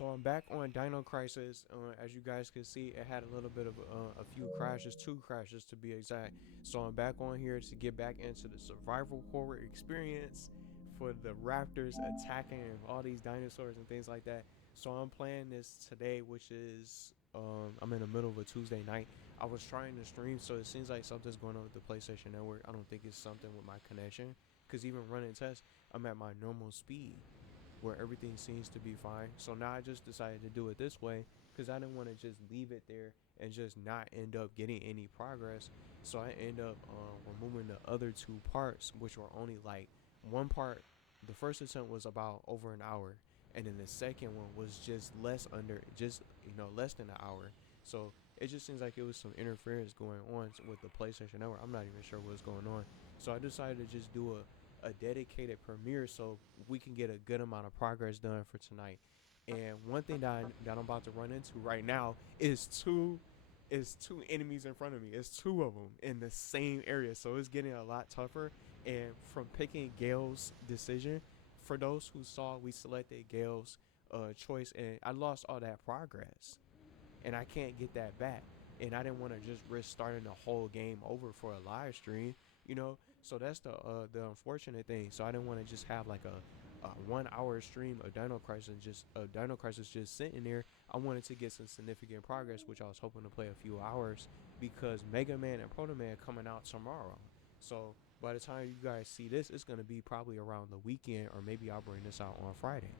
So I'm back on Dino Crisis. As you guys can see, it had a little bit of a few crashes, two crashes to be exact. So I'm back on here to get back into the survival horror experience for the raptors attacking all these dinosaurs and things like that. So I'm playing this today, which is I'm in the middle of a Tuesday night. I was trying to stream, so it seems like something's going on with the PlayStation Network. I don't think it's something with my connection, because even running tests, I'm at my normal speed where everything seems to be fine. So now I just decided to do it this way because I didn't want to just leave it there and just not end up getting any progress. So I end up removing the other two parts, which were only like one part. The first attempt was about over an hour, and then the second one was just less than an hour. So it just seems like it was some interference going on with the PlayStation Network. I'm not even sure what's going on. So I decided to just do a dedicated premiere so we can get a good amount of progress done for tonight. And one thing that I'm about to run into right now is two enemies in front of me. It's two of them in the same area, so it's getting a lot tougher. And from picking Gail's decision, for those who saw, we selected Gail's choice, and I lost all that progress, and I can't get that back. And I didn't want to just risk starting the whole game over for a live stream. So that's the unfortunate thing. So I didn't want to just have like a 1 hour stream of Dino Crisis just sitting there. I wanted to get some significant progress, which I was hoping to play a few hours because Mega Man and Proto Man coming out tomorrow. So by the time you guys see this, it's gonna be probably around the weekend, or maybe I'll bring this out on Friday,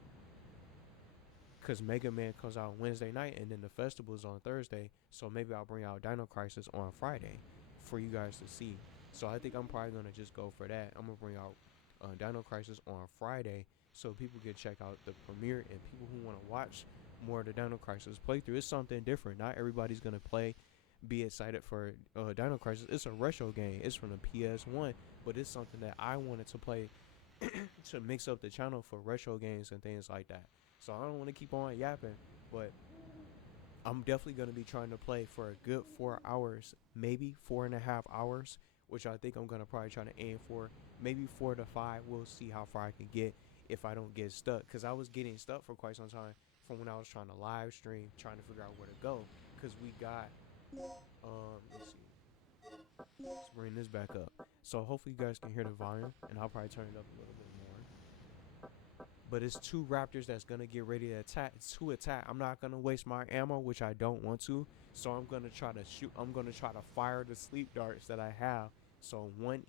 because Mega Man comes out Wednesday night and then the festival is on Thursday. So maybe I'll bring out Dino Crisis on Friday for you guys to see. So I think I'm probably gonna just go for that. I'm gonna bring out Dino Crisis on Friday so people can check out the premiere, and people who want to watch more of the Dino Crisis playthrough. It's something different. Not everybody's gonna be excited for Dino Crisis. It's a retro game. It's from the PS1, but it's something that I wanted to play to mix up the channel for retro games and things like that. So I don't want to keep on yapping, but I'm definitely going to be trying to play for a good 4 hours, maybe 4.5 hours, which I think I'm going to probably try to aim for. Maybe 4 to 5. We'll see how far I can get if I don't get stuck. Because I was getting stuck for quite some time from when I was trying to live stream, trying to figure out where to go. Because we got, let's see, let's bring this back up. So hopefully you guys can hear the volume, and I'll probably turn it up a little bit more. But it's two raptors that's gonna get ready to attack. To attack. I'm not gonna waste my ammo, which I don't want to. So I'm gonna try to shoot. I'm gonna try to fire the sleep darts that I have. So one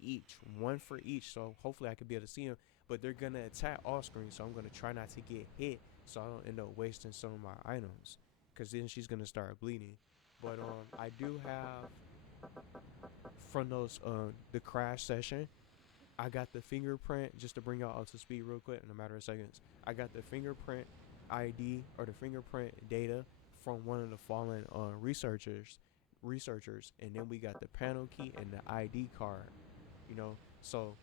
for each. So hopefully I could be able to see them. But they're gonna attack off screen. So I'm gonna try not to get hit, so I don't end up wasting some of my items. Cause then she's gonna start bleeding. But I do have from those the crash session, I got the fingerprint, just to bring y'all up to speed real quick in a matter of seconds. I got the fingerprint ID, or the fingerprint data, from one of the fallen researchers, and then we got the panel key and the ID card. So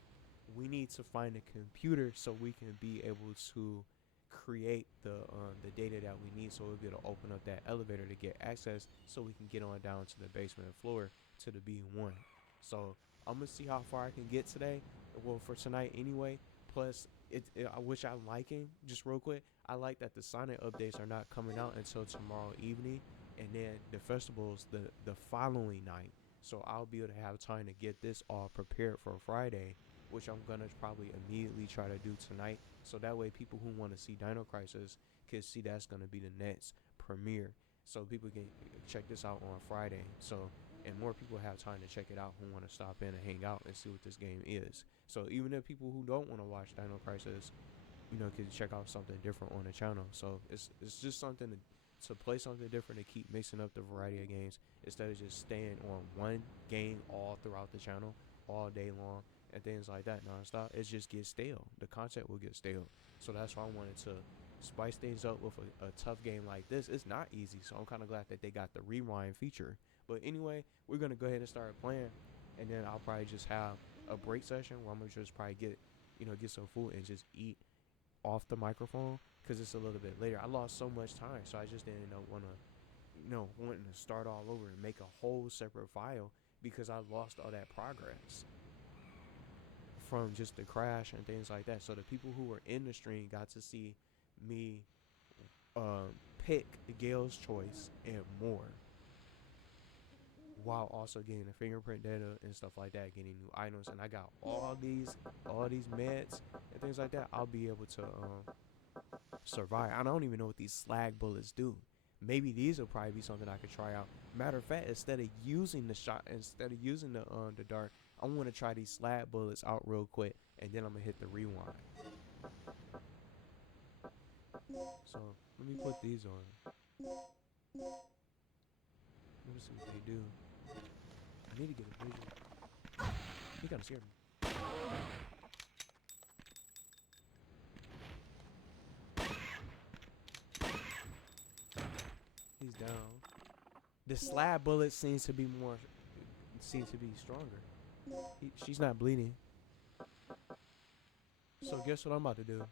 we need to find a computer so we can be able to create the data that we need, so we'll be able to open up that elevator to get access, so we can get on down to the basement floor to the B1. So I'm gonna see how far I can get today. Well, for tonight anyway. Plus, which I'm liking, just real quick, I like that the Sonic updates are not coming out until tomorrow evening, and then the festival's the following night. So I'll be able to have time to get this all prepared for Friday, which I'm gonna probably immediately try to do tonight. So that way, people who want to see Dino Crisis can see that's gonna be the next premiere. So people can check this out on Friday. So, and more people have time to check it out who want to stop in and hang out and see what this game is. So even if people who don't want to watch Dino Crisis, can check out something different on the channel. So it's just something to play something different, to keep mixing up the variety of games instead of just staying on one game all throughout the channel all day long and things like that nonstop. It just gets stale. The content will get stale. So that's why I wanted to spice things up with a tough game like this. It's not easy, so I'm kind of glad that they got the rewind feature. But anyway, we're gonna go ahead and start playing, and then I'll probably just have a break session where I'm gonna just probably get some food and just eat off the microphone, because it's a little bit later. I lost so much time, so I just didn't wanting to start all over and make a whole separate file, because I lost all that progress from just the crash and things like that. So the people who were in the stream got to see me pick Gail's choice and more, while also getting the fingerprint data and stuff like that, getting new items. And I got all these meds and things like that. I'll be able to survive. I don't even know what these slag bullets do. Maybe these will probably be something I could try out. Matter of fact, instead of using the dart, I want to try these slag bullets out real quick, and then I'm gonna hit the rewind. So let me put these on. Let me see what they do. I need to get a visual. He kind of scared me. He's down. The slab bullet seems to be stronger. She's not bleeding. So guess what I'm about to do?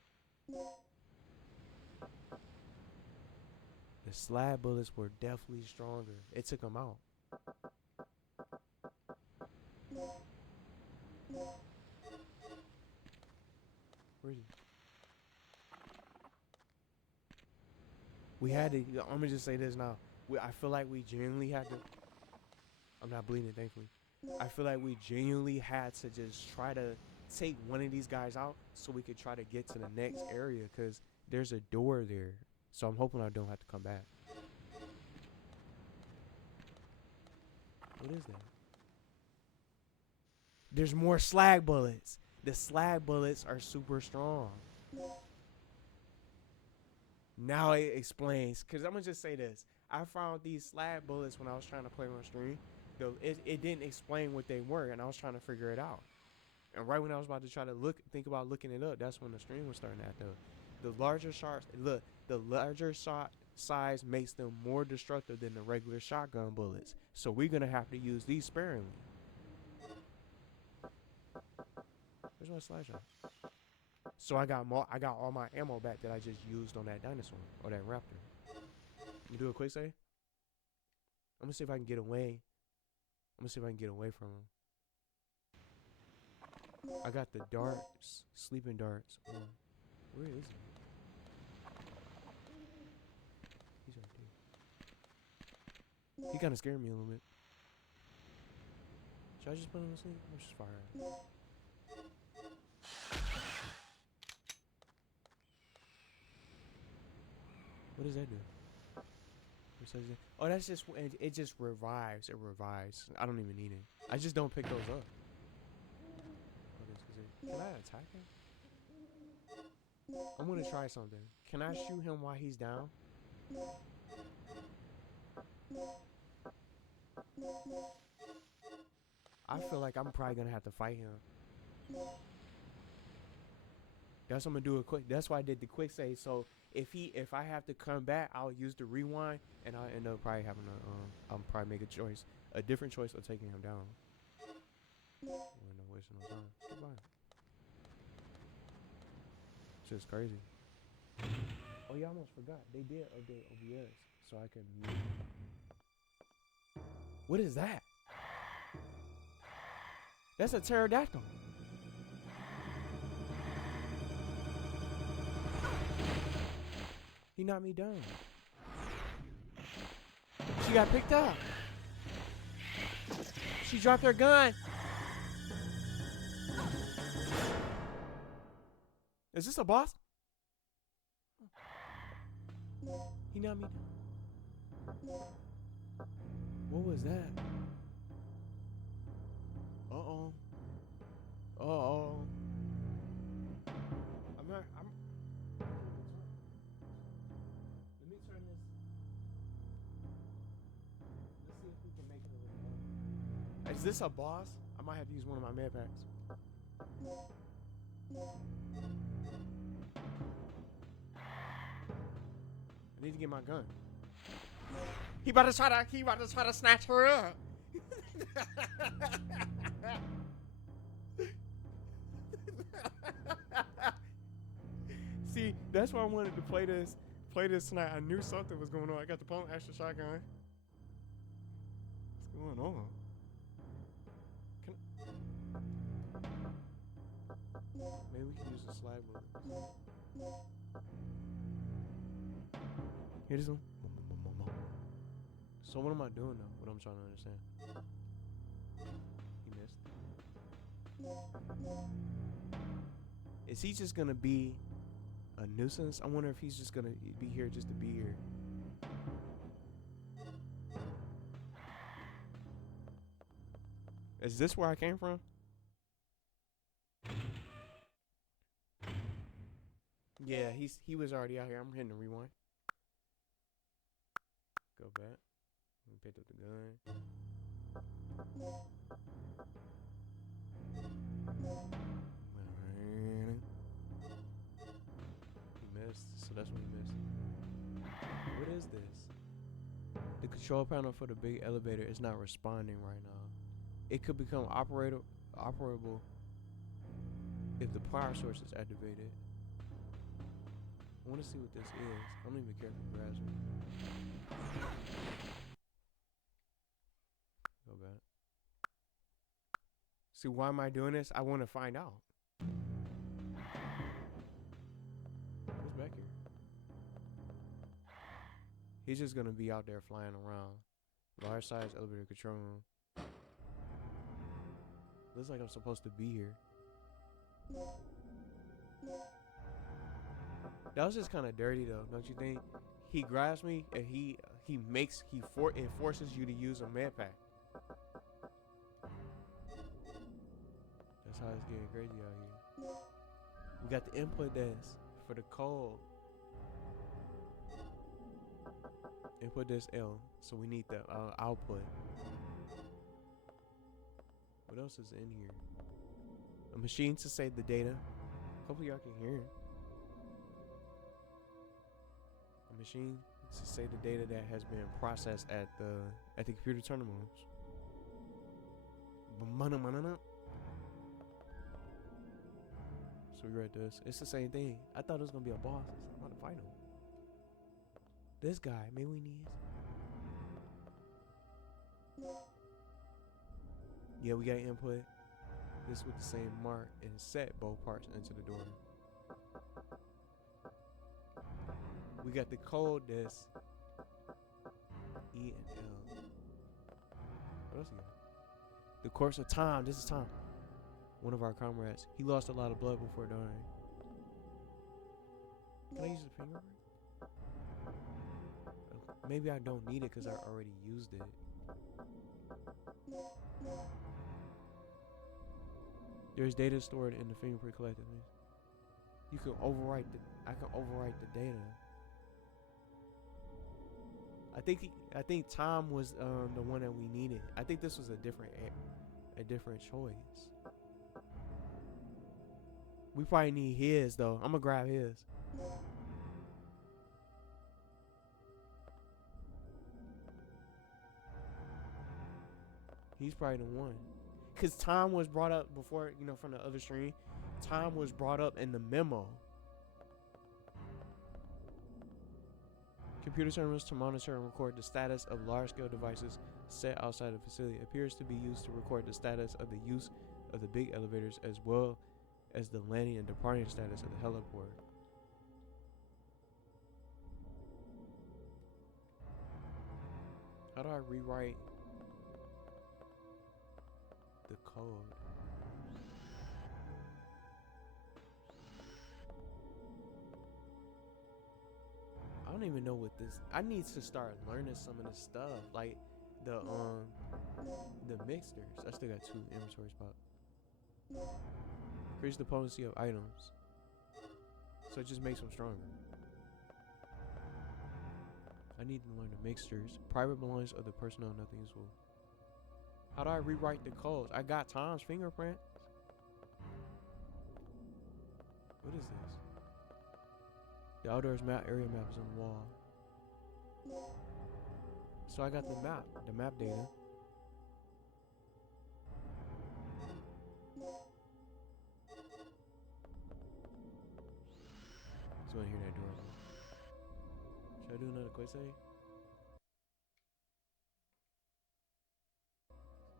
The slab bullets were definitely stronger. It took them out. Where is he? We had to. I'm gonna just say this now. I feel like we genuinely had to. I'm not bleeding, thankfully. I feel like we genuinely had to just try to take one of these guys out so we could try to get to the next area, because there's a door there. So I'm hoping I don't have to come back. What is that? There's more slag bullets. The slag bullets are super strong. Now it explains. Because I'm going to just say this. I found these slag bullets when I was trying to play on stream. It didn't explain what they were, and I was trying to figure it out. And right when I was about to try to think about looking it up, that's when the stream was starting at the larger shots. Look, the larger shot size makes them more destructive than the regular shotgun bullets. So we're gonna have to use these sparingly. Where's my slideshow? So I got all my ammo back that I just used on that dinosaur or that raptor. Let me do a quick save. I'm gonna see if I can get away. I'm gonna see if I can get away from him. I got the darts, sleeping darts. Oh, where is he? He's right there. He kind of scared me a little bit. Should I just put him to sleep? I'm just firing. What does that do? Oh, that's just, it just revives. It revives. I don't even need it. I just don't pick those up. Can I attack him? I'm gonna try something. Can I shoot him while he's down? I feel like I'm probably gonna have to fight him. That's what I'm gonna do it quick. That's why I did the quick save. So if I have to come back, I'll use the rewind, and I'll end up probably having I'll probably make a different choice of taking him down. We're not wasting no time. Goodbye. Shit's crazy. Oh yeah, I almost forgot. They did update OBS, so I can mute. What is that? That's a pterodactyl. He knocked me down. She got picked up. She dropped her gun. Is this a boss? He knocked me down. What was that? Uh-oh. Uh-oh. I'm let me turn this. Let's see if we can make it a little more. Is this a boss? I might have to use one of my med packs. I need to get my gun. He about to try to snatch her up. See, that's why I wanted to play this tonight. I knew something was going on. I got the pump extra shotgun. What's going on? Maybe we can use a slag bullet. Hear this one? So what am I doing though? What I'm trying to understand. He missed. Is he just gonna be a nuisance? I wonder if he's just gonna be here just to be here. Is this where I came from? Yeah, he was already out here. I'm hitting the rewind. Go back. We picked up the gun. He missed, so that's what he missed. What is this? The control panel for the big elevator is not responding right now. It could become operable if the power source is activated. I want to see what this is. I don't even care if it grabs me. Go back. See, why am I doing this? I want to find out. What's back here? He's just going to be out there flying around. Large size elevator control room. Looks like I'm supposed to be here. That was just kind of dirty though, don't you think? He grabs me and it forces you to use a med pack. That's how it's getting crazy out here. We got the input desk for the code. Input desk L, so we need the output. What else is in here? A machine to save the data. Hopefully y'all can hear it. A machine to save the data that has been processed at the computer terminals. So we read this. It's the same thing. I thought it was gonna be a boss. I'm about to fight him. This guy, maybe we need. Yeah, we got input this with the same mark and set both parts into the door. We got the code that's E and L. What else we got? The course of time. This is Tom. One of our comrades. He lost a lot of blood before dying. Can I use the fingerprint? Maybe I don't need it because I already used it. There's data stored in the fingerprint collector. You can overwrite I can overwrite the data. I think Tom was the one that we needed. I think this was a different choice. We probably need his though. I'm gonna grab his. He's probably the one. Cause Tom was brought up before, from the other stream. Tom was brought up in the memo. Computer terminals to monitor and record the status of large-scale devices set outside the facility appears to be used to record the status of the use of the big elevators as well as the landing and departing status of the heliport. How do I rewrite the code? I don't even know what this. I need to start learning some of this stuff, like the mixers. I still got 2 inventory spots. Increase the potency of items, so it just makes them stronger. I need to learn the mixtures. Private belongings of the personnel, nothing useful. How do I rewrite the codes? I got Tom's fingerprint. What is this? The outdoors area map is on the wall. So I got the map data. So I hear that door. Should I do another quick save?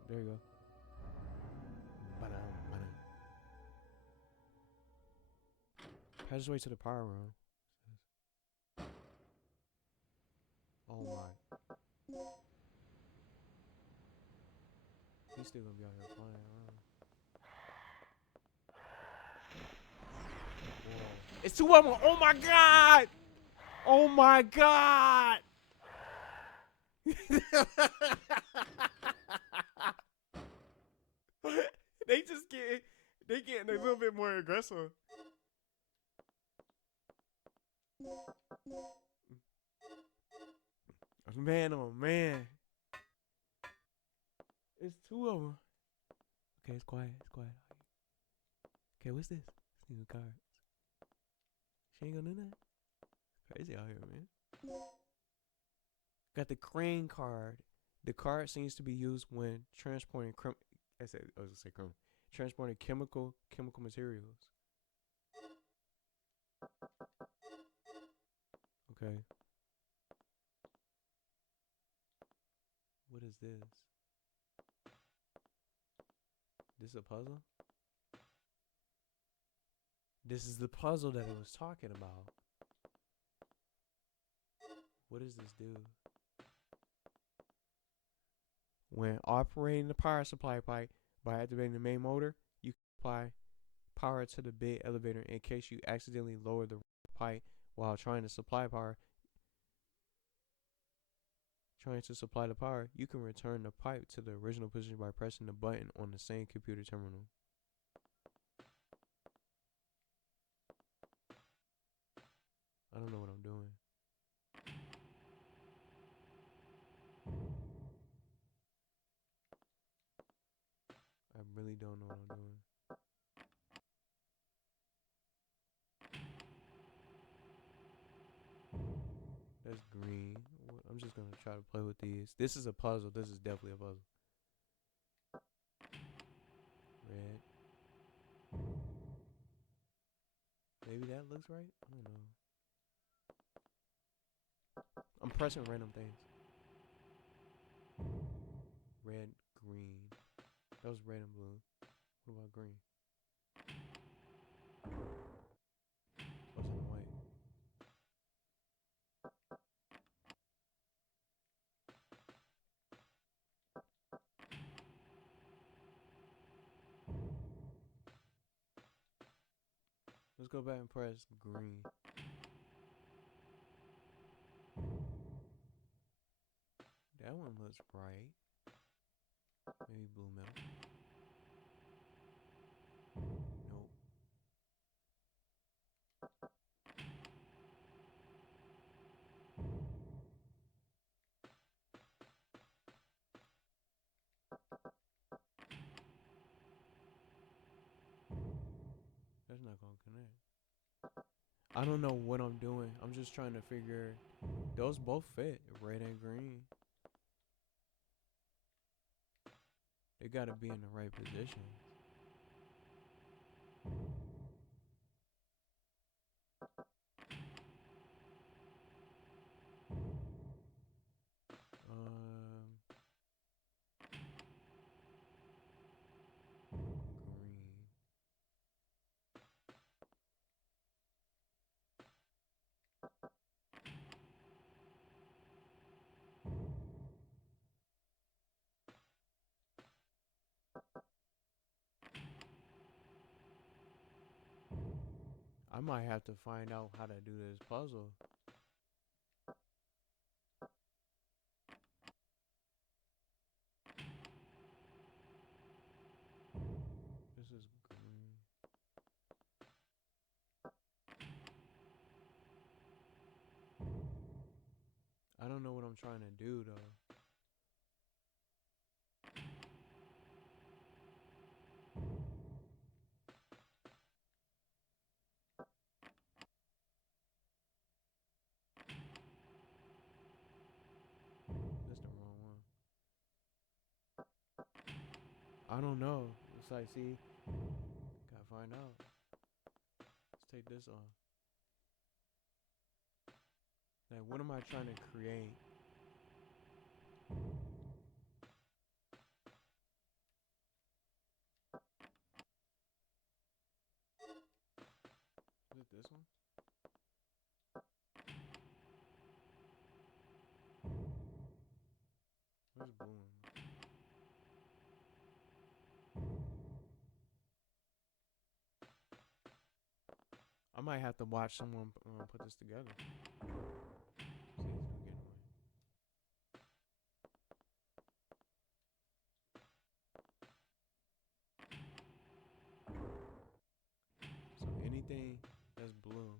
There you go. Pass his way to the power room. He's still gonna be out here flying around. Whoa. It's two of them. Oh my god! Oh my god! They just getting a little bit more aggressive. Man, oh man. It's two of them. Okay, it's quiet. It's quiet. Okay, what's this? New cards. She ain't gonna do nothing. Crazy out here, man. Got the crane card. The card seems to be used when transporting transporting chemical materials. Okay. What is this? This a puzzle? This is the puzzle that I was talking about. What does this do? When operating the power supply pipe by activating the main motor, you can apply power to the big elevator in case you accidentally lower the pipe while trying to supply power. Trying to supply the power, you can return the pipe to the original position by pressing the button on the same computer terminal. I don't know what I'm doing. I really don't know what I'm doing. That's green. I'm just gonna try to play with these. This is a puzzle. This is definitely a puzzle. Red. Maybe that looks right? I don't know. I'm pressing random things. Red, green. That was red and blue. What about green? What's in white? Let's go back and press green. That one looks right. Maybe blue milk. Nope. That's not gonna connect. I don't know what I'm doing. I'm just trying to figure. Those both fit, red and green. They gotta be in the right position. Green. I might have to find out how to do this puzzle. This is green. I don't know what I'm trying to do though. That's the wrong one. I don't know. It's like, see, gotta find out. Let's take this off. Like, what am I trying to create? Is it this one? Where's blue one? might have to watch someone put this together. See, it's gonna get annoying. So anything that's blue.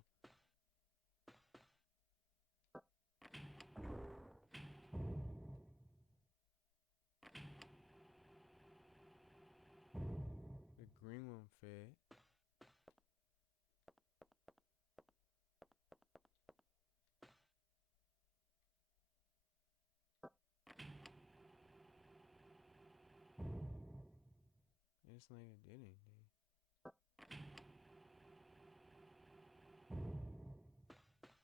The green one fed. It's like it did anything.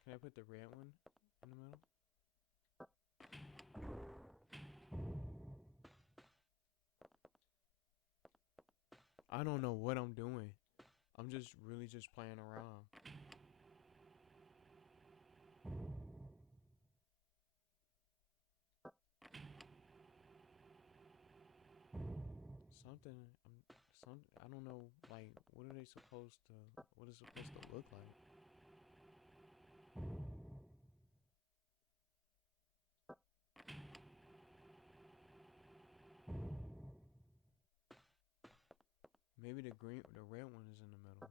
Can I put the red one in the middle? I don't know what I'm doing. I'm just really just playing around. Something, I don't know, like, what are they supposed to, what is it supposed to look like? Maybe the red one is in the middle.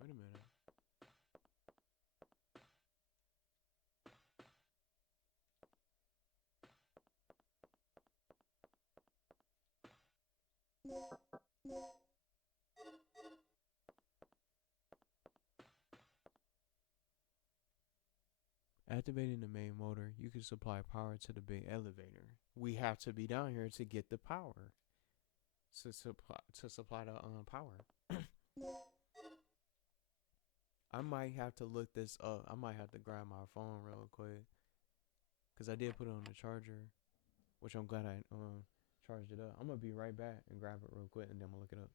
Wait a minute. Activating the main motor, you can supply power to the big elevator. We have to be down here to get the power. To supply the power. I might have to look this up. I might have to grab my phone real quick, cause I did put it on the charger, which I'm glad I charged it up. I'm gonna be right back and grab it real quick, and then I'm gonna look it up.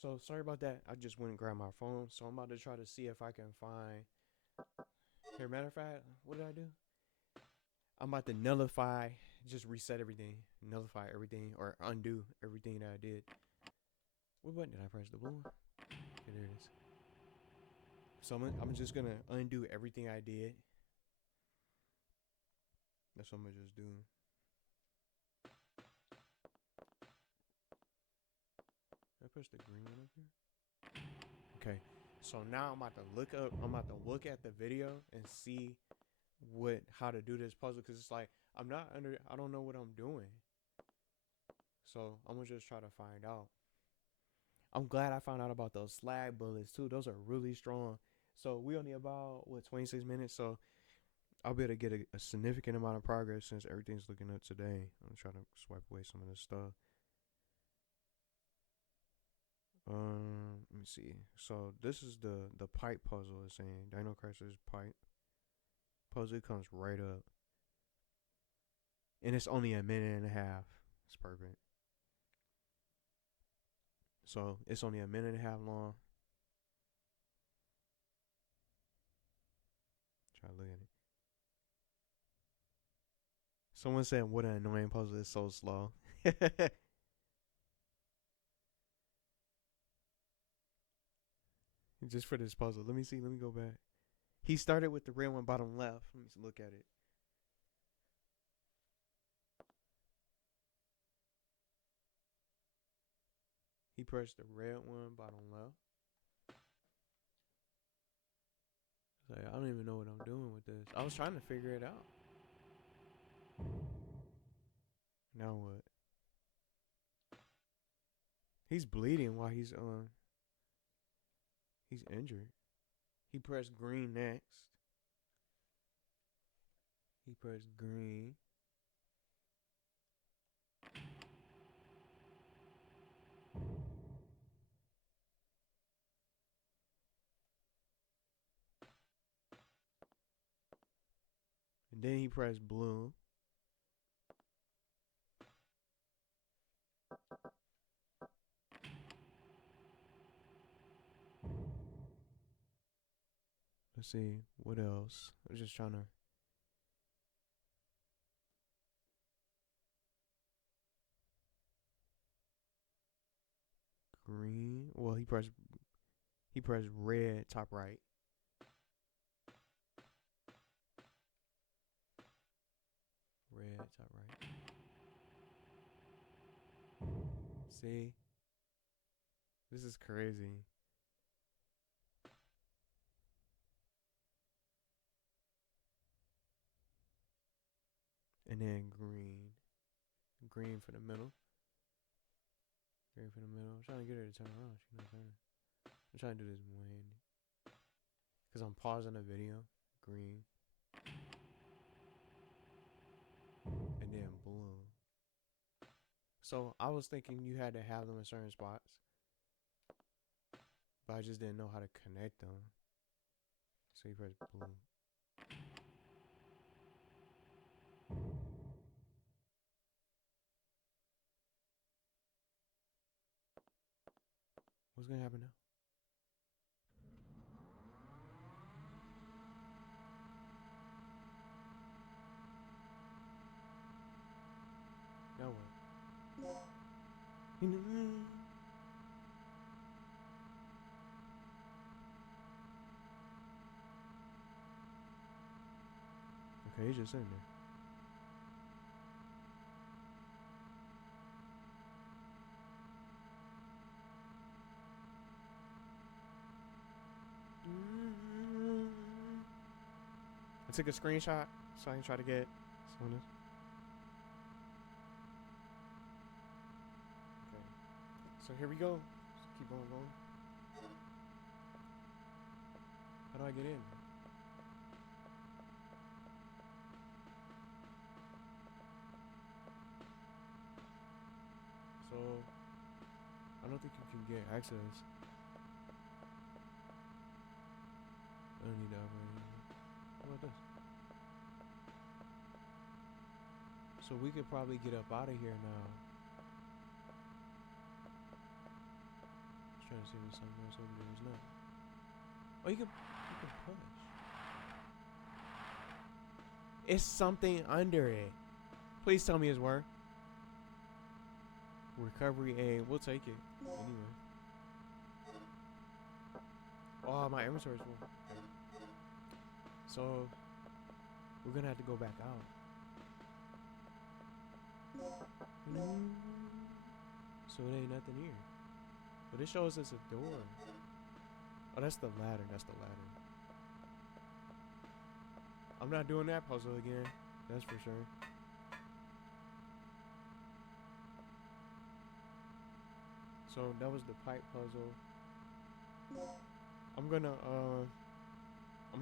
So sorry about that. I just went and grabbed my phone. So I'm about to try to see if I can find. Here, matter of fact, what did I do? I'm about to nullify, just reset everything, nullify everything, or undo everything that I did. What button did I press? The blue one? Okay, there it is. So I'm just gonna undo everything I did. That's what I'm gonna just do. Did I press the green one up here? Okay. So now I'm about to look up. I'm about to look at the video and see how to do this puzzle, because it's like I don't know what I'm doing. So I'm gonna just try to find out. I'm glad I found out about those slag bullets too. Those are really strong. So we only about 26 minutes. So I'll be able to get a significant amount of progress since everything's looking up today. I'm trying to swipe away some of this stuff. Let me see. So this is the pipe puzzle. It's saying Dino Crisis pipe puzzle. It comes right up, and it's only a minute and a half. It's perfect. So it's only a minute and a half long. Try to look at it. Someone said, "What an annoying puzzle! It's so slow." Just for this puzzle. Let me see. Let me go back. He started with the red one bottom left. Let me look at it. He pressed the red one bottom left. It's like, I don't even know what I'm doing with this. I was trying to figure it out. Now what? He's bleeding while he's injured. He pressed green next. He pressed green. And then he pressed blue. Let's see. What else? I was just trying to. Green. Well, he pressed red top right. Red top right. See? This is crazy. And then green. Green for the middle. Green for the middle. I'm trying to get her to turn around. She's not turning. I'm trying to do this one handed. Because I'm pausing the video. Green. And then blue. So I was thinking you had to have them in certain spots. But I just didn't know how to connect them. So you press blue. What's gonna happen now? Now what? Okay, he's just sitting there. I took a screenshot so I can try to get some of this. Okay. So here we go. Just keep on going. How do I get in? So I don't think you can get access. I don't need that already. How about this? So we could probably get up out of here now. Let's trying to see if there's something else over there. There's not. Oh, you can push. It's something under it. Please tell me it's work. Recovery aid. We'll take it. Anyway. Oh, my inventory's full. Okay. So, we're gonna have to go back out. So it ain't nothing here. But it shows us a door. Oh, that's the ladder. That's the ladder. I'm not doing that puzzle again. That's for sure. So that was the pipe puzzle. I'm gonna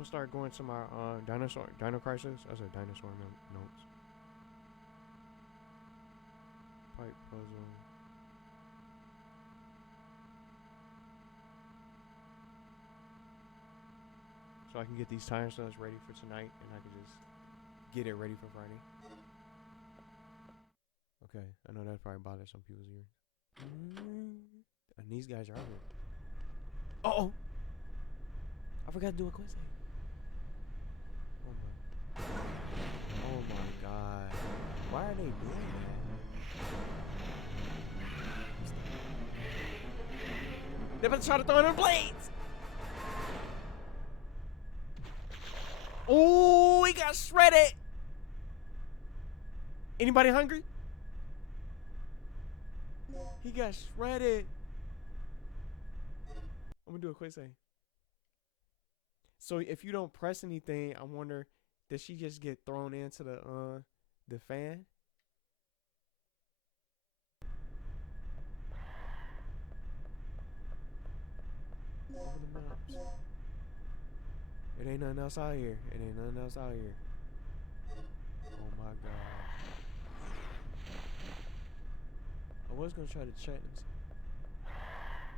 start going to my Dino Crisis. I said dinosaur notes. Pipe puzzle. So I can get these time stones ready for tonight, and I can just get it ready for Friday. Okay, I know that probably bothers some people's ears. And these guys are out here. Oh! I forgot to do a quiz. Oh my god. Why are they doing that? They're about to try to throw in their blades! Oh, he got shredded! Anybody hungry? He got shredded. I'm gonna do a quick save. So if you don't press anything, I wonder, does she just get thrown into the fan? Open the maps. It ain't nothing else out here. It ain't nothing else out here. Oh my god. I was gonna try to check this.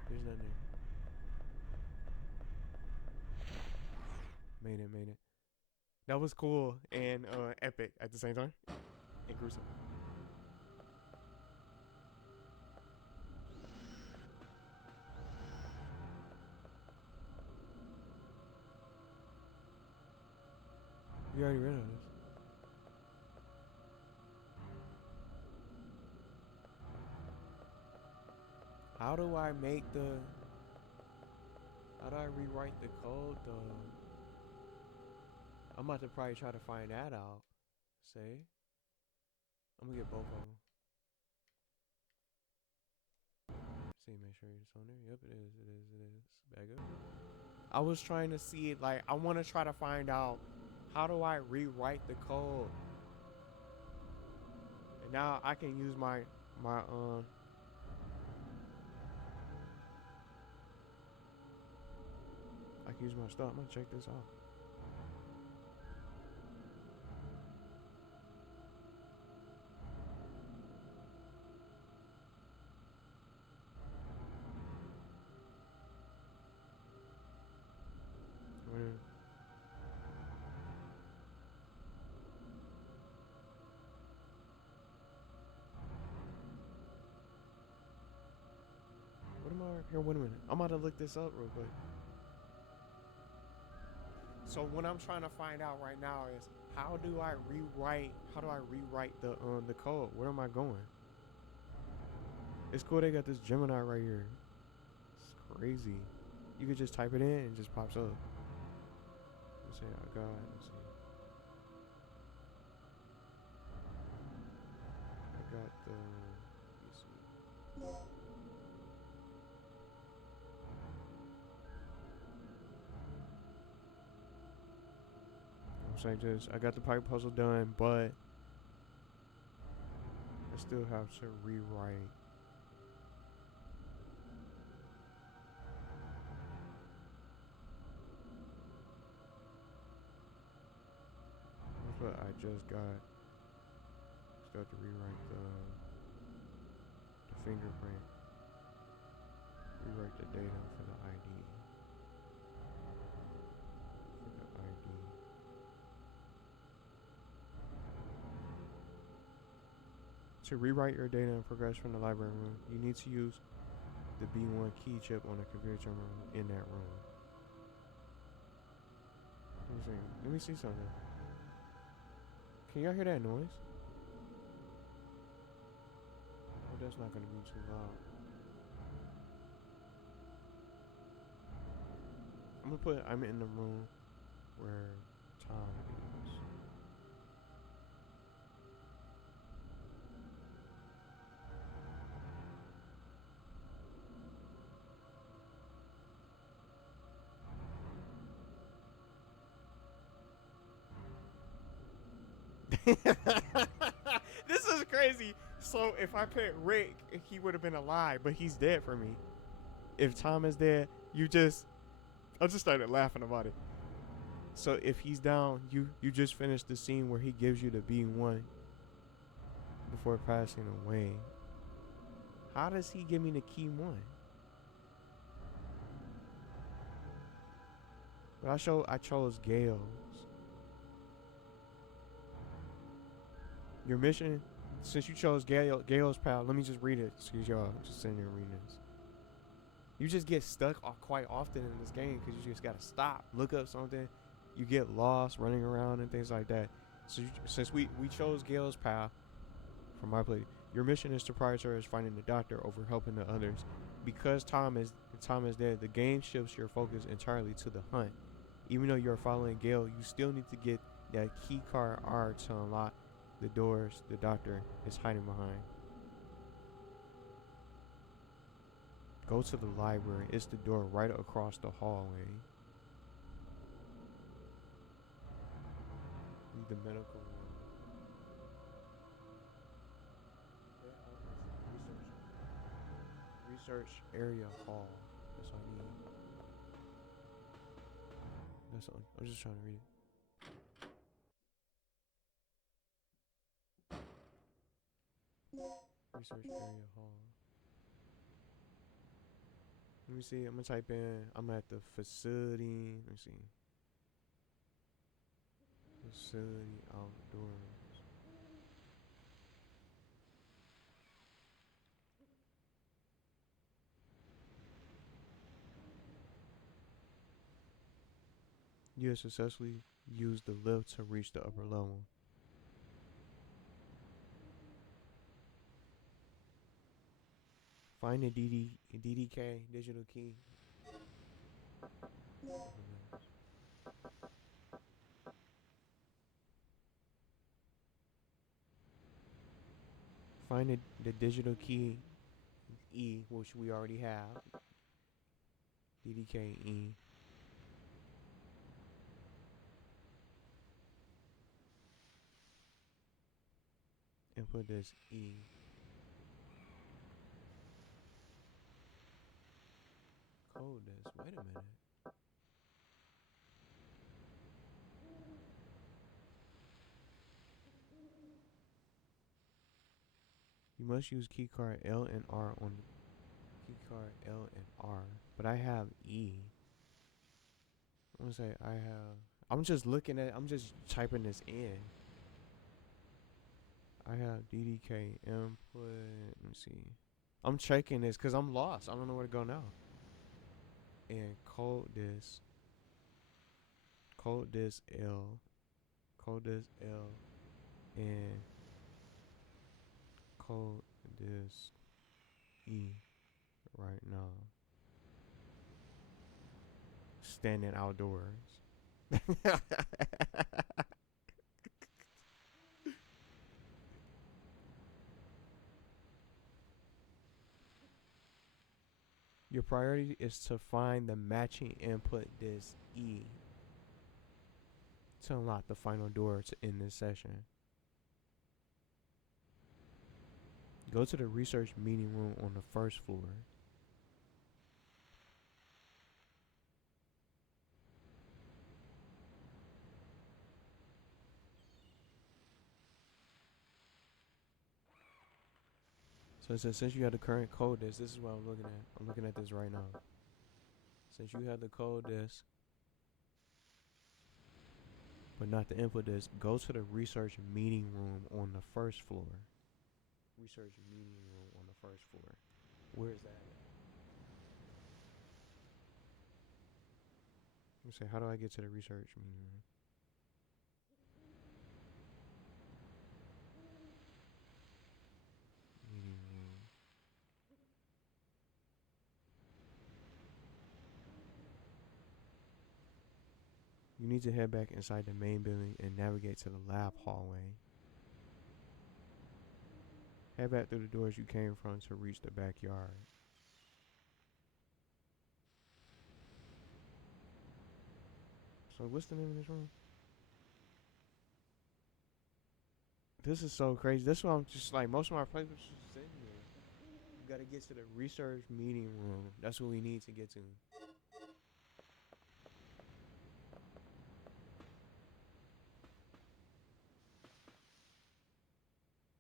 There's nothing there. Made it. That was cool and epic at the same time. And gruesome. We already read on this. How do I rewrite the code though? I'm about to probably try to find that out. See? I'm gonna get both of them. See, make sure it's on there. Yep, it is. Back up. I was trying to see, like, I want to try to find out, how do I rewrite the code? And now I can use my I can use my stuff. I'm gonna check this out. What am I here? Wait a minute. I'm about to look this up real quick. So what I'm trying to find out right now is how do I rewrite the code? Where am I going? It's cool they got this Gemini right here. It's crazy. You could just type it in and it just pops up. Let's see, let's see. I got the, let's see. I'm saying just, I got the pipe puzzle done, but I still have to rewrite. That's what I just got. Still have to rewrite the fingerprint. Rewrite the data for the ID. To rewrite your data and progress from the library room, you need to use the B1 key chip on the computer terminal in that room. Let me see something. Can y'all hear that noise? Oh, that's not gonna be too loud. I'm in the room where Tom is. This is crazy. So if I put Rick, he would have been alive, but he's dead for me. If Tom is dead, I just started laughing about it. So if he's down, you just finished the scene where he gives you the B1 before passing away. How does he give me the key 1? But I chose Gail's. Your mission, since you chose Gail's pal, let me just read it. Excuse y'all, just sitting there reading this. You just get stuck quite often in this game because you just gotta stop, look up something. You get lost running around and things like that. So since we chose Gail's pal from my play, your mission is to prioritize finding the doctor over helping the others. Because Tom is dead, the game shifts your focus entirely to the hunt. Even though you're following Gail, you still need to get that key card R to unlock the doors the doctor is hiding behind. Go to the library. It's the door right across the hallway. Read the medical room. Research area hall. That's all I need. That's all. I'm just trying to read it. Research area hall. Let me see. I'm gonna type in. I'm at the facility. Let me see. Facility outdoors. You have successfully used the lift to reach the upper level. Find the DDK digital key. Find the digital key E, which we already have. DDK E. And put this E. Code this. Wait a minute. You must use keycard L and R on keycard L and R. But I have E. I'm gonna say I have. I'm just typing this in. I have DDK input. Let me see. I'm checking this because I'm lost. I don't know where to go now. And code this L. Code this L. And code this E right now. Standing outdoors. Your priority is to find the matching input disk E to unlock the final door to end this session. Go to the research meeting room on the first floor. So it says, since you have the current code disk, this is what I'm looking at. I'm looking at this right now. Since you have the code disk, but not the input disk, go to the research meeting room on the first floor. Research meeting room on the first floor. Where is that at? me say, how do I get to the research meeting room? Meeting room. You need to head back inside the main building and navigate to the lab hallway. Head back through the doors you came from to reach the backyard. So what's the name of this room? This is so crazy. That's why I'm just like, most of my players just sitting here. You gotta get to the research meeting room. That's what we need to get to.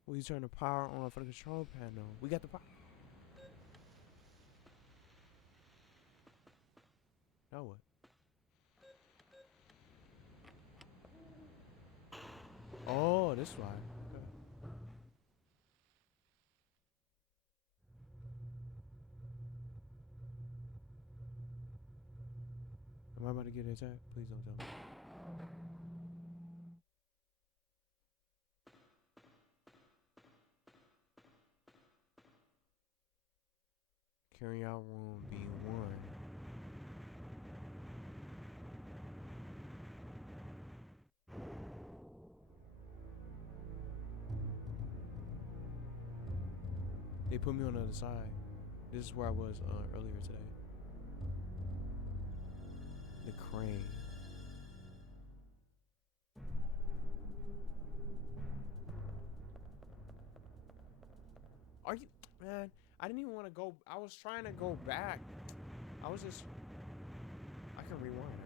We turn the power on for the control panel. We got the power. Now what? Oh, this why. Okay. Am I about to get attacked? Please don't tell me. Carry out room B1. They put me on the other side. This is where I was earlier today. The crane. Are you, man? I didn't even want to go. I was trying to go back. I was just. I can rewind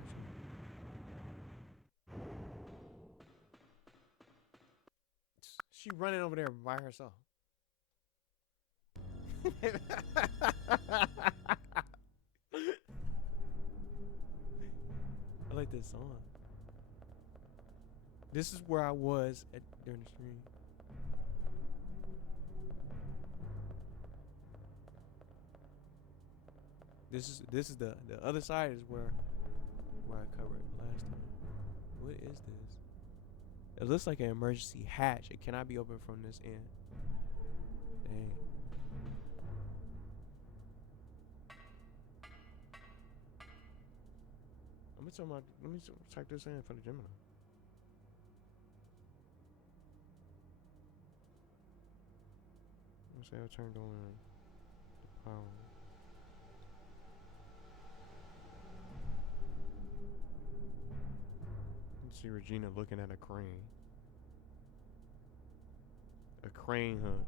actually. She running over there by herself. I like this song. This is where I was during the stream. This is the other side is where I covered last time. What is this? It looks like an emergency hatch. It cannot be opened from this end. Dang. Let me type this in for the Gemini. Let's say I turned on the power. Let's see Regina looking at a crane. A crane hunt.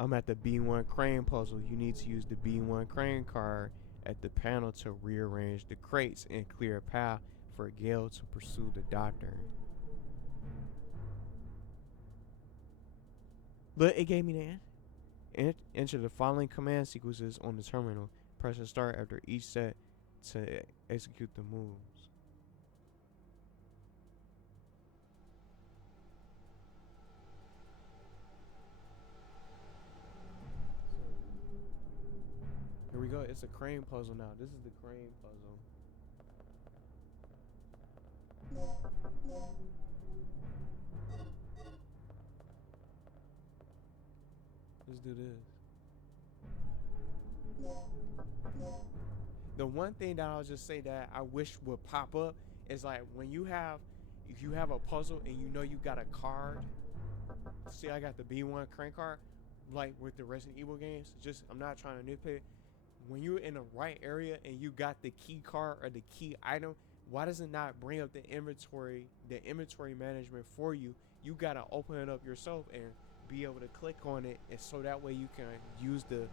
I'm at the B1 crane puzzle. You need to use the B1 crane card at the panel to rearrange the crates and clear a path for Gail to pursue the doctor. But it gave me the enter the following command sequences on the terminal. Press start after each set to execute the moves. Here we go. It's a crane puzzle now. This is the crane puzzle. Let's do this. The one thing that I'll just say that I wish would pop up is like when if you have a puzzle and you know you got a card. See, I got the B1 crane card, like with the Resident Evil games. Just I'm not trying to nitpick. When you're in the right area and you got the key card or the key item, why does it not bring up the inventory management for you? You gotta open it up yourself and be able to click on it, and so that way you can use the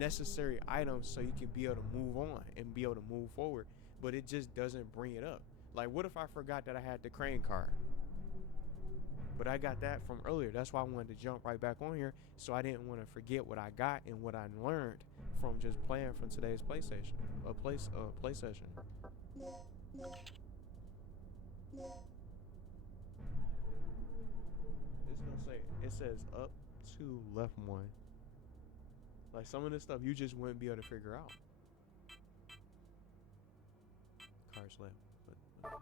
necessary items so you can be able to move on and be able to move forward. But it just doesn't bring it up. Like, what if I forgot that I had the crane card? But I got that from earlier. That's why I wanted to jump right back on here, so I didn't want to forget what I got and what I learned from just playing from today's PlayStation, play session. It's gonna say, it says up to left one. Like some of this stuff you just wouldn't be able to figure out. Cars left. What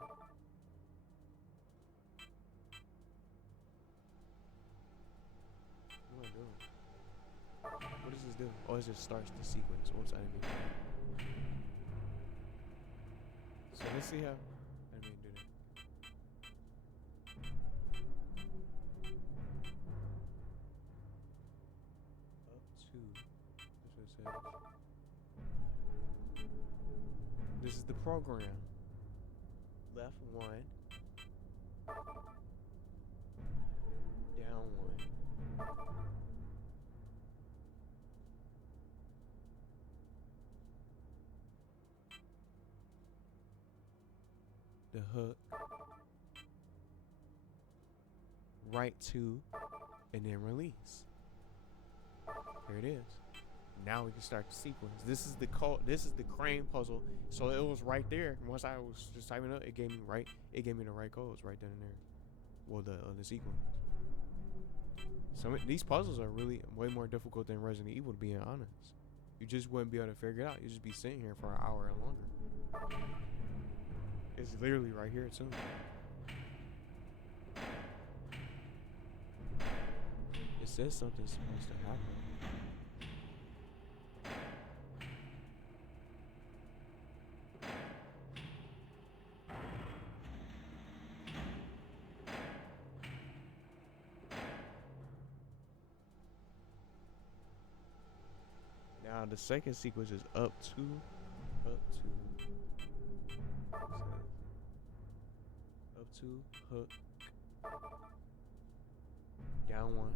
am I doing? What does this do? Oh, it just starts the sequence. Oops, I didn't mean to do that. So let's see how. I didn't mean to do that. Up to. That's what it says. This is the program. Left 1. Down 1. The hook. Right 2. And then release. There it is. Now we can start the sequence. This is the crane puzzle. So it was right there. Once I was just typing up, it gave me the right codes right then and there. Well, the sequence. Some of these puzzles are really way more difficult than Resident Evil, to be honest. You just wouldn't be able to figure it out. You just be sitting here for an hour or longer. It's literally right here too. It says something's supposed to happen. Now the second sequence is up to hook, down 1,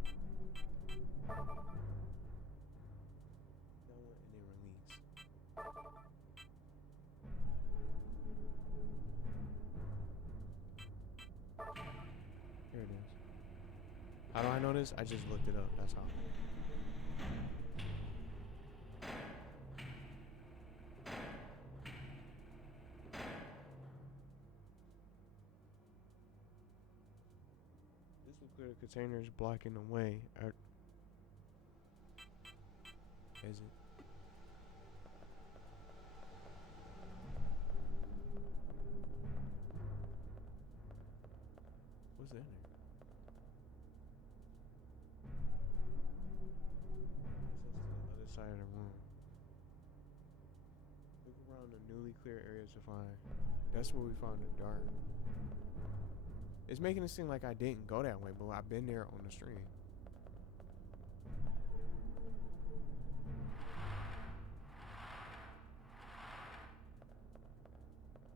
and then release. Here it is. How do I know this? I just looked it up. That's how. The containers blocking the way. Is it? What's in there? That's to the other side of the room. Look around the newly cleared areas to find. That's where we found the dart. It's making it seem like I didn't go that way, but I've been there on the stream.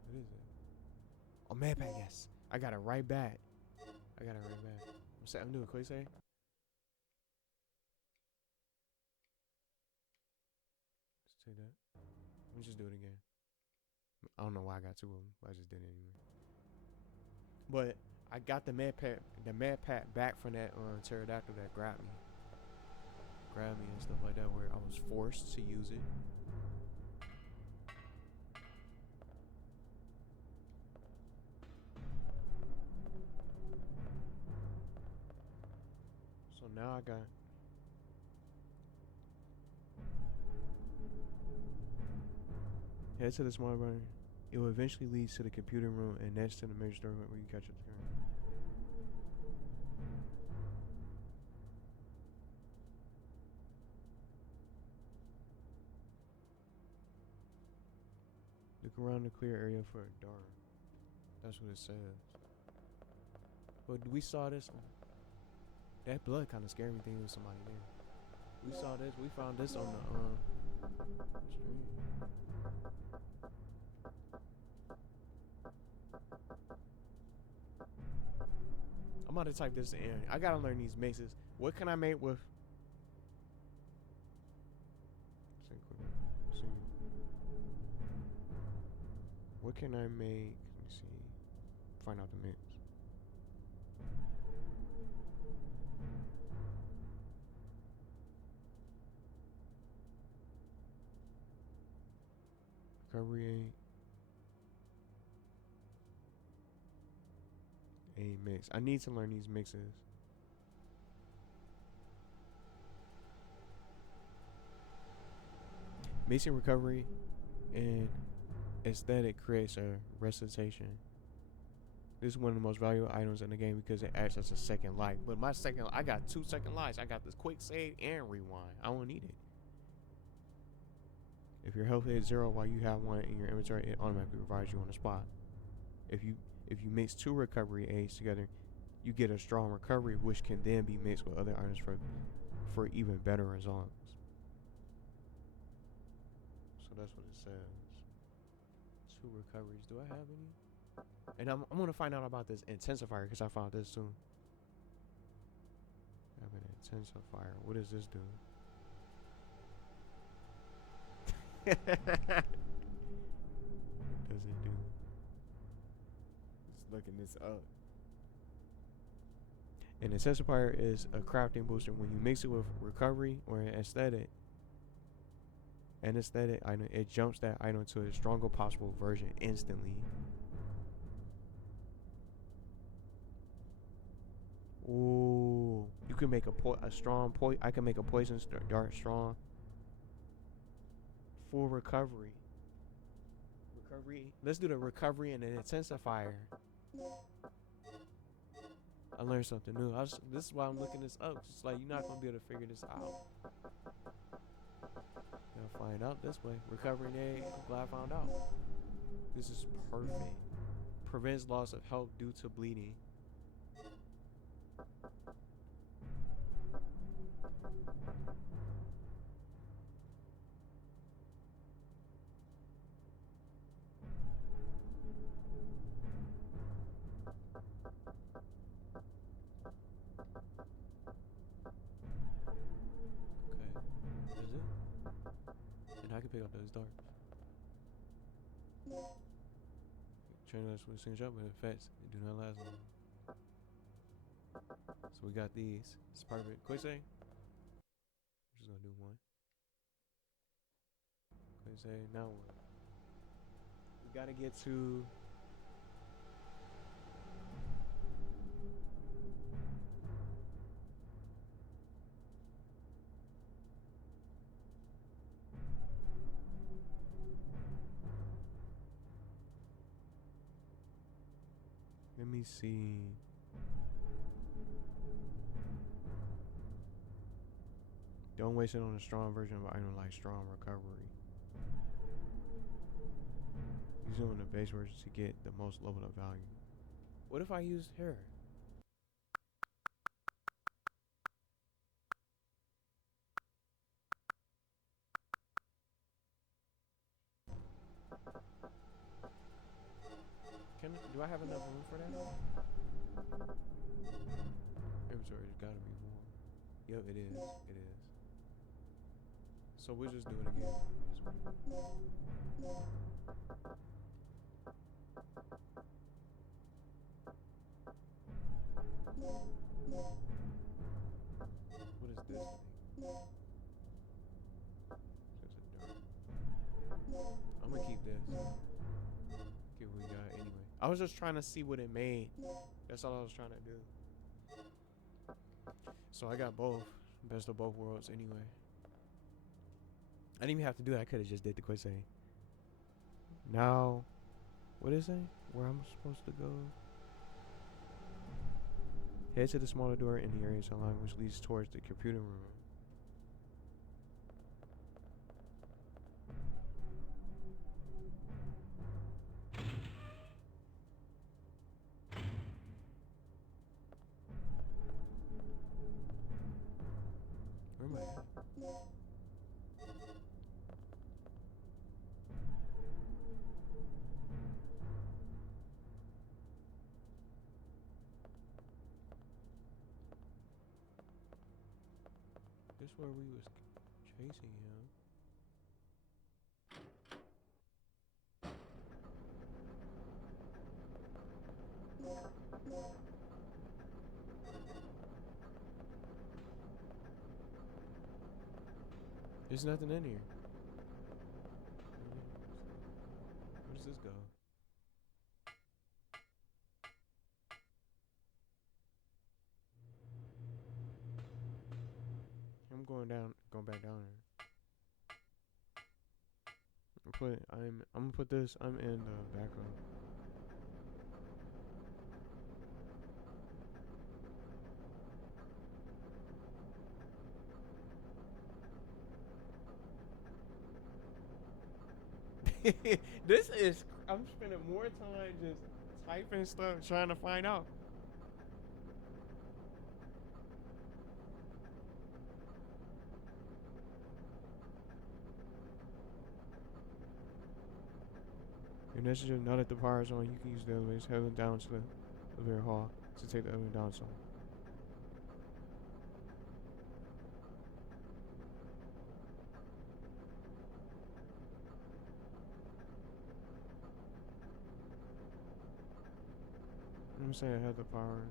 What is it? Oh, map pack, yes. I got it right back. I'm doing a quick save. Let's take that. Let me just do it again. I don't know why I got 2 of them, but I just did it anyway. But I got the map pack back from that pterodactyl that grabbed me and stuff like that, where I was forced to use it. So now I got head to the smart button. It will eventually lead to the computer room and next to the major door where you catch up the camera. Look around the clear area for a dart. That's what it says. But we saw this one. That blood kind of scared me thinking there was somebody there. We saw this. We found this on the stream. I'm about to type this in. I gotta learn these mixes. What can I make with? What can I make? Let me see. Find out the mix. Recovery a mix. I need to learn these mixes. 'Cause Mixing recovery and aesthetic creates a recitation. This is one of the most valuable items in the game because it acts as a second life. But I got 2 second lives. I got this quick save and rewind. I don't need it. If your health hits 0 while you have one in your inventory, it automatically revives you on the spot. If you mix 2 recovery aids together, you get a strong recovery, which can then be mixed with other items for even better results. So that's what it says. 2 recoveries. Do I have any? And I'm gonna find out about this intensifier because I found this too. I have an intensifier. What does this do? What does it do? Just looking this up. An intensifier is a crafting booster when you mix it with recovery or an aesthetic item. It jumps that item to its strongest possible version instantly. Ooh, you can make a strong poison. I can make a poison dart strong. Full recovery. Let's do the recovery and an intensifier. I learned something new. This is why I'm looking this up. It's like you're not gonna be able to figure this out. You'll find out this way. Recovering egg. I'm glad I found out. This is perfect. Prevents loss of health due to bleeding. I can pick up those darts. Train us with single shot, but effects do not last long. So we got these. It's perfect. Quick save. I'm just gonna do one. Quick save. Now what? We gotta get to. Let me see. Don't waste it on a strong version of an item like strong recovery. Use it on the base version to get the most level of value. What if I used her? Do I have enough room for that? Inventory's gotta be more. Yep, it is. It is. So we'll just do it again. What is this thing? Just a dirt. I'm gonna keep this. Get what we got anyway. I was just trying to see what it made. That's all I was trying to do. So I got both. Best of both worlds anyway. I didn't even have to do that. I could have just did the quick save. Now, what is it? Where I'm supposed to go? Head to the smaller door in the area along which leads towards the computer room. Where am I at? This where we was chasing him. There's nothing in here. Where does this go? I'm going back down there. I'm gonna put this. I'm in the background. This is. I'm spending more time just typing stuff, trying to find out. Your message is now that the power is on, you can use the elevators heading down to the elevator hall to take the elevator down. So. I'm gonna say I have the power.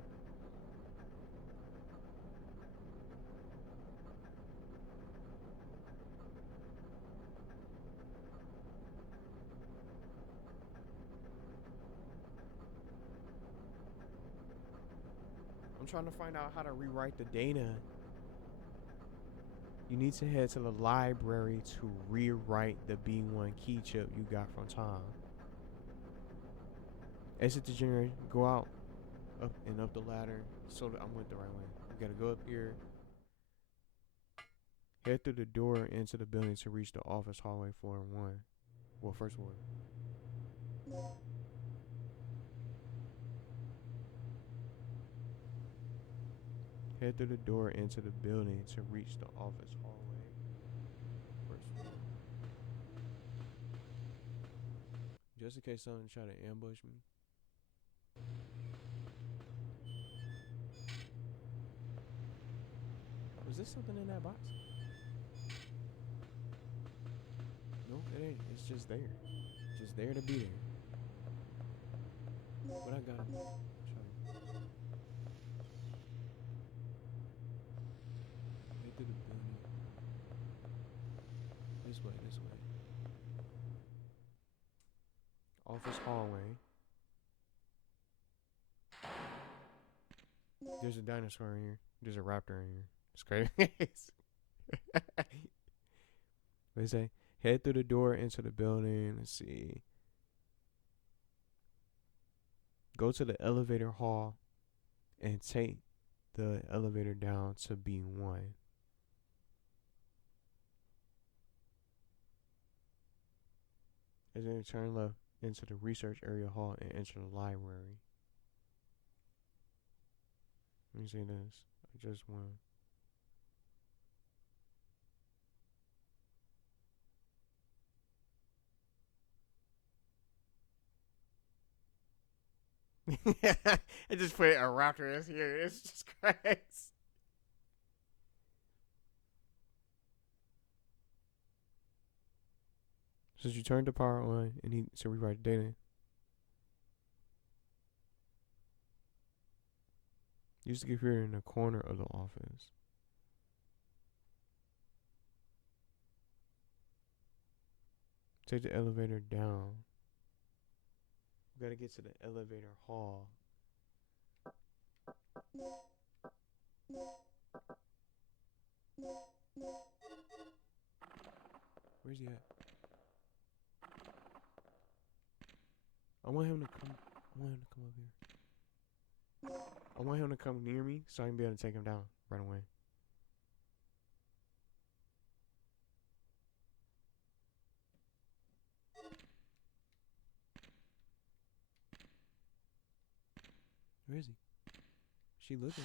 I'm trying to find out how to rewrite the data. You need to head to the library to rewrite the B1 key chip you got from Tom. Exit the generator, go out, up and up the ladder so that I'm went the right way. We gotta go up here. Head through the door into the building to reach the office hallway floor 1. Well, first floor. Head through the door into the building to reach the office hallway. First floor. Just in case someone try to ambush me. Was there something in that box? No, it ain't. It's just there. Just there to be there. But I got it. Head through the building. This way, this way. Office hallway. There's a dinosaur in here. There's a raptor in here. It's crazy. What do you say? Head through the door into the building. Let's see. Go to the elevator hall and take the elevator down to B1. And then turn left into the research area hall and enter the library. Let me see this. I just won. I just put a raptor is here. It's just crazy. So you turn the power on and he to rewrite the data. Use the computer in the corner of the office. Take the elevator down. We gotta get to the elevator hall. Where's he at? I want him to come. I want him to come up here. I want him to come near me so I can be able to take him down right away. Where is he? She looking.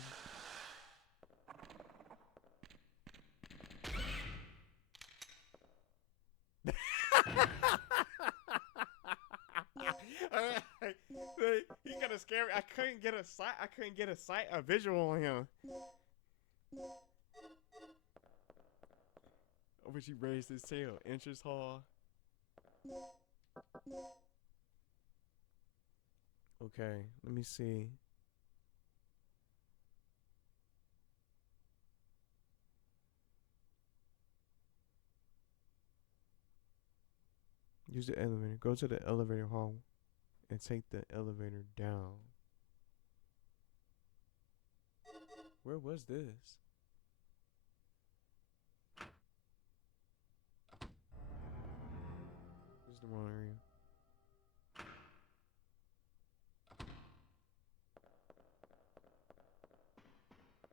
He kind of scary. I couldn't get a visual on him. Oh, but she raised his tail. Entrance hall. Okay, let me see. Use the elevator. Go to the elevator hall and take the elevator down. Where was this? Wrong area.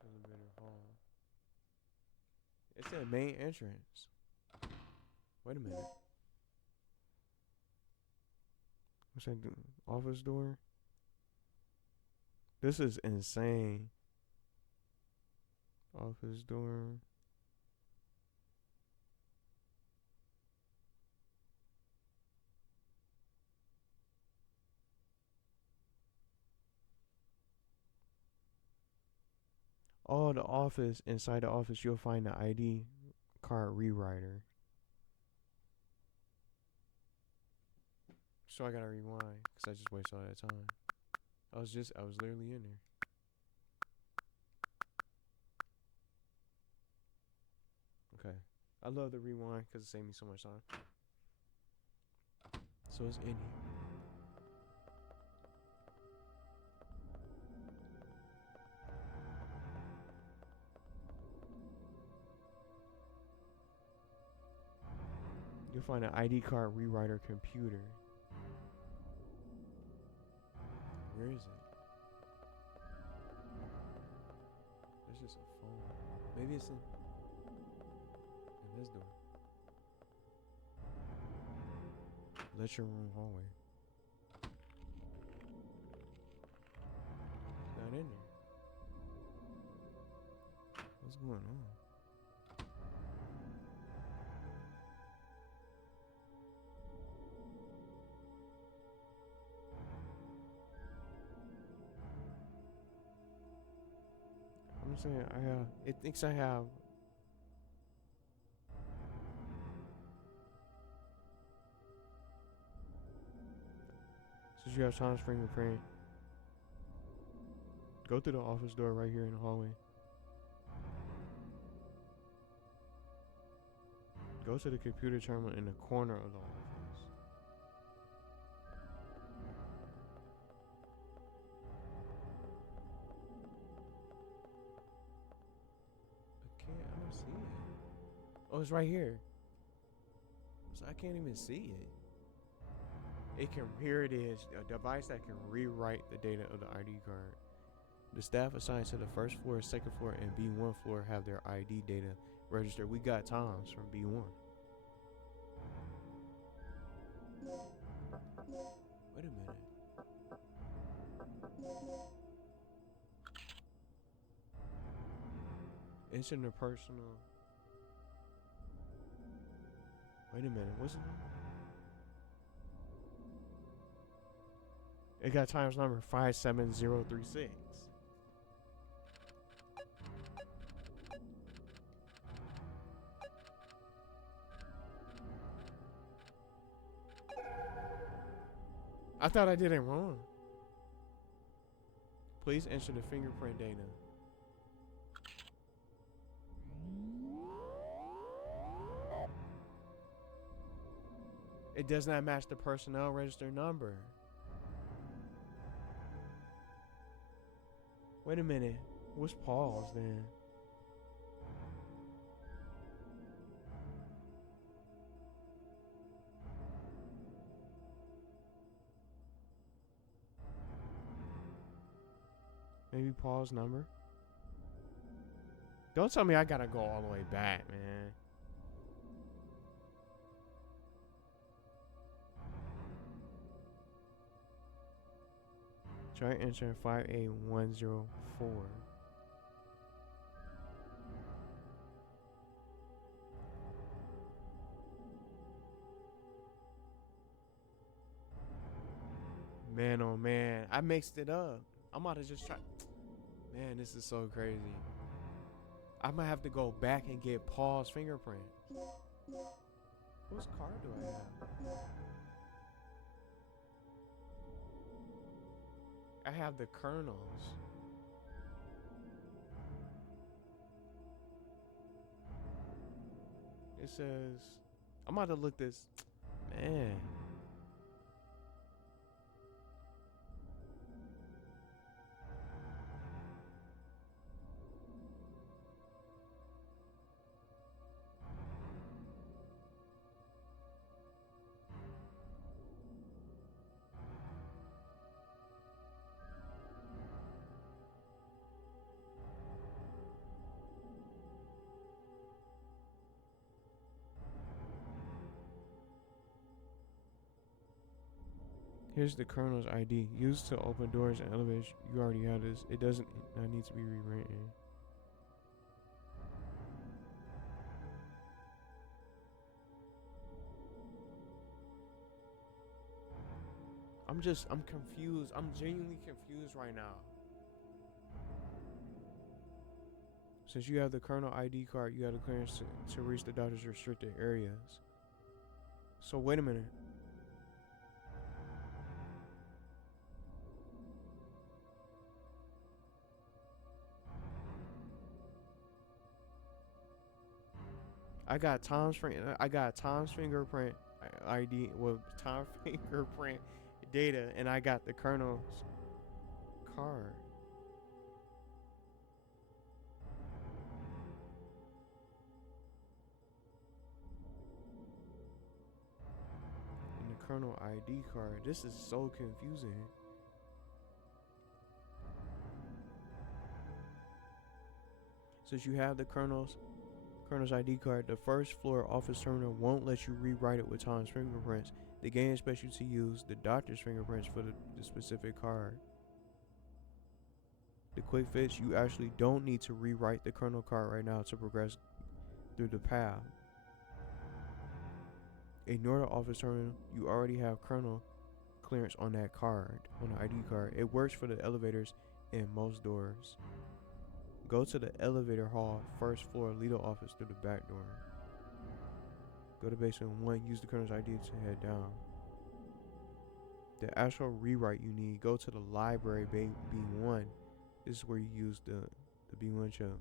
Elevator hall. It's the main entrance. Wait a minute. What's that? Office door? This is insane. Office door. Oh, the office. Inside the office, you'll find the ID card rewriter. So I gotta rewind because I just wasted all that time. I was literally in there. Okay. I love the rewind because it saved me so much time. So it's in here. You'll find an ID card rewriter computer. Where is it? There's just a phone. Maybe it's in this door. Lecture room hallway. It's not in there. What's going on? I'm saying it thinks I have. Since you have Tom's fingerprint, go through the office door right here in the hallway. Go to the computer terminal in the corner of the office. I don't see it. Oh, it's right here. So I can't even see it. Here it is, a device that can rewrite the data of the ID card. The staff assigned to the first floor, second floor, and B1 floor have their ID data registered. We got Tom's from B1. Wait a minute. It's in the personal. Wait a minute, what's it? It got Tom's number 57036. I thought I did it wrong. Please enter the fingerprint data. It does not match the personnel register number. Wait a minute. What's Paul's then? Maybe Paul's number? Don't tell me I gotta go all the way back, man. Try entering 58104. Man, oh man, I mixed it up. I'm about to just try. Man, this is so crazy. I might have to go back and get Paul's fingerprint. Whose card do I have? I have the Colonel's. It says, I'm about to look this. Man. Here's the Colonel's ID. Used to open doors and elevators. You already have this. It doesn't need to be rewritten. I'm confused. I'm genuinely confused right now. Since you have the Colonel ID card, you have the clearance to reach the doctor's restricted areas. So wait a minute. I got Tom's fingerprint ID, well, Tom's fingerprint data, and I got the Colonel's card. And the Colonel ID card. This is so confusing. Since you have the Colonel's ID card, the first floor office terminal won't let you rewrite it with Tom's fingerprints. The game expects you to use the doctor's fingerprints for the specific card. The quick fix, you actually don't need to rewrite the Colonel card right now to progress through the path. Ignore the office terminal. You already have Colonel clearance on that card, on the ID card. It works for the elevators and most doors. Go to the elevator hall, first floor, Lido office through the back door. Go to basement 1, use the Colonel's ID to head down. The actual rewrite you need, go to the library B1. This is where you use the B1 chip.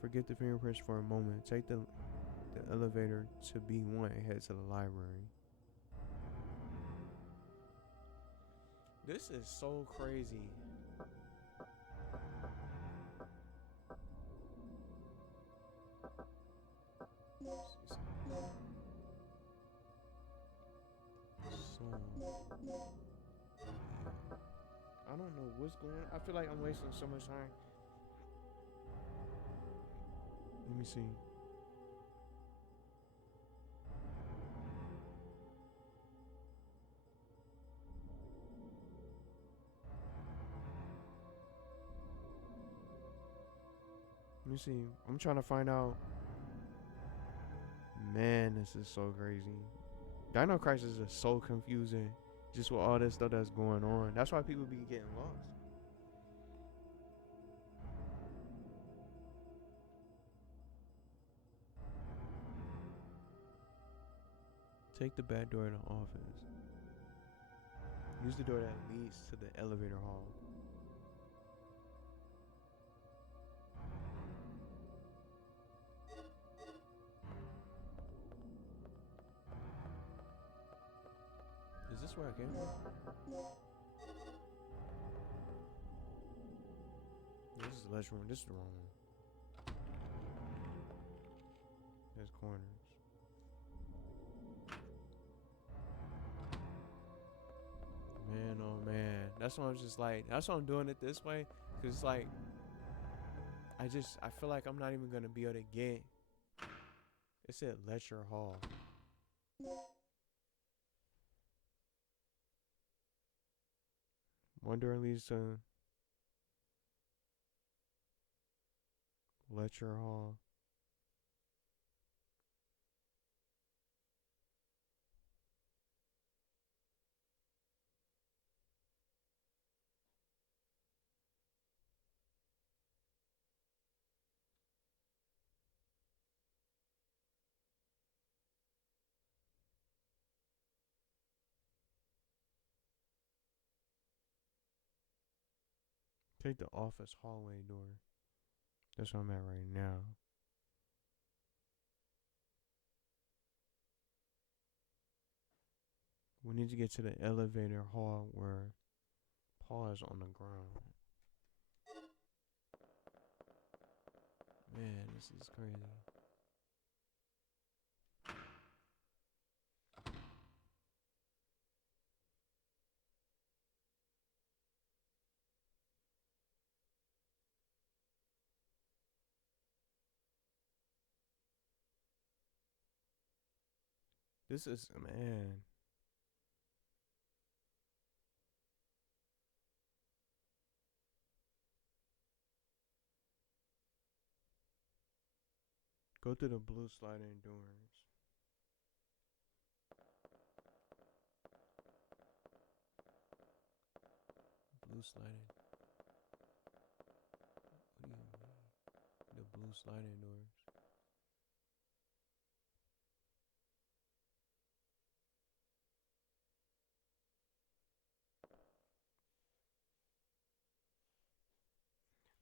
Forget the fingerprints for a moment. Take the elevator to B1 and head to the library. This is so crazy. I don't know what's going on. I feel like I'm wasting so much time. Let me see. Let me see. I'm trying to find out. Man, this is so crazy. Dino Crisis is so confusing. Just with all this stuff that's going on. That's why people be getting lost. Take the back door to the office. Use the door that leads to the elevator hall. Is this where I came from? This is the last room. This is the wrong one. There's corners. Man, oh man. That's why I'm just like, that's why I'm doing it this way. Cause it's like, I feel like I'm not even gonna be able to get. It said lecture hall. One door leads to lecture hall. Take the office hallway door. That's where I'm at right now. We need to get to the elevator hall where Paul is on the ground. Man, this is crazy. This is, man. Go to the blue sliding doors. Blue sliding. What do you mean? The blue sliding doors.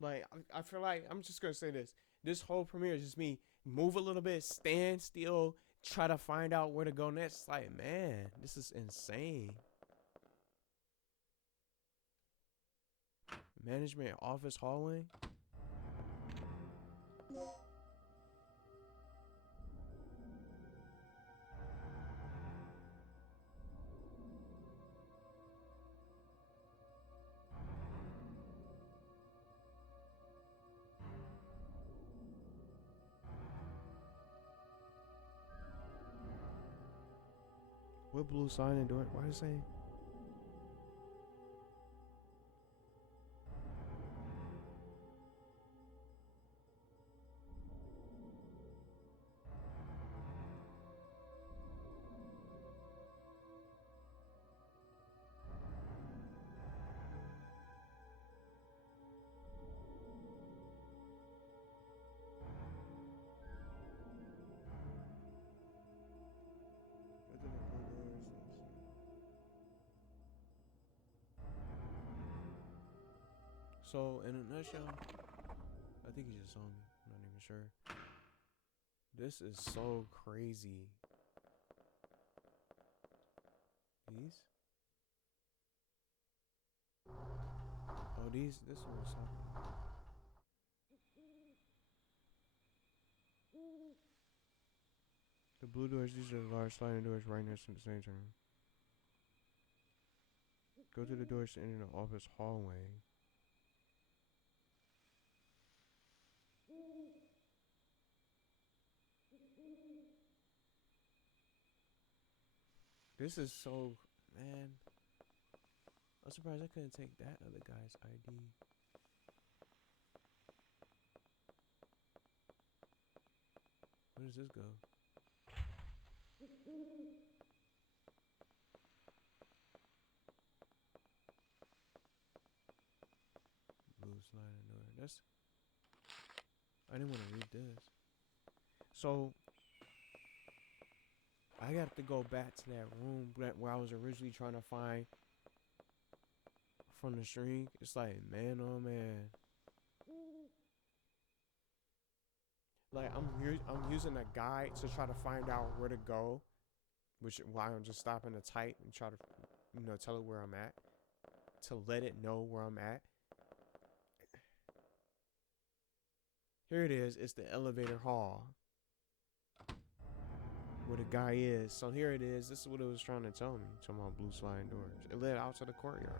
Like, I feel like I'm just gonna say this. This whole premiere is just me move a little bit, stand still, try to find out where to go next. It's like, man, this is insane. Management office hallway. What blue sliding door? Why is it saying? So, in a nutshell, I think he just saw me. I'm not even sure. This is so crazy. These? Oh, these. This one's something. The blue doors, these are the large sliding doors right next to the same turn. Go to the doors to enter the office hallway. This is so, man. I'm surprised I couldn't take that other guy's ID. Where does this go? Blue sliding door. That's. I didn't want to read this. So I got to go back to that room where I was originally trying to find from the stream. It's like, man, oh man. Like I'm using a guide to try to find out where to go, which why I'm just stopping to type and try to, tell it where I'm at, to let it know where I'm at. Here it is. It's the elevator hall where the guy is. So here it is. This is what it was trying to tell me. Talking about blue sliding doors. It led out to the courtyard.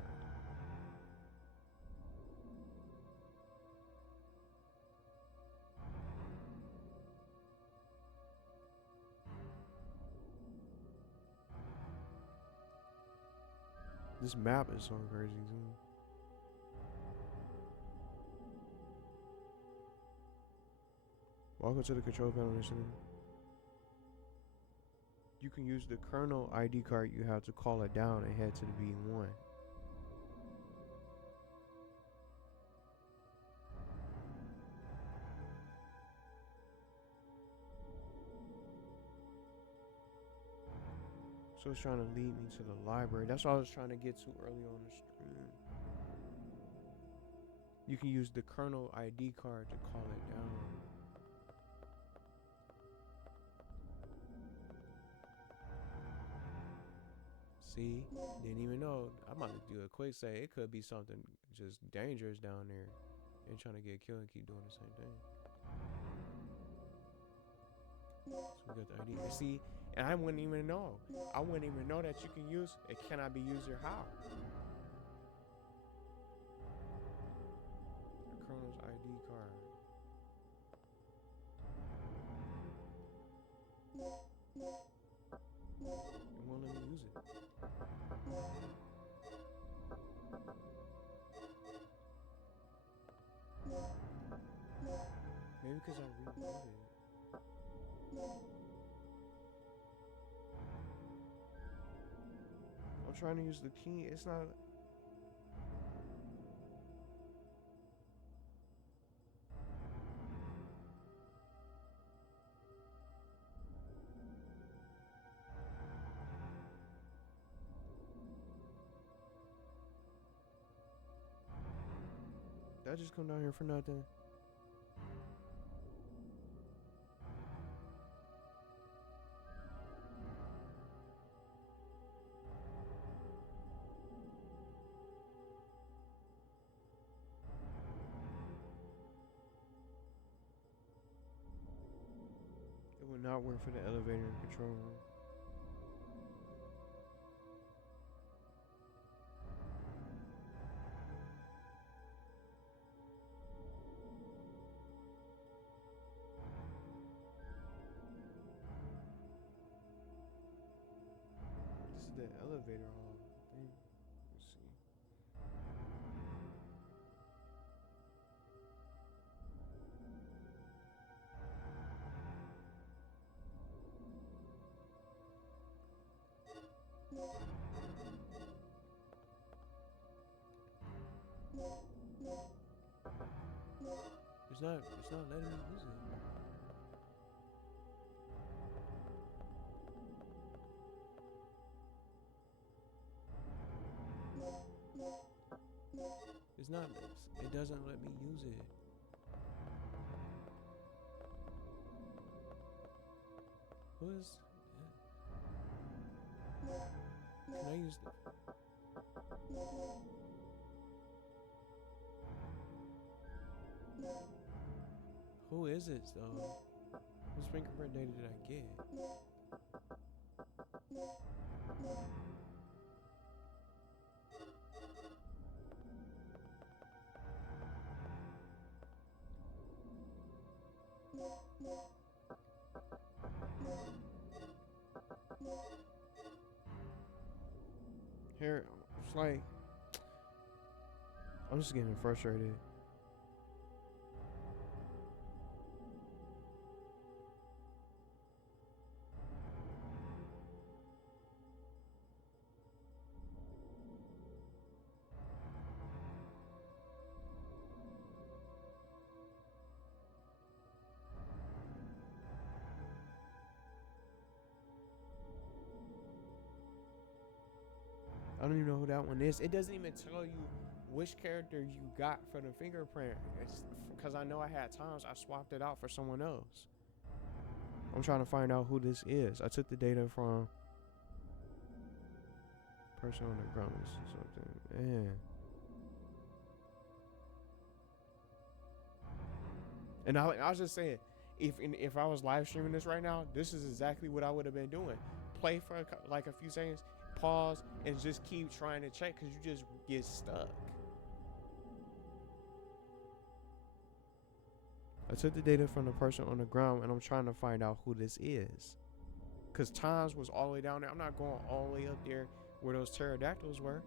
This map is so crazy too. Welcome to the control panel initiative. You can use the Colonel ID card you have to call it down and head to the B1. So it's trying to lead me to the library. That's what I was trying to get to early on the stream. You can use the Colonel ID card to call it down. See? Didn't even know. I might do a quick say. It could be something just dangerous down there. And trying to get killed and keep doing the same thing. So we got the ID. See? And I wouldn't even know. I wouldn't even know that you can use it. Cannot be used or how. The Colonel's ID card. because I rebooted. I'm trying to use the key. It's not. Did I just come down here for nothing? It would not work for the elevator and control room. This is the elevator hall. Let's see. It's not letting me use it. It's not, it doesn't let me use it. Who is, can I use the, who is it though? Whose fingerprint data did I get? Here, it's like, I'm just getting frustrated. I don't even know who that one is. It doesn't even tell you which character you got for the fingerprint. It's because I know I had times I swapped it out for someone else. I'm trying to find out who this is. I took the data from person on the ground or something. Man. And I was just saying, if I was live streaming this right now, this is exactly what I would have been doing. Play for like a few seconds, pause, and just keep trying to check because you just get stuck. I took the data from the person on the ground and I'm trying to find out who this is. Because times was all the way down there. I'm not going all the way up there where those pterodactyls were.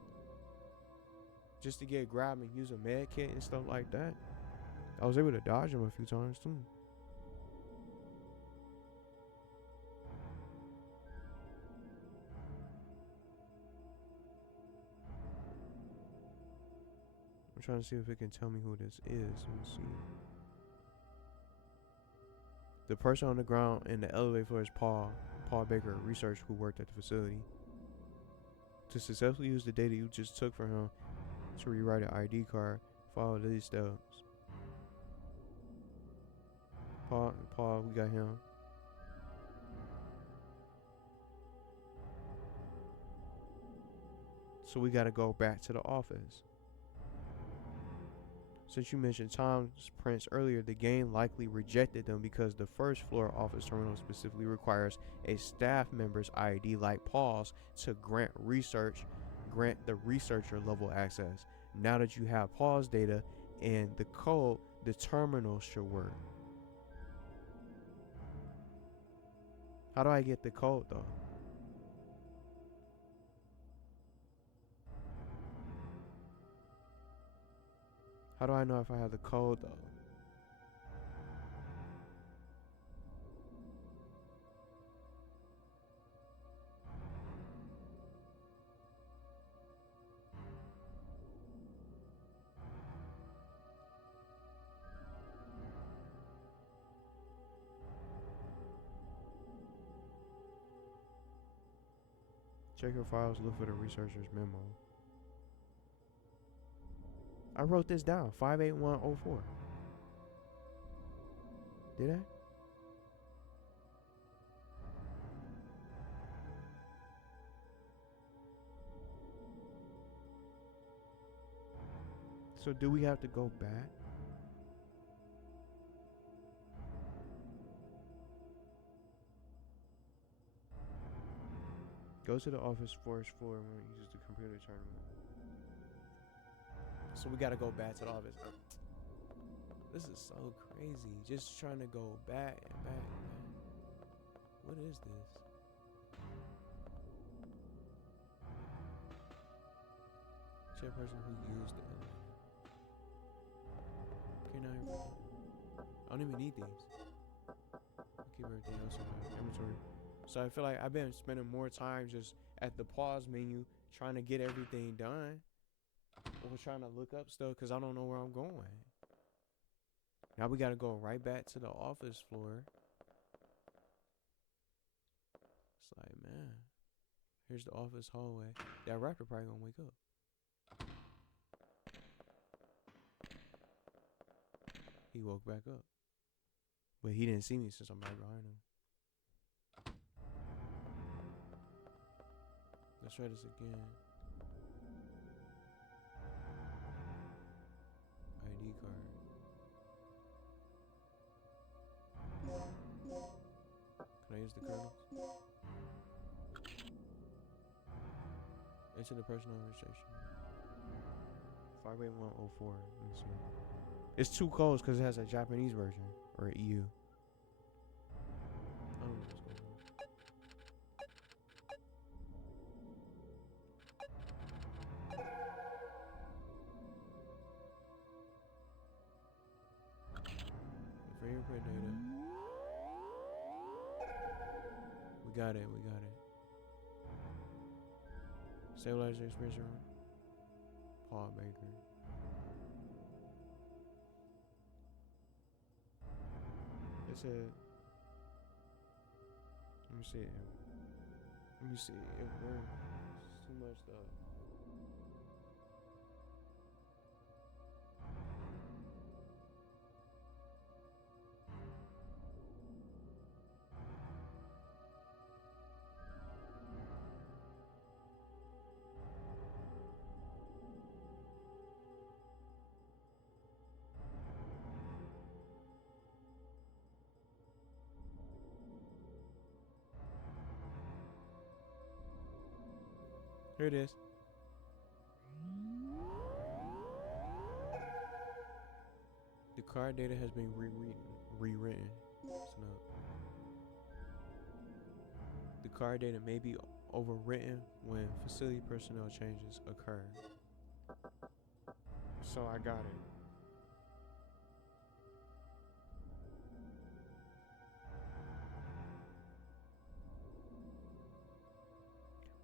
Just to get grabbed and use a med kit and stuff like that. I was able to dodge them a few times too. I'm trying to see if it can tell me who this is. Let me see. The person on the ground in the elevator floor is Paul Baker, a researcher who worked at the facility. To successfully use the data you just took from him to rewrite an ID card, follow these steps. Paul, we got him. So we gotta go back to the office. Since you mentioned Tom's prints earlier, the game likely rejected them because the first floor office terminal specifically requires a staff member's ID like Paul's to grant the researcher level access. Now that you have Paul's data and the code, the terminal should work. How do I get the code though? How do I know if I have the code though? Check your files. Look for the researcher's memo. I wrote this down. 58104. Did I? So do we have to go back? Go to the office first floor when we use the computer terminal. So we gotta go back to the office. This is so crazy. Just trying to go back and back and back. What is this? Chairperson who used it. Okay, now I don't even need these. I'll keep everything else in my inventory. So I feel like I've been spending more time just at the pause menu trying to get everything done. Or trying to look up stuff because I don't know where I'm going. Now we gotta go right back to the office floor. It's like, man, here's the office hallway. That raptor probably gonna wake up. He woke back up. But he didn't see me since I'm right behind him. Let's try this again. ID card. Can I use the kernels? Enter the personal registration. 58104. Let me see. It's two codes because it has a Japanese version or EU. I don't know what's going on. Fingerprint data. We got it. Stabilizer experience room. Paul Baker. It's a. Let me see it. It works. It's too much stuff. Here it is. The card data has been rewritten. Listen up. The card data may be overwritten when facility personnel changes occur. So I got it.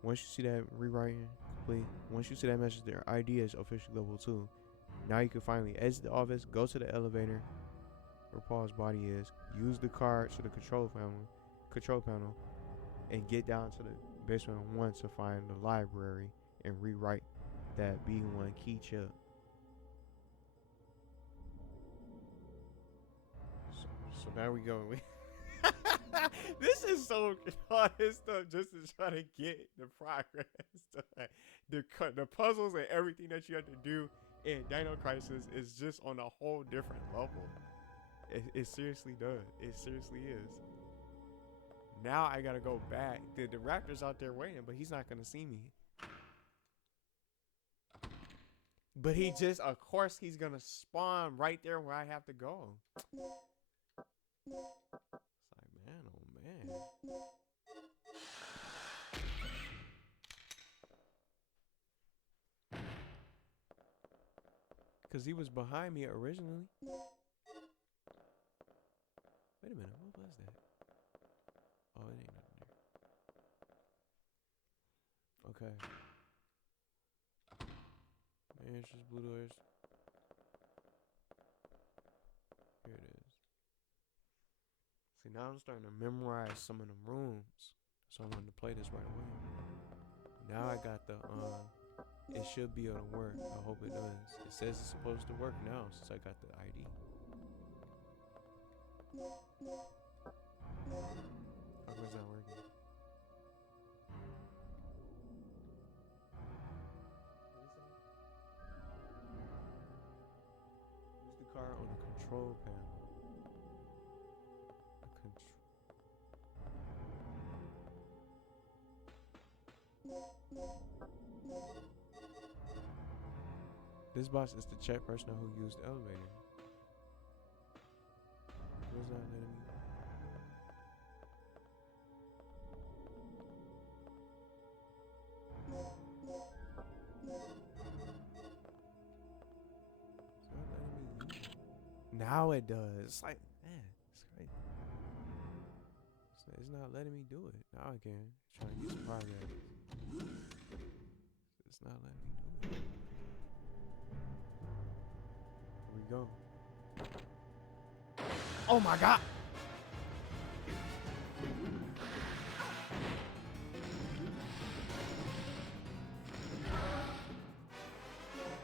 Once you see that rewriting complete, once you see that message, their ID is officially level 2. Now you can finally exit the office, go to the elevator where Paul's body is, use the card to the control panel, and get down to the basement 1 to find the library and rewrite that B1 key chip. So there we go. This is so all this stuff just to try to get the progress done. The puzzles and everything that you have to do in Dino Crisis is just on a whole different level. It seriously does. It seriously is. Now I gotta go back. The raptor's out there waiting, but he's not gonna see me. But he just, of course, he's gonna spawn right there where I have to go. It's like, man, oh man. Because he was behind me originally. Wait a minute, what was that? Oh, it ain't nothing there. Okay. Man, it's just blue doors. Here it is. See, now I'm starting to memorize some of the rooms. So I'm going to play this right away. Now I got the it should be able to work. I hope it does. It says it's supposed to work now since I got the ID. How come it's not working? Use the car on the control panel. This box is to check personnel who used the elevator. What's not letting me? It's not letting me use it. Now it does. It's like, man, it's crazy. It's not letting me do it. Now I can. Try to use progress. It's not letting me do it. Here we go. Oh my god!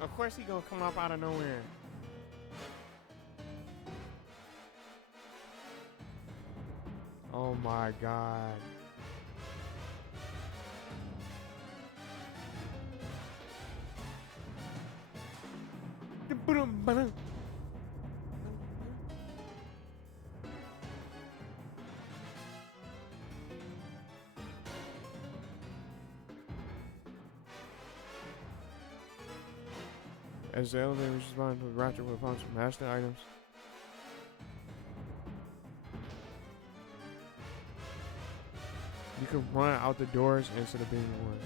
Of course he gonna come up out of nowhere. Oh my god. As the elevator responds to the raptor with punch master items. You can run out the doors instead of being one.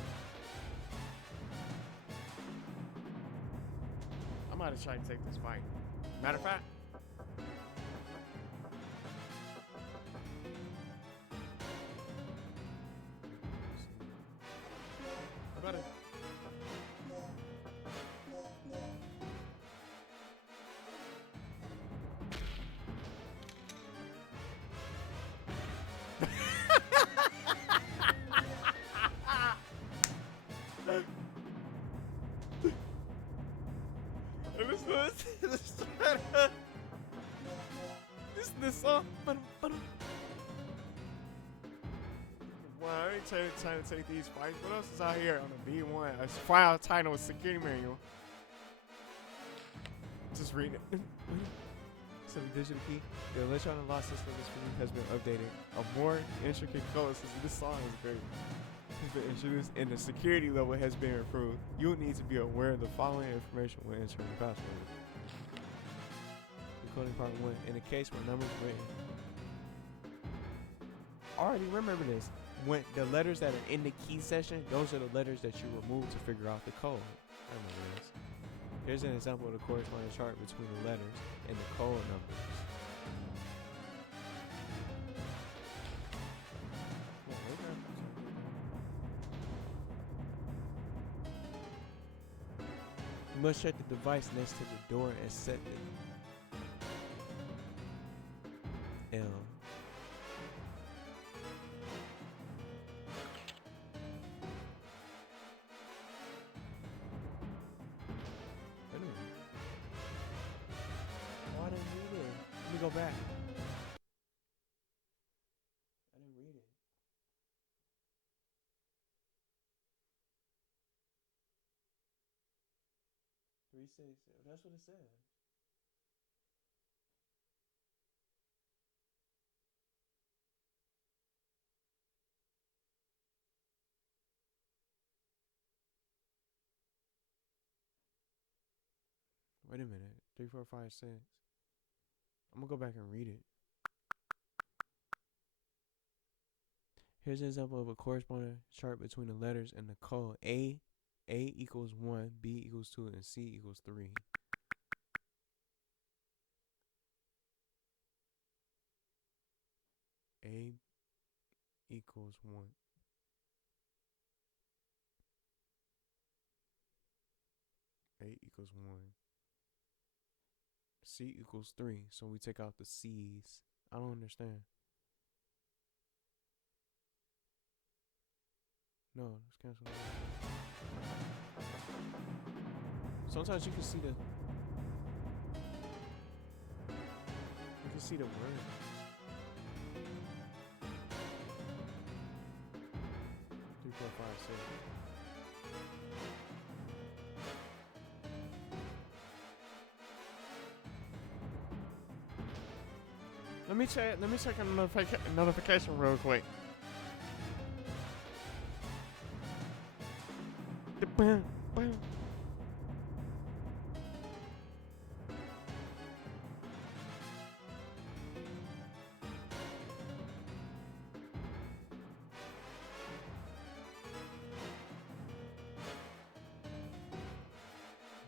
I'm about to try to take this fight. Matter of fact, I'm about to. This song. Well, I ain't trying to take these fights. What else is out here on the B1? A file title security manual. Just read it. So the digital key. The electronic lock system has been updated. A more intricate code system. This song is great. Has been introduced and the security level has been improved. You will need to be aware of the following information when entering the password. Decoding part 1. In the case where numbers written. I already remember this. When the letters that are in the key section, those are the letters that you remove to figure out the code. I remember this. Here's an example of the corresponding chart between the letters and the code numbers. You must check the device next to the door and set the L. Oh, I didn't read it. Let me go back. I didn't read it. 3-6. That's what it said. Wait a minute. 3, 4, 5, 6. I'm gonna go back and read it. Here's an example of a corresponding chart between the letters and the code. A equals 1, B equals 2, and C equals 3. A equals 1. A equals 1. C equals 3. So we take out the C's. I don't understand. No, cancel. Sometimes you can see the word. 3, 4, 5, 6. Let me check a notification real quick.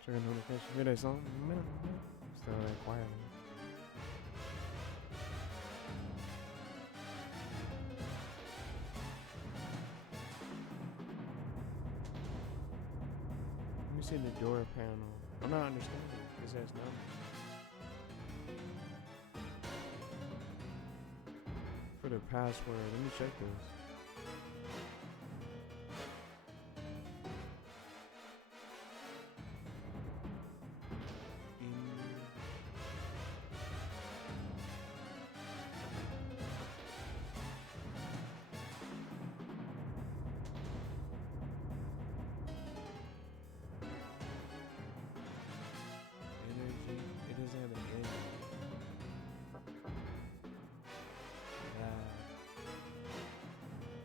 Check a notification. Hear that song? Still that quiet. Let me see the door panel. I'm not understanding. It says no. For the password, let me check this.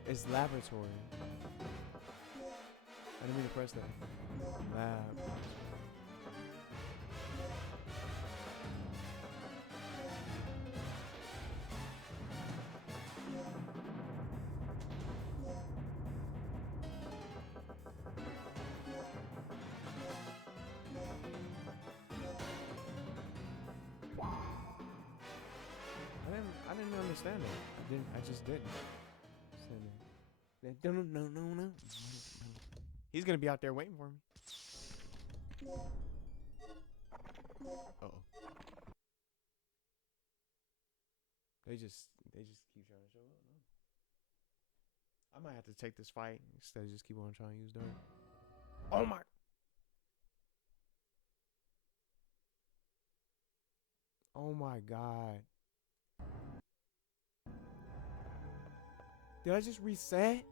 It's laboratory. I didn't mean to press that. Lab. I didn't understand it. I just didn't. No. He's gonna be out there waiting for me. Uh-oh. They just keep trying to show up. No. I might have to take this fight instead of just keep on trying to use dirt. Oh my. Oh my God. Did I just reset?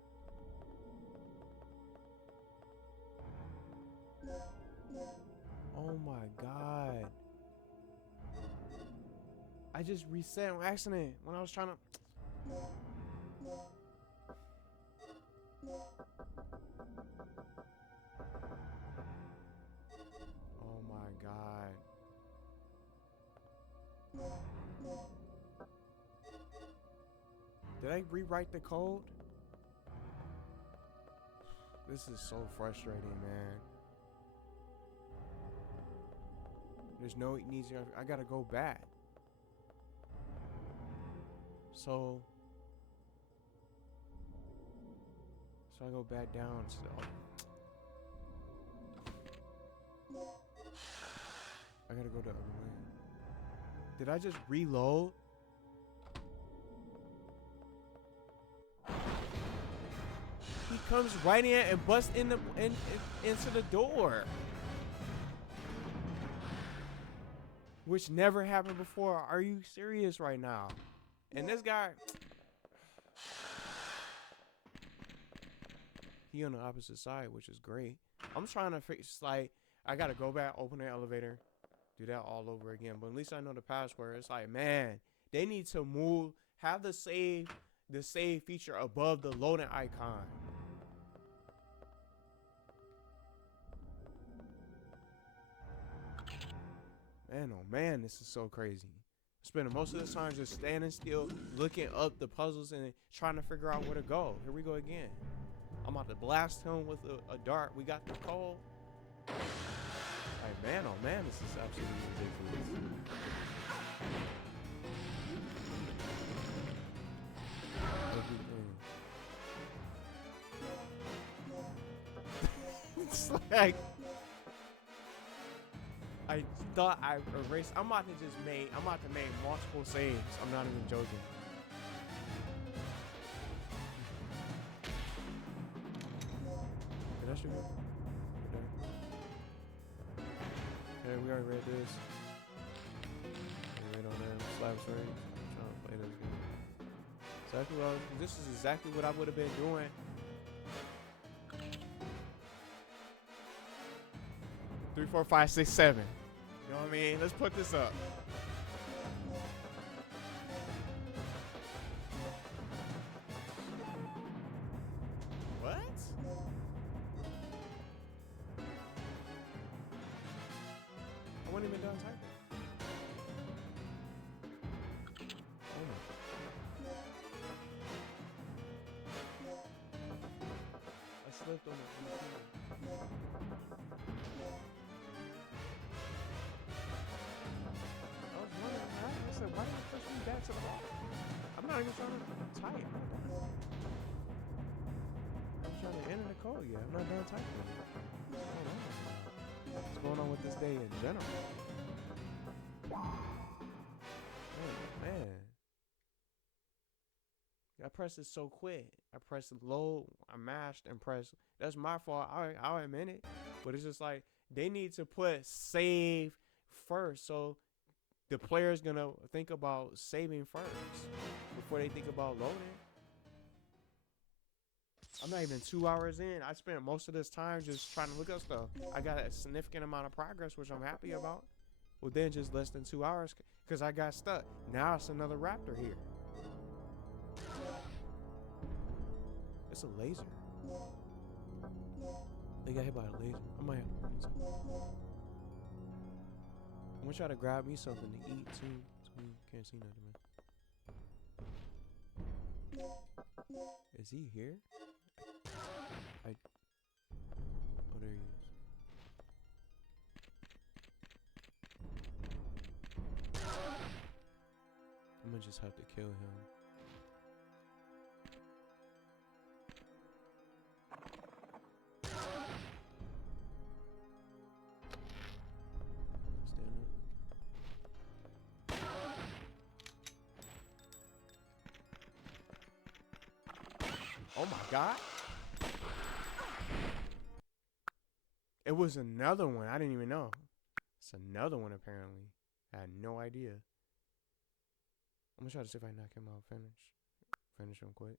Oh my God. I just reset on accident when I was trying to. Oh my God. Did I rewrite the code? This is so frustrating, man. There's no easier. I gotta go back. So I go back down. I gotta go the other way. Did I just reload? He comes right in and busts into the door, which never happened before. Are you serious right now? And this guy, he on the opposite side, which is great. I'm trying to fix, like, I gotta go back, open the elevator, do that all over again. But at least I know the password. It's like, man, they need to have the save feature above the loading icon. Man, oh man, this is so crazy. Spending most of the time just standing still, looking up the puzzles and trying to figure out where to go. Here we go again. I'm about to blast him with a dart. We got the code. Like, man, oh man, this is absolutely ridiculous. It's like, I thought I erased. I'm about to make multiple saves. I'm not even joking. should be okay. Okay, we already read this. Right on there. Slab straight. I'm trying to play this game. Exactly what this is exactly what I would have been doing. 3, 4, 5, 6, 7. You know what I mean? Let's put this up. What? I wasn't even done typing. Oh my. I slipped on the computer. I said, why did you push me back to the wall? I'm not even trying to type. I'm trying to enter the code yet. I'm not done typing. What's going on with this day in general? Oh, man. I pressed it so quick. I pressed load, I mashed and pressed. That's my fault. I'll admit it. But it's just like they need to put save first. So the player's gonna think about saving first before they think about loading. I'm not even 2 hours in. I spent most of this time just trying to look up stuff. I got a significant amount of progress, which I'm happy about. Well, then just less than 2 hours because I got stuck. Now it's another raptor here. It's a laser. They got hit by a laser. I might have to bring something. I'm gonna try to grab me something to eat too. Can't see nothing, man. Is he here? Oh, there he is. I'm gonna just have to kill him. Oh my God. It was another one. I didn't even know. It's another one apparently. I had no idea. I'm gonna try to see if I can knock him out. Finish him quick.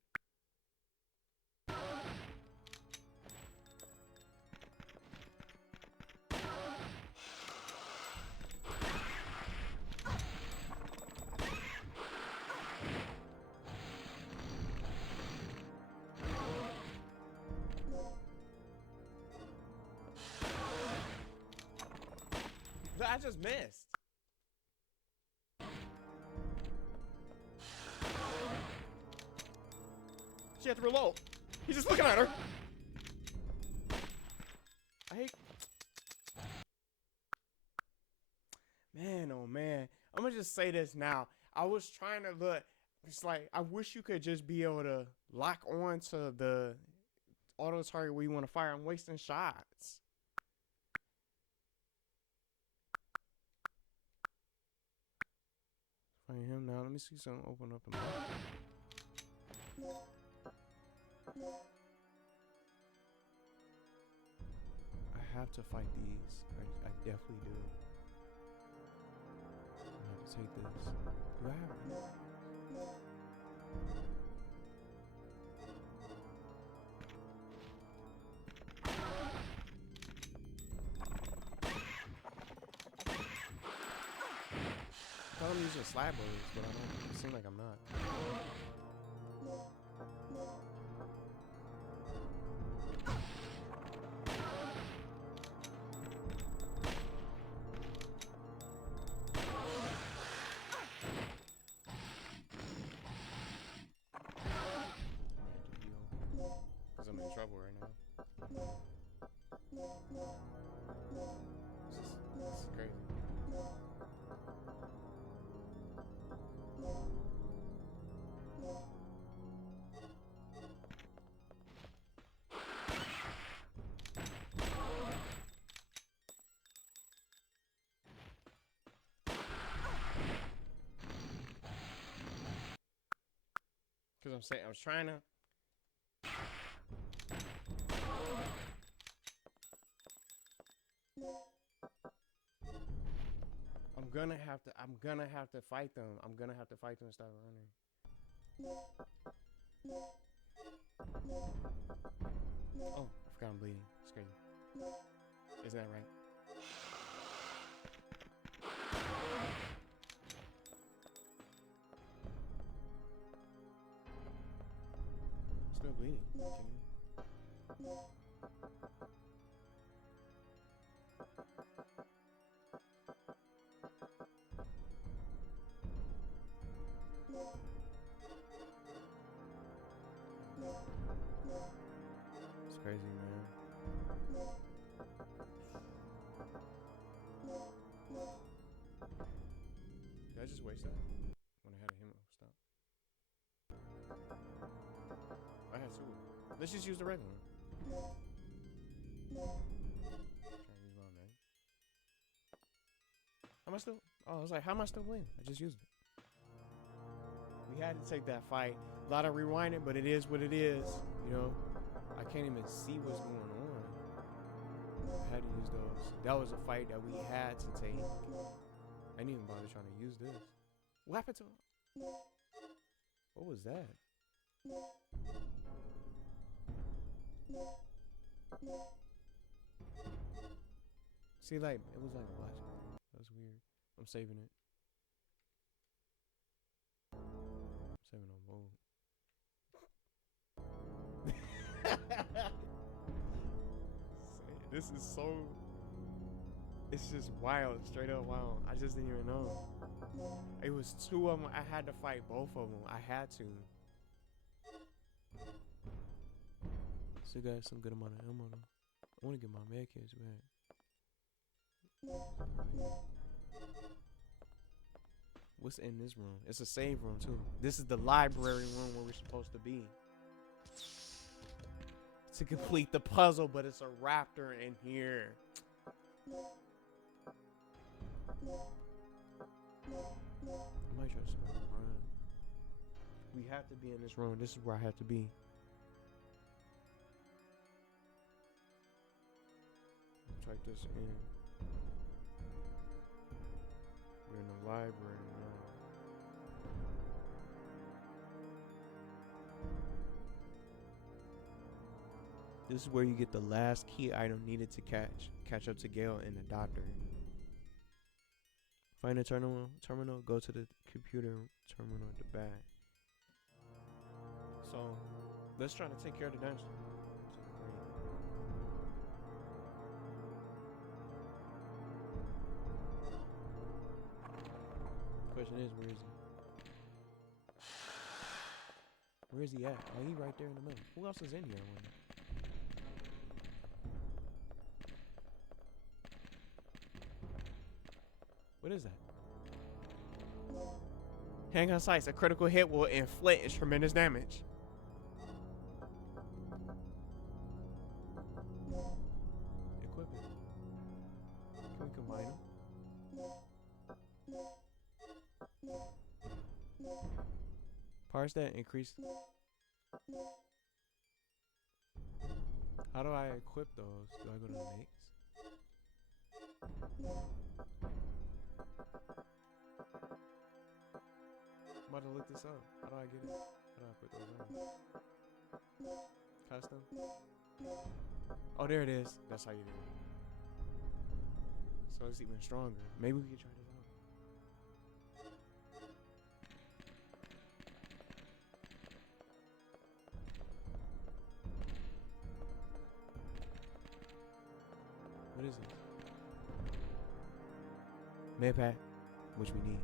I just missed. She had to reload. He's just looking at her. I hate. Man, oh man. I'm gonna just say this now. I was trying to look. It's like I wish you could just be able to lock on to the auto target where you want to fire. I'm wasting shots. Find him now. Let me see something open up in the I have to fight these. I definitely do. I have to take this. Do I have it? I'm using slab bullets, but I don't seem like I'm not. Because I'm in trouble right now. This is crazy. Because I'm saying, I was trying to. I'm gonna have to fight them. I'm gonna have to fight them and start running. Oh, I forgot I'm bleeding. It's crazy. Isn't that right? Still bleeding. Kidding me? It's crazy, man. Did I just waste that? When I had a hemo stop. I had two. Let's just use the regular one. Trying to use my man. How am I still? Oh, I was like, how am I still bleeding? I just used it. We had to take that fight. A lot of rewinding, but it is what it is. You know, I can't even see what's going on. I had to use those. That was a fight that we had to take. I didn't even bother trying to use this. What happened to him? What was that? See, like, it was like flashing. That was weird. I'm saving it. I'm saving on mode. This is so... It's just wild, straight up wild. I just didn't even know. It was two of them. I had to fight both of them. I had to. Still got some good amount of ammo though. I want to get my med kits back. What's in this room? It's a save room too. This is the library room where we're supposed to be. To complete the puzzle, but it's a raptor in here. I might try to spin around. We have to be in this room. This is where I have to be. Type this in. We're in the library now. This is where you get the last key item needed to catch up to Gail and the doctor. Find a terminal, go to the computer terminal at the back. So, let's try to take care of the dinosaur. Question is, where is he? Where is he at? Oh, he right there in the middle. Who else is in here, I wonder? What is that? Handgun sights. A critical hit will inflict tremendous damage. Equip it. Can we combine them? Parse that, increase. How do I equip those? Do I go to the mix? I'm about to look this up. How do I get it? How do I put those on? Custom? Oh, there it is. That's how you do it. So it's even stronger. Maybe we can try this out. What is this? Med pack, which we need.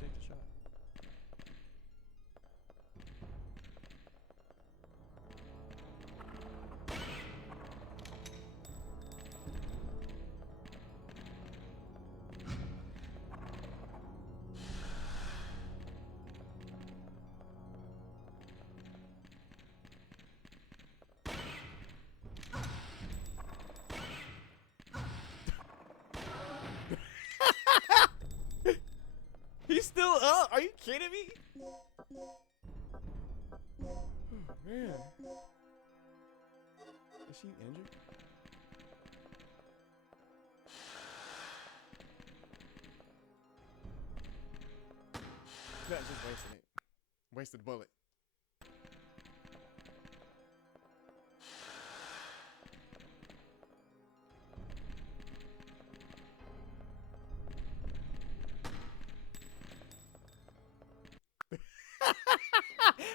Take the shot. still up? Are you kidding me? Oh, man. Is she injured? No, just wasting it. Wasted bullet.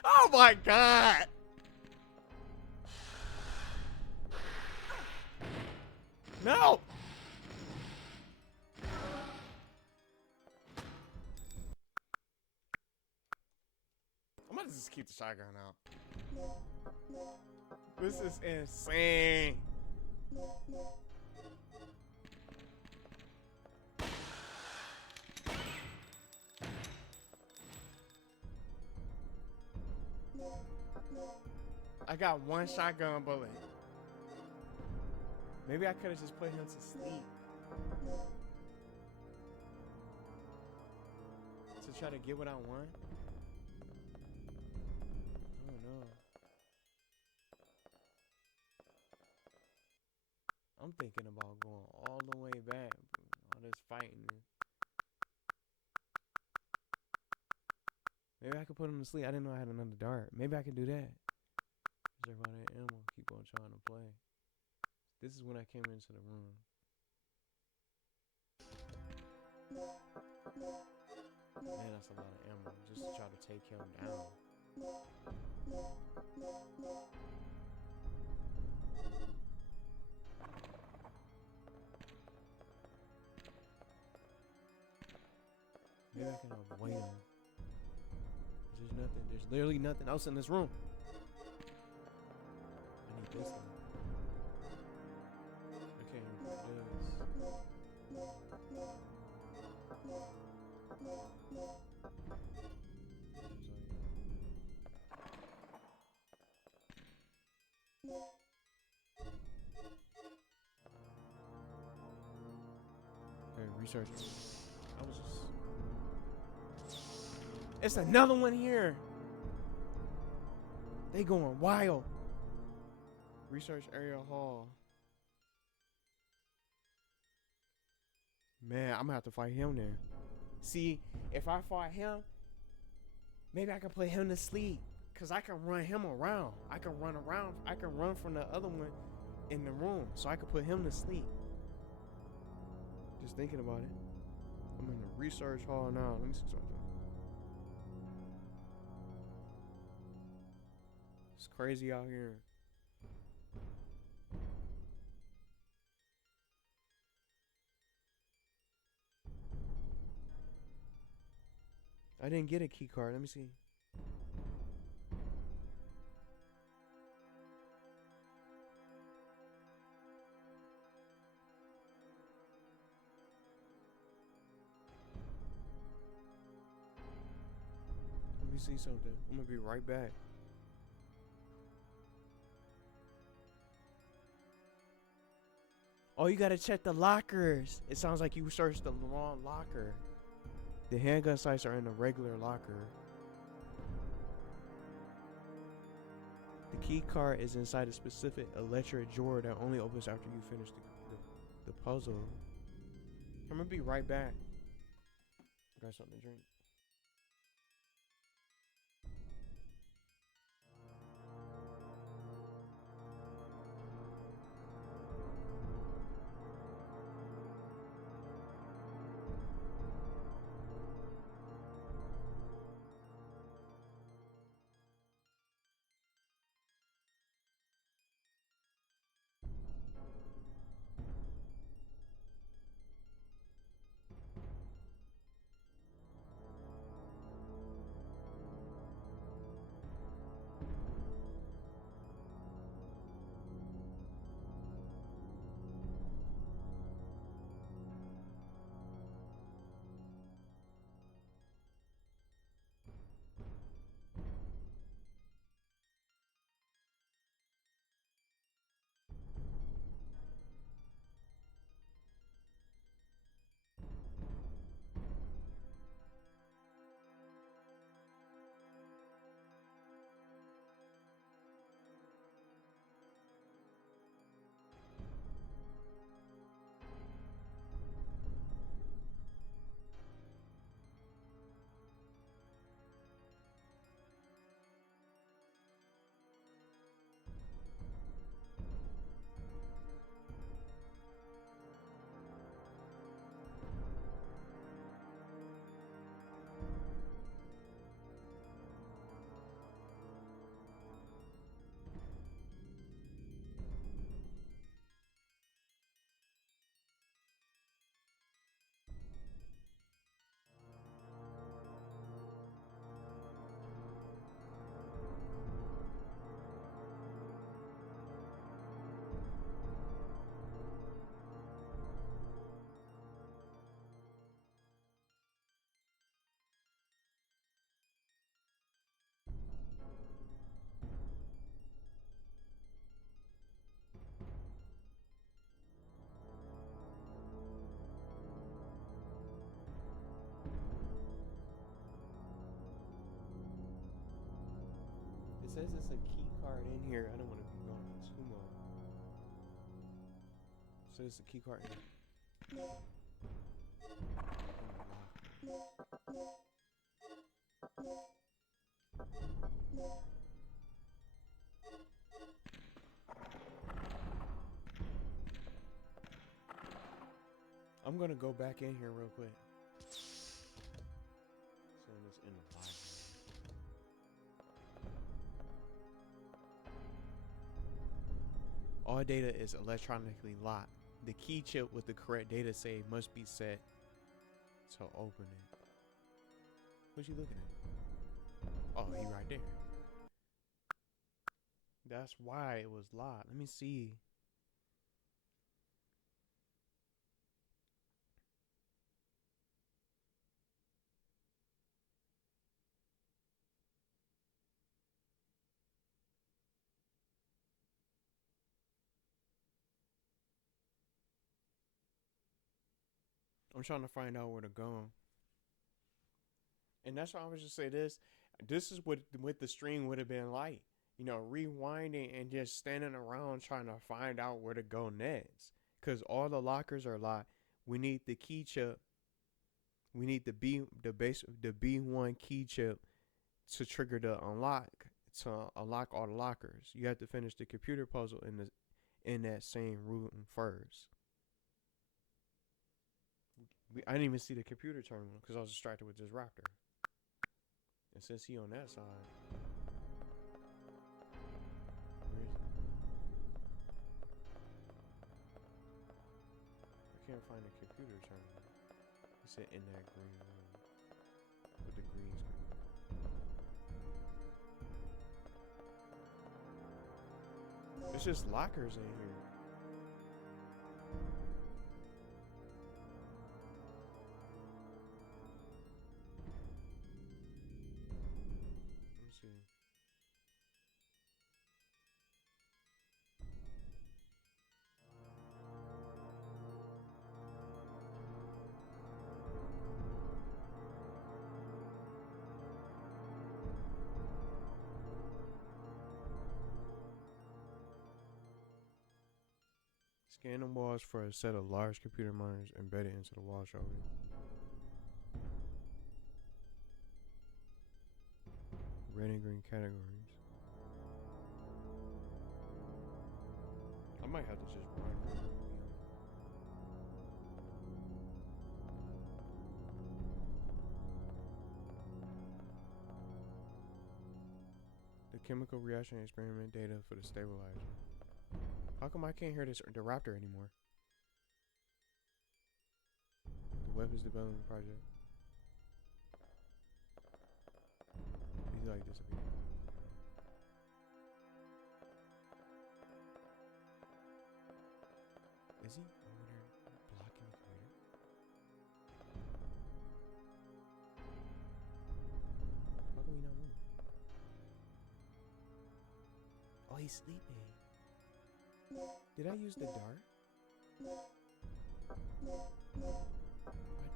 Oh my god! No! I'm gonna just keep the shotgun out. This is insane. I got one shotgun bullet. Maybe I could have just put him to sleep. To try to get what I want. I don't know. I'm thinking about going all the way back. All this fighting. Maybe I could put him to sleep. I didn't know I had another dart. Maybe I could do that. Reserve all that ammo. Keep on trying to play. This is when I came into the room. Man, that's a lot of ammo. Just to try to take him down. Maybe I can avoid him. There's nothing. There's literally nothing else in this room. I need this one. I can't even do this. Okay, research. I was just... It's another one here. They going wild. Research area hall. Man, I'm gonna have to fight him then. See, if I fight him, maybe I can put him to sleep. Cause I can run him around. I can run around. I can run from the other one in the room. So I can put him to sleep. Just thinking about it. I'm in the research hall now. Let me see something. It's crazy out here. I didn't get a key card. Let me see. Let me see something. I'm gonna be right back. Oh, you gotta check the lockers. It sounds like you searched the wrong locker. The handgun sights are in the regular locker. The key card is inside a specific electric drawer that only opens after you finish the puzzle. I'm gonna be right back. Got something to drink. says it's a key card in here. I don't want to be going for too long. So it's a key card in here. I'm gonna go back in here real quick. So it's in the library. All data is electronically locked. The key chip with the correct data save must be set to open it. What you looking at? Oh, he right there. That's why it was locked. Let me see. I'm trying to find out where to go. And that's why I was just say this. This is what the stream would have been like. You know, rewinding and just standing around trying to find out where to go next. Because all the lockers are locked. We need the key chip. We need the B1 key chip to trigger the unlock, to unlock all the lockers. You have to finish the computer puzzle in that same room first. I didn't even see the computer terminal because I was distracted with this raptor. And since he on that side, where is it? I can't find the computer terminal. He said in that green room with the green screen. It's just lockers in here. Scan the walls for a set of large computer monitors embedded into the wall shelving. Red and green categories. I might have to just run. The chemical reaction experiment data for the stabilizer. How come I can't hear the raptor anymore? The weapons development project. He's like disappeared. Is he over there blocking the computer? How come he not moving? Oh, he's sleeping. Did I use the dart? I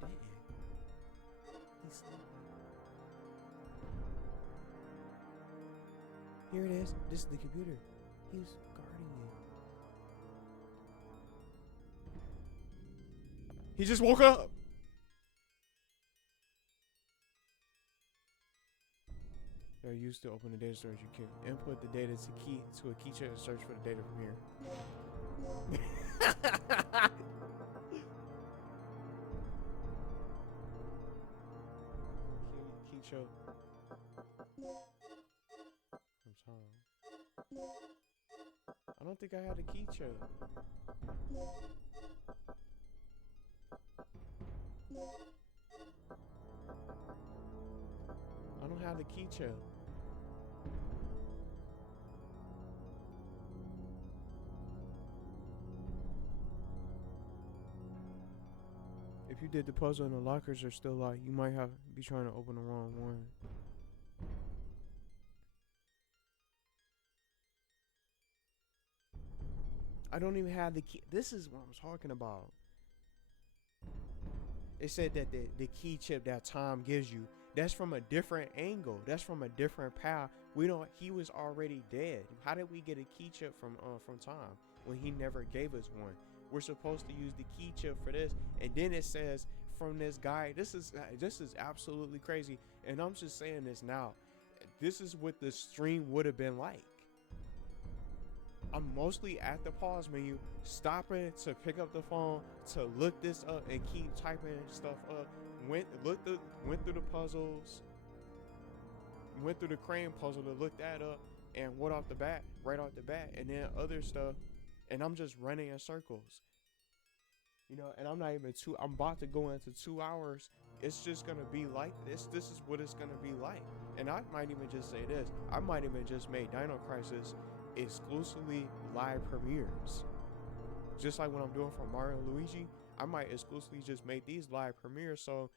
didn't. He's sleeping. Here it is. This is the computer. He's guarding it. He just woke up. They're used to open the data storage. You can input the data to a key chip and search for the data from here. Key choke. I'm sorry. I don't think I had a key choke. I don't have the key choke. If you did the puzzle and the lockers are still locked, you might be trying to open the wrong one. I don't even have the key. This is what I'm talking about. It said that the key chip that Tom gives you, that's from a different angle. That's from a different path We don't. He was already dead. How did we get a key chip from Tom when he never gave us one? We're supposed to use the key chip for this, and then it says from this guy. This is absolutely crazy, and I'm just saying this now. This is what the stream would have been like. I'm mostly at the pause menu, stopping to pick up the phone to look this up and keep typing stuff up. Went through the puzzles. Went through the crane puzzle to look that up, and right off the bat, and then other stuff, and I'm just running in circles. And I'm about to go into 2 hours. It's just gonna be like this. This is what it's gonna be like. And I might even just say this. I might even just make Dino Crisis exclusively live premieres. Just like what I'm doing for Mario and Luigi, I might exclusively just make these live premieres. So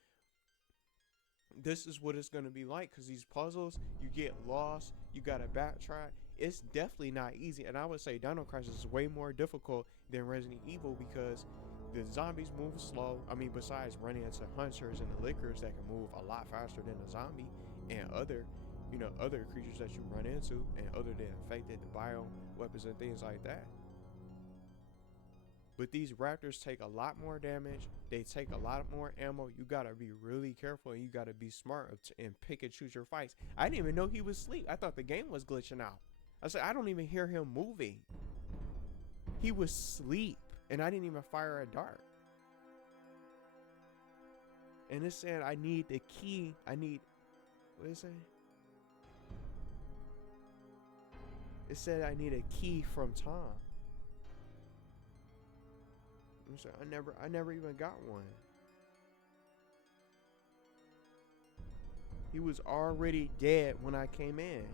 this is what it's going to be like, because these puzzles, you get lost, you got to backtrack. It's definitely not easy. And I would say Dino Crisis is way more difficult than Resident Evil, because the zombies move slow. I mean, besides running into hunters and the lickers that can move a lot faster than a zombie, and other creatures that you run into, and other than infected, the bio weapons and things like that. But these raptors take a lot more damage. They take a lot more ammo. You gotta be really careful, and you gotta be smart and pick and choose your fights. I didn't even know he was asleep. I thought the game was glitching out. I said, I don't even hear him moving. He was asleep, and I didn't even fire a dart. And it said I need the key. What did it say? It said I need a key from Tom. I never even got one. He was already dead when I came in.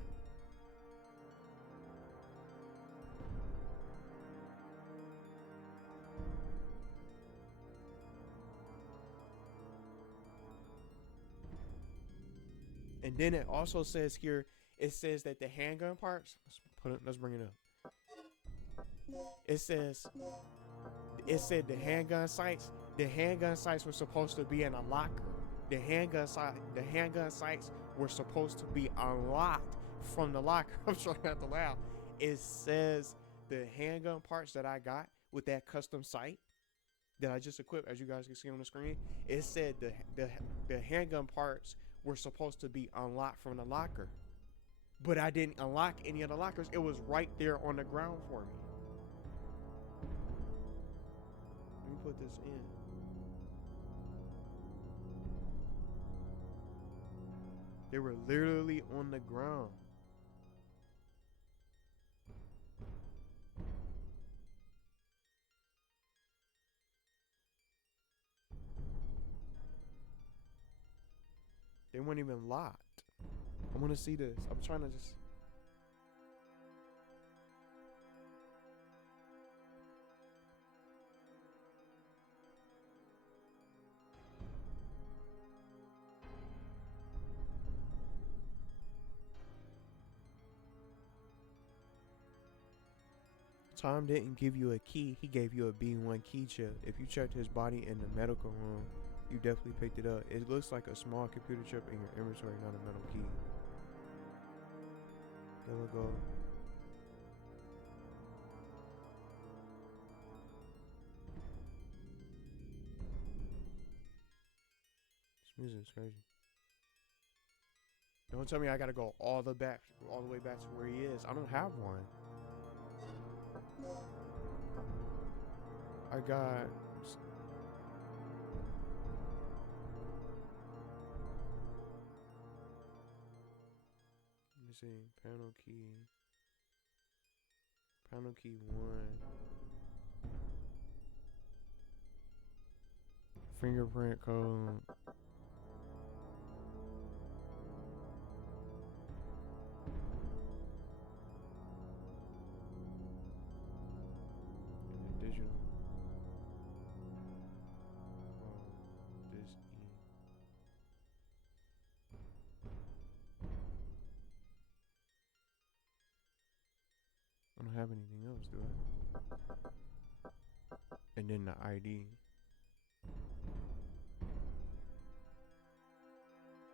And then it also says here, it says that the handgun parts, let's bring it up. It said the handgun sights were supposed to be in a locker. The handgun sights were supposed to be unlocked from the locker. I'm trying not to laugh. It says the handgun parts that I got with that custom sight that I just equipped, as you guys can see on the screen, it said the handgun parts were supposed to be unlocked from the locker. But I didn't unlock any of the lockers. It was right there on the ground for me. Let me put this in. They were literally on the ground. They weren't even locked. I want to see this. I'm trying to just... Tom didn't give you a key. He gave you a B1 key chip. If you checked his body in the medical room, you definitely picked it up. It looks like a small computer chip in your inventory, not a metal key. There we go. This music's crazy. Don't tell me I gotta go all the way back to where he is. I don't have one. I got... Let me see. Panel key 1. Fingerprint code. Digital. This E. I don't have anything else, do I? And then the ID.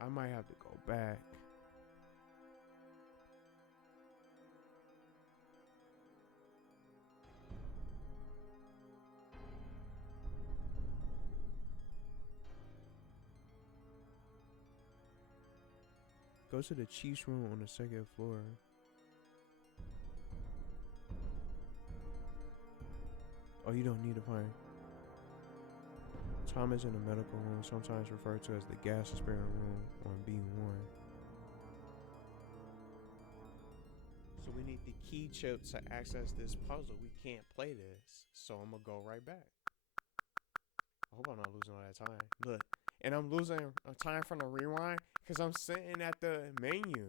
I might have to go back. Go to the chief's room on the second floor. Oh, you don't need to find. Tom is in the medical room, sometimes referred to as the gas experiment room on B1. So we need the key chip to access this puzzle. We can't play this. So I'm gonna go right back. I hope I'm not losing all that time. Look, and I'm losing time from the rewind because I'm sitting at the menu.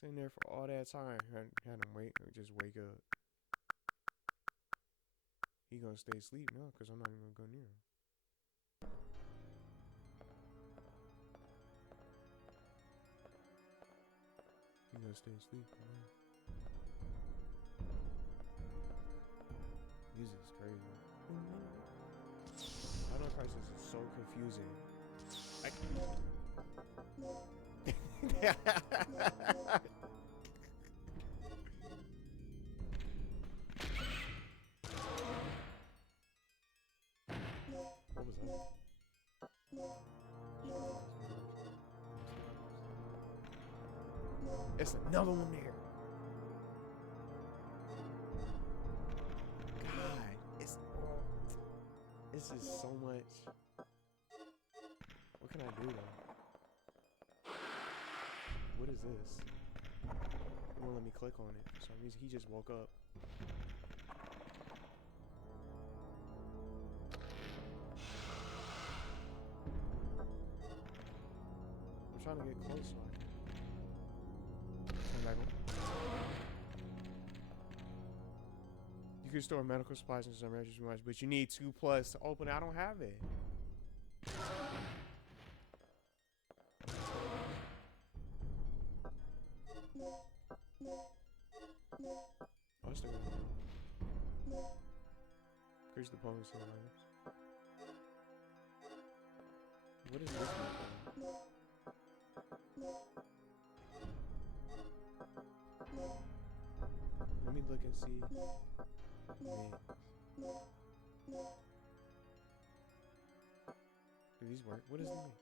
Sitting there for all that time. Had him wait or just wake up. He gonna stay asleep now because I'm not even gonna go near him. He gonna stay asleep now. This is crazy. Dino Crisis is so confusing. What was that? It's another one there. God, this is so much. What can I do though? What is this? It won't let me click on it for some reason. He just woke up. I'm trying to get close. Turn back on. You can store medical supplies in some registry, but you need 2+ to open it. I don't have it. Oh, it's still going. Increase the potency of items. What is this one? Let me look and see. Man. Do these work? What does it mean?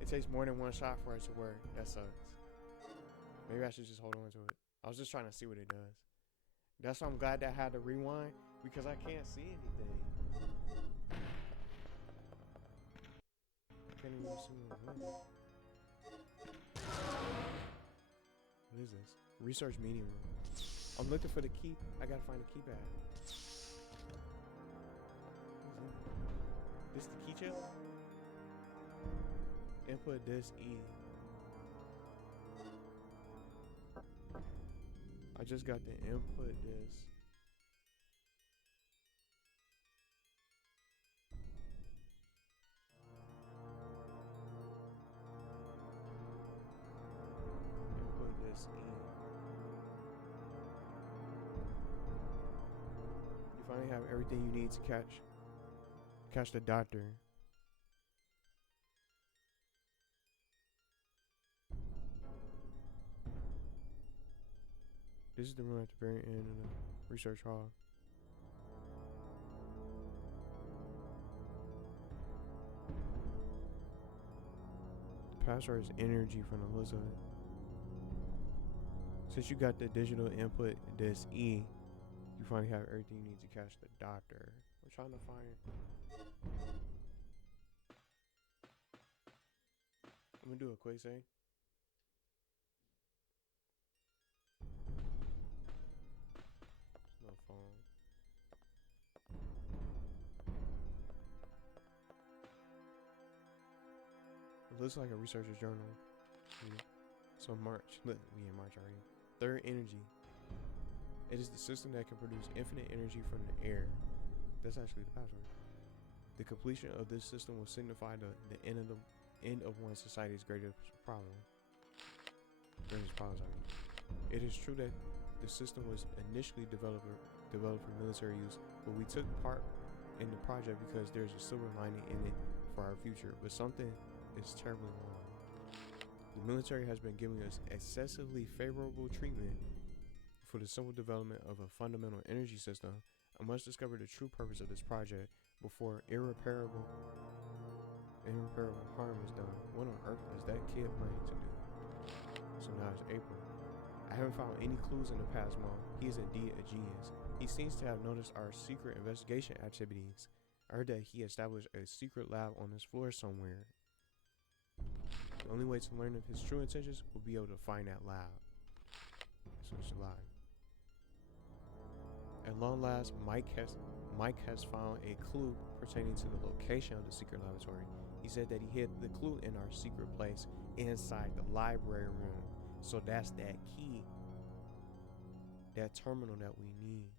It takes more than one shot for it to work. That sucks. Maybe I should just hold on to it. I was just trying to see what it does. That's why I'm glad that I had to rewind, because I can't see anything. I can't even see what it is. What is this? Research meeting room. I'm looking for the key. I gotta find the keypad. This the key chip? Input this E. I just got the input this. Input this E. You finally have everything you need to catch the doctor. This is the room at the very end of the research hall. The password is energy from the looks of it. Since you got the digital input, this E, you finally have everything you need to catch the doctor. I'm trying to find. I'm gonna do a quick save. No phone. It looks like a researcher's journal. Yeah. So March. Look, we in March already. Third energy. It is the system that can produce infinite energy from the air. That's actually the password. The completion of this system will signify the end of one society's greatest problem. It is true that the system was initially developed for military use, but we took part in the project because there's a silver lining in it for our future. But something is terribly wrong. The military has been giving us excessively favorable treatment for the simple development of a fundamental energy system. I must discover the true purpose of this project before irreparable harm is done. What on earth is that kid planning to do? So now it's April. I haven't found any clues in the past month. He is indeed a genius. He seems to have noticed our secret investigation activities. I heard that he established a secret lab on his floor somewhere. The only way to learn of his true intentions will be able to find that lab. So it's July. At long last, Mike has found a clue pertaining to the location of the secret laboratory. He said that he hid the clue in our secret place inside the library room. So that's that key, that terminal that we need.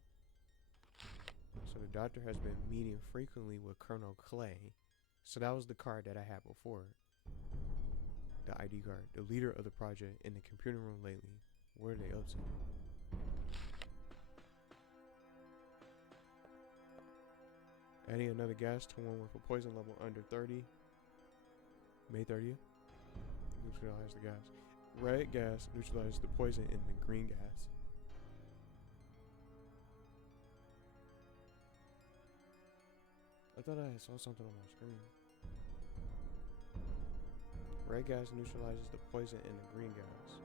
So the doctor has been meeting frequently with Colonel Clay. So that was the card that I had before. The ID card. The leader of the project in the computer room lately. What are they up to? Adding another gas to one with a poison level under 30. May 30th. Neutralize the gas. Red gas neutralizes the poison in the green gas. I thought I saw something on my screen. Red gas neutralizes the poison in the green gas.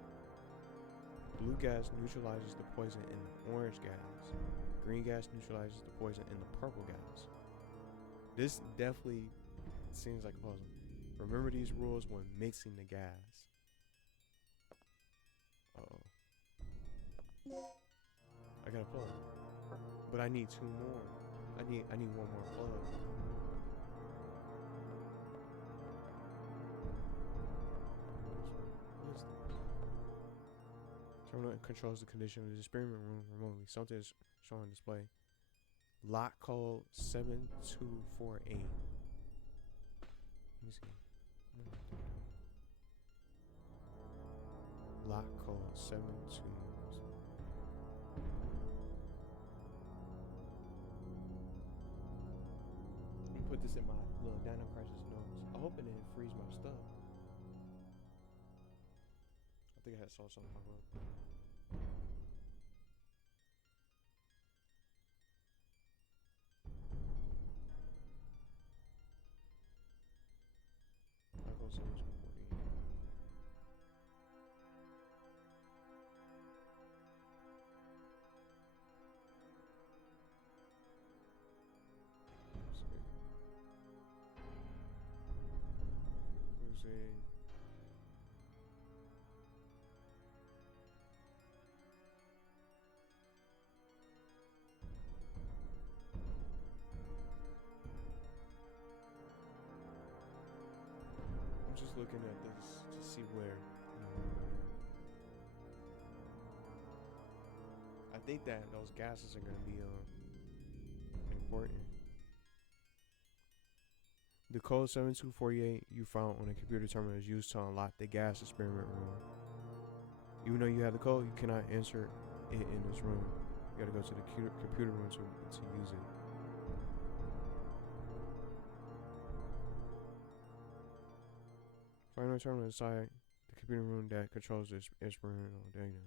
Blue gas neutralizes the poison in the orange gas. Green gas neutralizes the poison in the purple gas. This definitely seems like a puzzle. Remember these rules when mixing the gas. I got a plug, but I need two more. I need one more plug. What is that? Terminal controls the condition of the experiment room remotely. Something is shown on display. Lock code 7248. Let me see. Lock code 72. Put this in my little Dino Crisis notes. I hope it didn't freeze my stuff. I think I had saw something pop up. I'll go 7248. I'm just looking at this to see where. I think that those gases are going to be important. The code 7248 you found on the computer terminal is used to unlock the gas experiment room. Even though you have the code, you cannot enter it in this room. You gotta go to the computer room to use it. Find a terminal inside the computer room that controls this experimental data.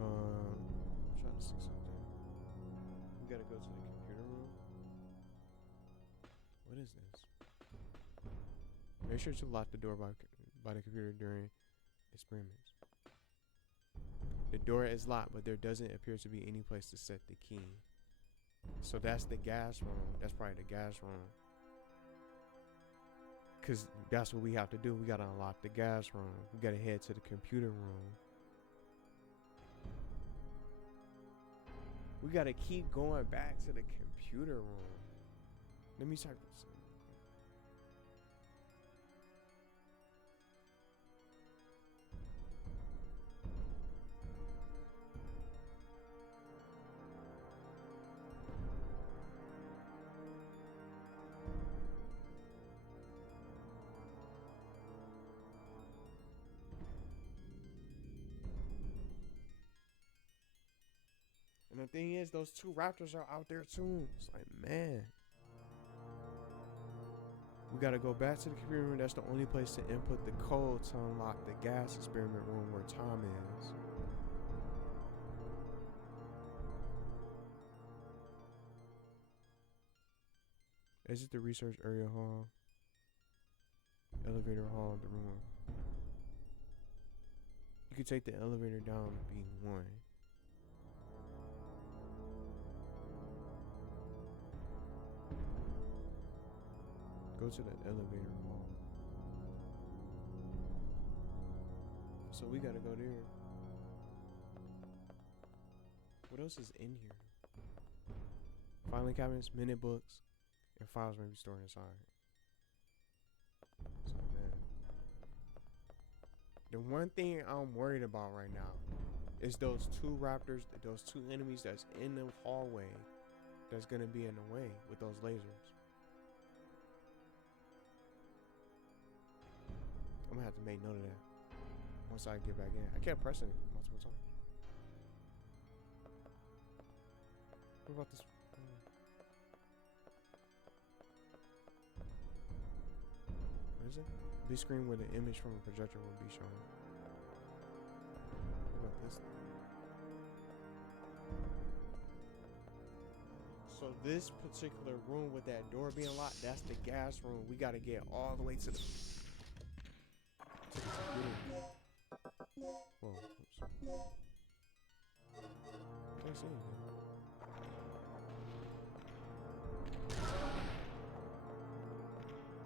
I'm trying to see something. We gotta go to the computer room. What is this? Make sure to lock the door by the computer during experiments. The door is locked, but there doesn't appear to be any place to set the key. So that's the gas room. That's probably the gas room. Cause that's what we have to do. We gotta unlock the gas room. We gotta head to the computer room. We gotta keep going back to the computer room. Let me type this in. And the thing is, those two raptors are out there too. It's like, man. We gotta go back to the computer room. That's the only place to input the code to unlock the gas experiment room where Tom is. Exit the research area hall. Elevator hall, the room. You can take the elevator down to B1. Go to the elevator hall. So we gotta go there. What else is in here? Filing cabinets, minute books, and files may be stored inside. So man, the one thing I'm worried about right now is those two raptors, those two enemies that's in the hallway that's gonna be in the way with those lasers. I'm gonna have to make note of that once I get back in. I kept pressing it multiple times. What about this? What is it? Big screen where the image from a projector will be shown. What about this? So this particular room with that door being locked, that's the gas room. We gotta get all the way to the whoa, oops. Can't see anything.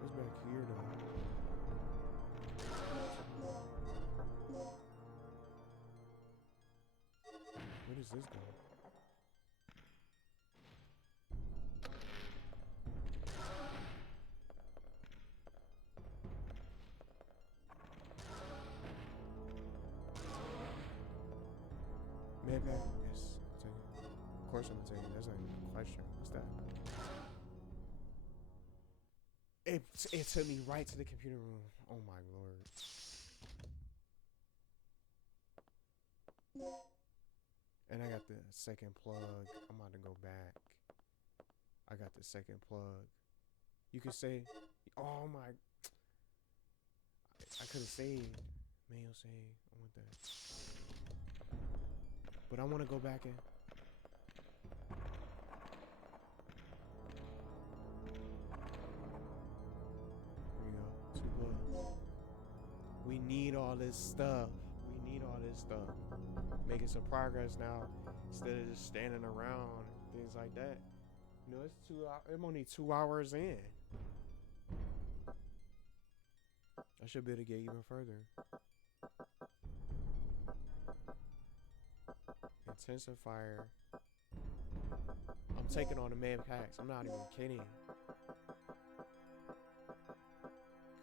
What's back here though? What is this though? Maybe yes. Of course I'm gonna take it. That's not even a question. What's that? It took me right to the computer room. Oh my lord. And I got the second plug. I'm about to go back. I got the second plug. You could say, oh my. I could have saved. Mail save. I want that. But I want to go back in. There you go. 2 blood. We need all this stuff. We need all this stuff. Making some progress now instead of just standing around and things like that. You know, it's 2 hours. I'm only 2 hours in. I should be able to get even further. Intensifier. I'm taking on the main packs. I'm not even kidding.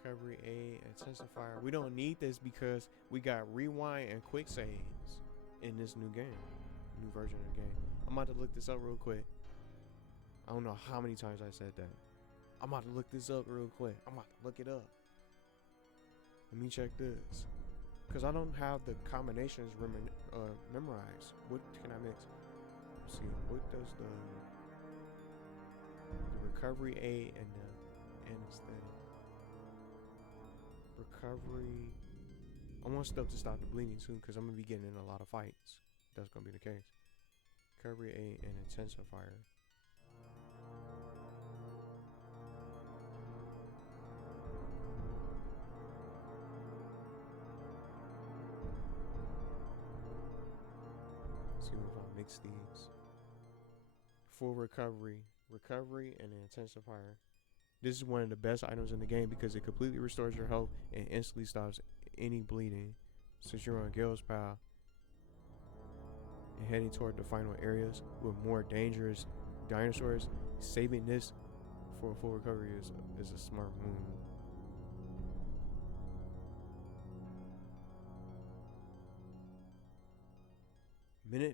Recovery A, intensifier. We don't need this because we got rewind and quick saves in this new game. New version of the game. I'm about to look this up real quick. I don't know how many times I said that. I'm about to look this up real quick. I'm about to look it up. Let me check this. Because I don't have the combinations memorized. What can I mix? Let's see. What does the recovery aid and the anesthetic? Recovery. I want stuff to stop the bleeding soon because I'm going to be getting in a lot of fights. That's going to be the case. Recovery aid and intensifier. See if I mix these. Full recovery and intensifier. This is one of the best items in the game because it completely restores your health and instantly stops any bleeding. Since you're on Gail's path and heading toward the final areas with more dangerous dinosaurs, saving this for a full recovery is a smart move.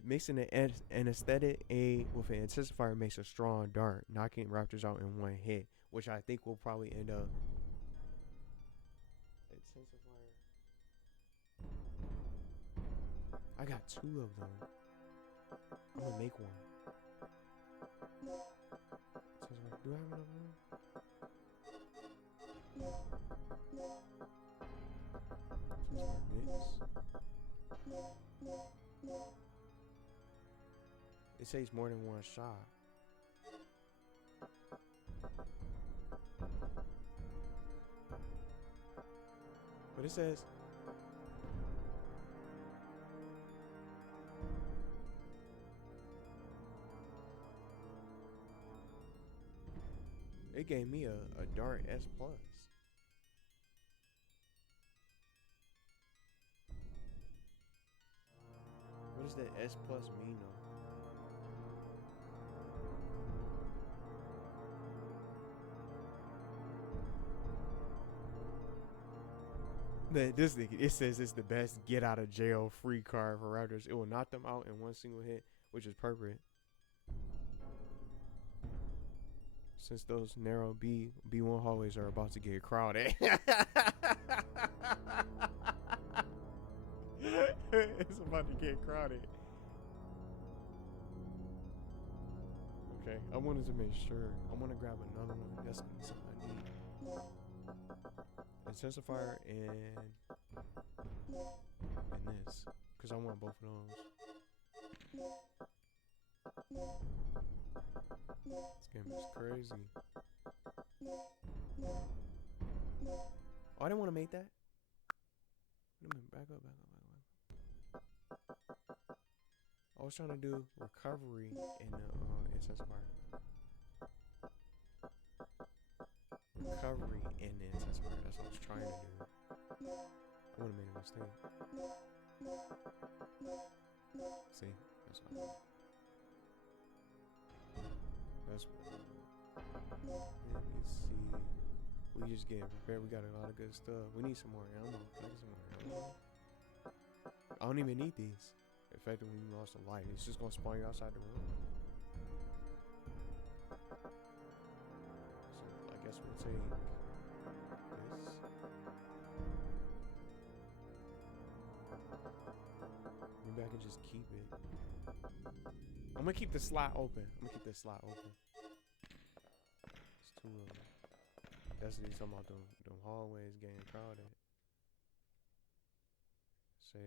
Mixing an anesthetic aid with an intensifier makes a strong dart, knocking raptors out in one hit, which I think will probably end up. Intensifier. I got 2 of them. I'm gonna make one. Do I have enough room? It takes more than one shot. But it says it gave me a Dart S plus. What does that S plus mean though? This nigga, it says it's the best get out of jail free card for Raptors. It will knock them out in one single hit, which is perfect. Since those narrow B1 hallways are about to get crowded. It's about to get crowded. Okay, I wanted to make sure. I want to grab another one. That's something I need. Intensifier and this, because I want both of those. This game is crazy. Oh, I didn't want to make that. Back up. I was trying to do recovery in the intensifier. Recovery in the intensifier. That's what I was trying to do. I would have made a mistake. See? That's what I did. That's what I did. Let me see. We just getting prepared. We got a lot of good stuff. We need some more ammo. I don't even need these. In fact, when you lost a light, it's just gonna spawn you outside the room. So I guess we'll take this. Maybe I can just keep it. I'm gonna keep the slot open. It's too that's what he's talking about, them hallways getting crowded. Say,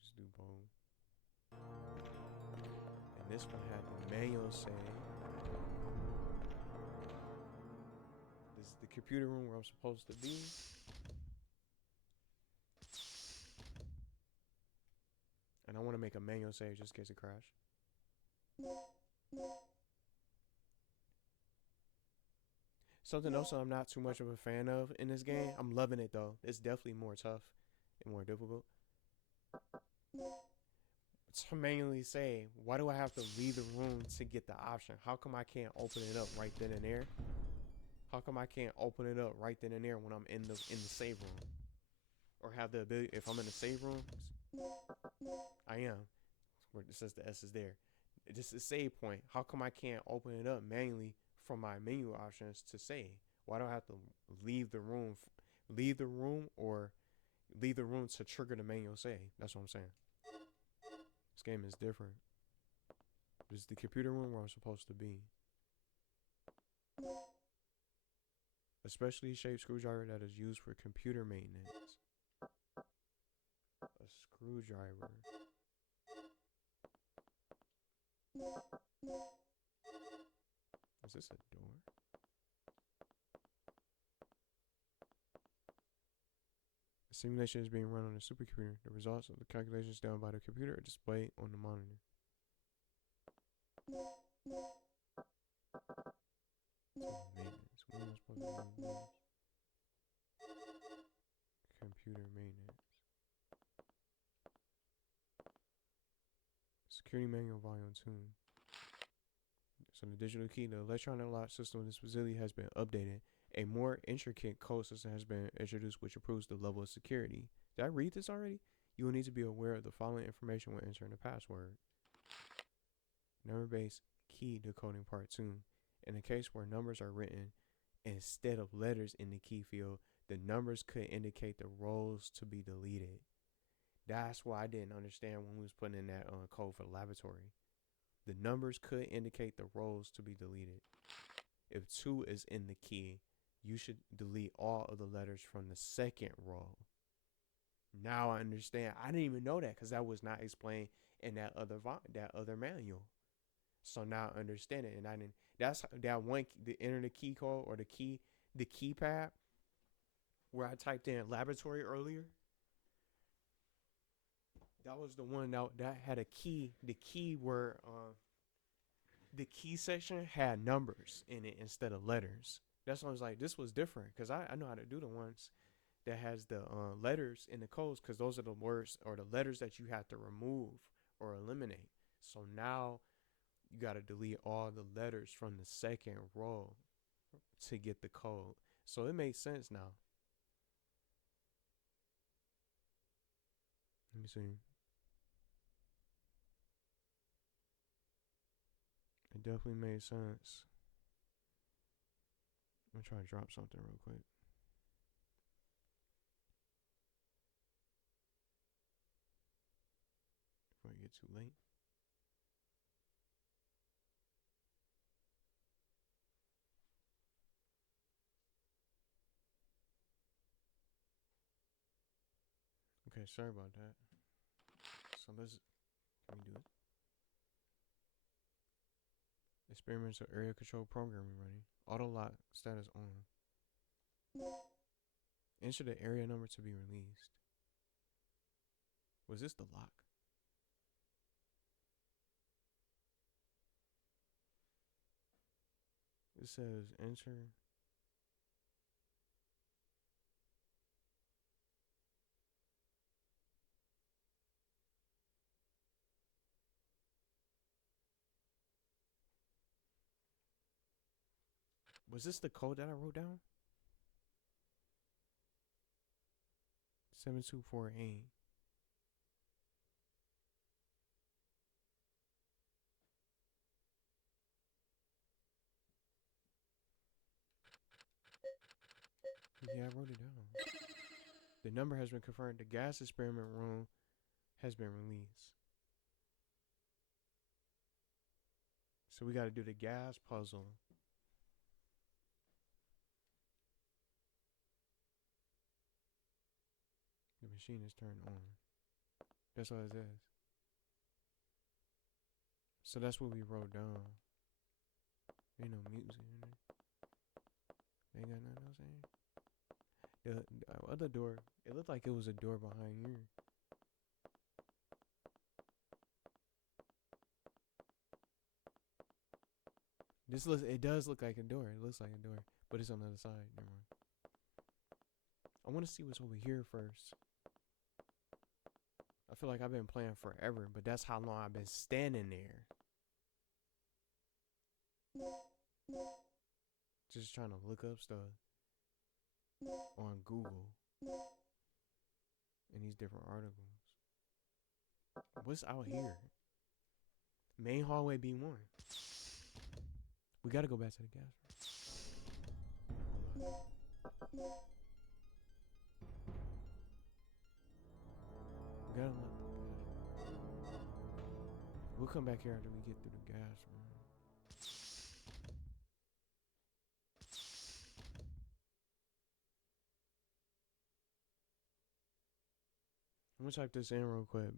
just do both. And this one had the manual save. This is the computer room where I'm supposed to be. And I want to make a manual save just in case it crashed. Something else I'm not too much of a fan of in this game. I'm loving it though. It's definitely more tough and more difficult. To manually say, why do I have to leave the room to get the option? How come I can't open it up right then and there? How come I can't open it up right then and there when I'm in the save room? Or have the ability, if I'm in the save room, I am. Where it says the S is there. This is save point. How come I can't open it up manually from my menu options to save? Why do I have to leave the room or leave the room to trigger the manual save? That's what I'm saying. This game is different. This is the computer room where I'm supposed to be. A specially shaped screwdriver that is used for computer maintenance. A screwdriver. Is this a door? The simulation is being run on a supercomputer. The results of the calculations done by the computer are displayed on the monitor. Maintenance. When am I supposed to do this? Computer maintenance. Security manual volume 2. So the digital key, the electronic lock system of this facility has been updated. A more intricate code system has been introduced which improves the level of security. Did I read this already? You will need to be aware of the following information when entering the password. Number-based key decoding part 2. In a case where numbers are written instead of letters in the key field, the numbers could indicate the rows to be deleted. That's why I didn't understand when we was putting in that code for the laboratory. The numbers could indicate the rows to be deleted. If 2 is in the key, you should delete all of the letters from the second row. Now I understand. I didn't even know that because that was not explained in that other manual. So now I understand it, and I didn't. That's that one. The enter the key code or the keypad where I typed in laboratory earlier. That was the one that had a key. The key where the key section had numbers in it instead of letters. That's why I was like, this was different because I know how to do the ones that has the letters in the codes because those are the words or the letters that you have to remove or eliminate. So now you got to delete all the letters from the second row to get the code. So it makes sense now. Let me see. It definitely made sense. I'm gonna try to drop something real quick. Before I get too late. Okay, sorry about that. So let me do it. Experiments of area control programming running. Auto lock status on. Enter the area number to be released. Was this the lock? It says enter. Was this the code that I wrote down? 7248. Yeah, I wrote it down. The number has been confirmed. The gas experiment room has been released. So we got to do the gas puzzle. The machine is turned on. That's what it says. So that's what we wrote down. Ain't no music in there. Ain't got nothing else in here. The other door, it looked like it was a door behind here. It does look like a door. It looks like a door, but it's on the other side. Never mind. I want to see what's over here first. I feel like I've been playing forever, but that's how long I've been standing there. Just trying to look up stuff on Google in these different articles. What's out here? Main hallway B1. We gotta go back to the gas. We gotta let the gas. We'll come back here after we get through the gas room. I'm gonna type this in real quick.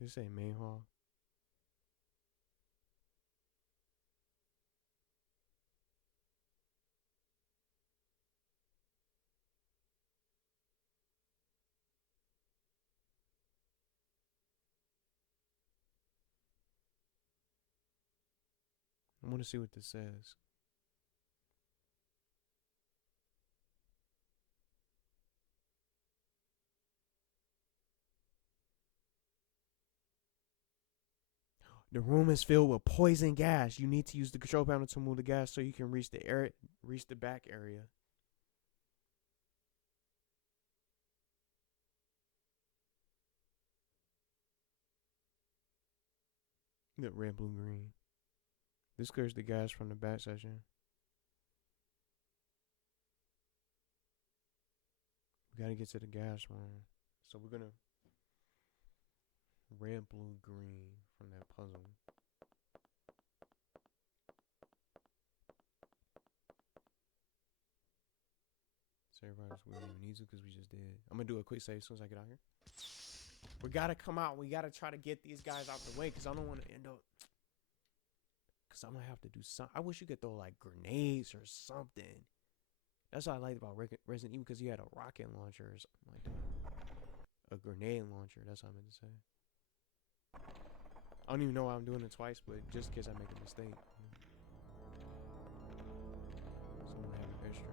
This say main hall. I want to see what this says. The room is filled with poison gas. You need to use the control panel to move the gas so you can reach the back area. Look, red, blue, green. This clears the gas from the back section. We gotta get to the gas room. So we're gonna red, blue, green from that puzzle. Save riders, we don't even need to because we just did. I'm gonna do a quick save as soon as I get out here. We gotta come out. We gotta try to get these guys out the way because I don't want to end up. Because I'm gonna have to do something. I wish you could throw like grenades or something. That's what I liked about Resident Evil, because you had a rocket launcher or something like that. A grenade launcher. That's what I meant to say. I don't even know why I'm doing it twice, but just in case I make a mistake. Someone have an extra.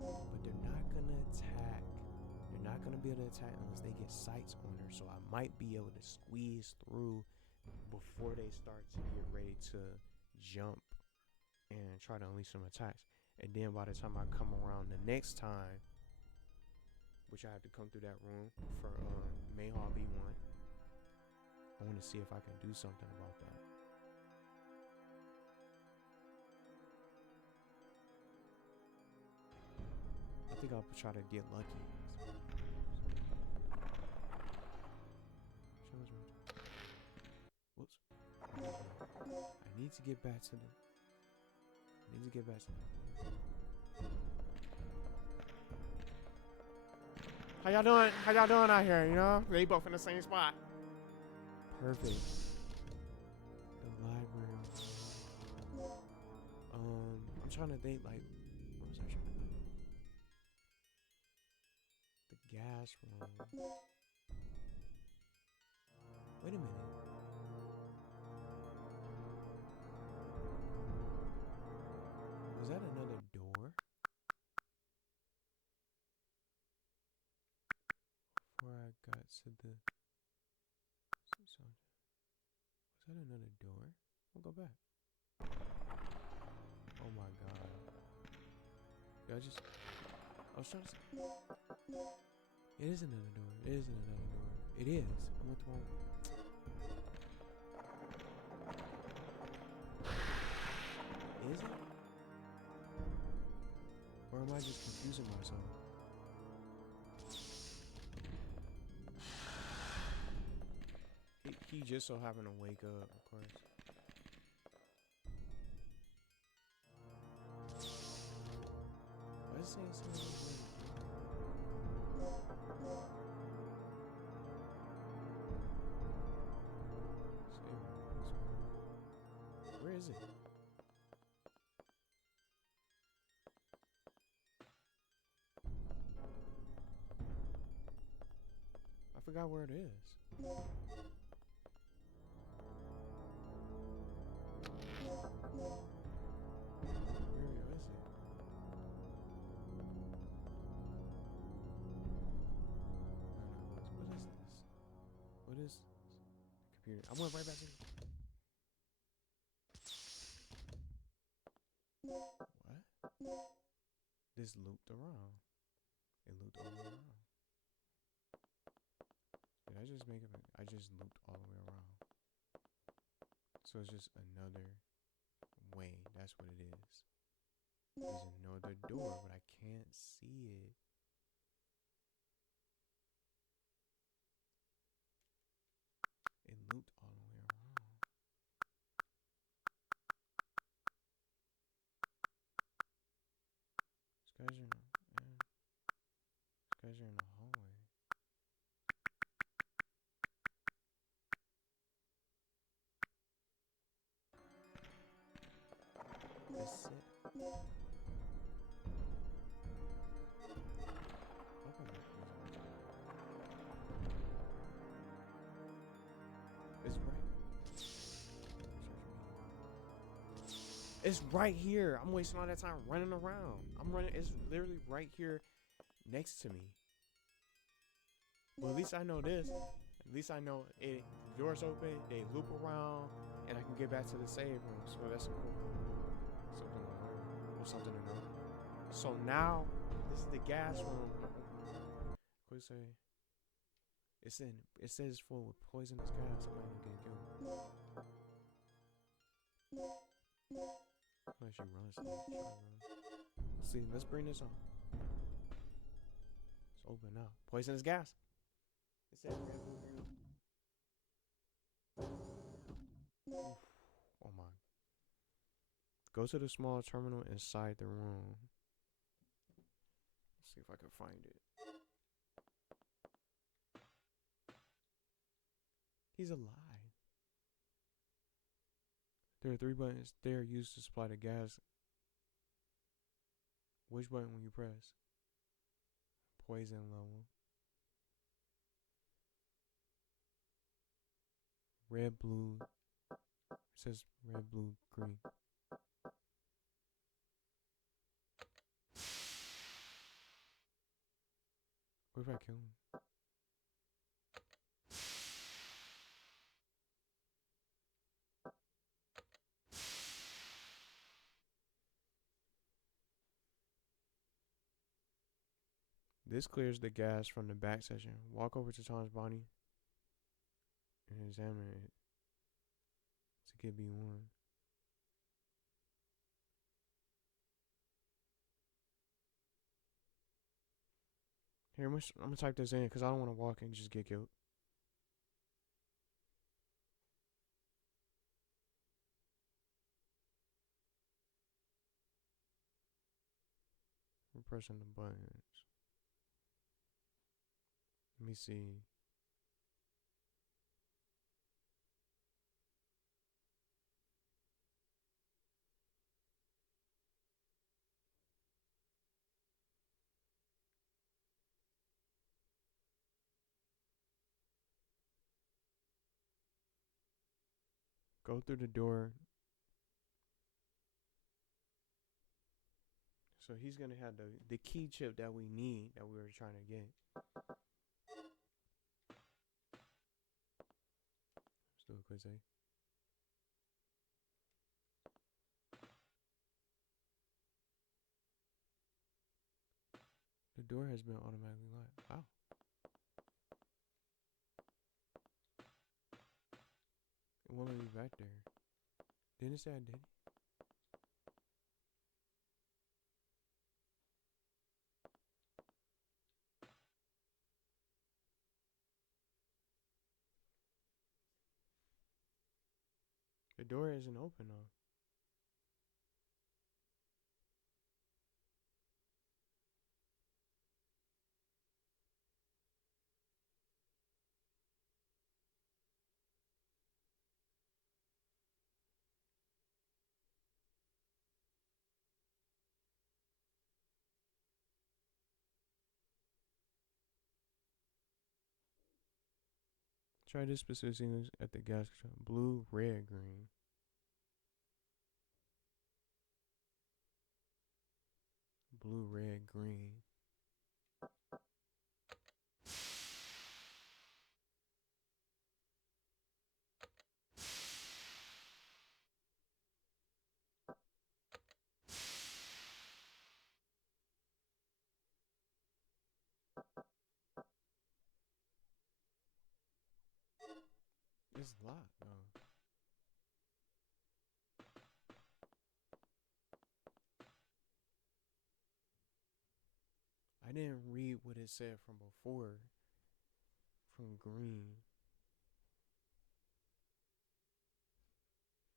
But they're not gonna attack. They're not gonna be able to attack unless they get sights on her. So I might be able to squeeze through before they start to get ready to jump and try to unleash some attacks. And then by the time I come around the next time, which I have to come through that room for main hall B1, I want to see if I can do something about that. I think I'll try to get lucky. Whoops. I need to get back to the. How y'all doing? How y'all doing out here? You know, they both in the same spot. Perfect. The library. I'm trying to think like, what was I trying to do? The gas room. Wait a minute. Was that another door? Before I got to the... Was that another door? We'll go back. Oh my god. I was trying to say... It is another door. It is another door. It is. I went the wrong... Is it? Or am I just confusing myself? He just so happened to wake up, of course. Why is it saying something? Where is it? I forgot where it is. What is computer? I went right back to it. What? This looped around. It looped all the way around. Did I just make it? I just looped all the way around. So it's just another way. That's what it is. There's another door, but I can't see it. It looped all the way around. These guys are in the, these guys are in the hallway. That's it. It's right here. I'm wasting all that time running around. It's literally right here next to me. Well, at least I know this. At least I know it. The door's open. They loop around, and I can get back to the save room. So that's cool. Something to learn or something to know. So now this is the gas room. Quick say. It says full with poisonous gas. I'm not gonna get killed. Unless you run. See, let's bring this on. Let's open up. Poisonous gas. It says Red Bull here. Oh my. Go to the small terminal inside the room. Let's see if I can find it. He's alive. There are 3 buttons there used to supply the gas. Which button will you press? Poison level. Red, blue. It says red, blue, green. What if I kill him? This clears the gas from the back section. Walk over to Tom's body and examine it to get B1. Here, I'm gonna type this in because I don't want to walk and just get killed. We're pressing the buttons. Let me see. Go through the door. So he's gonna have the key chip that we need, that we were trying to get. Let's do a quiz, eh? The door has been automatically locked. Wow. It won't let me back there. Didn't it say I did? The door isn't open though. Try this specific sequence at the gas control. Blue, red, green. Blue, red, green. It's locked though. I didn't read what it said from before. From green.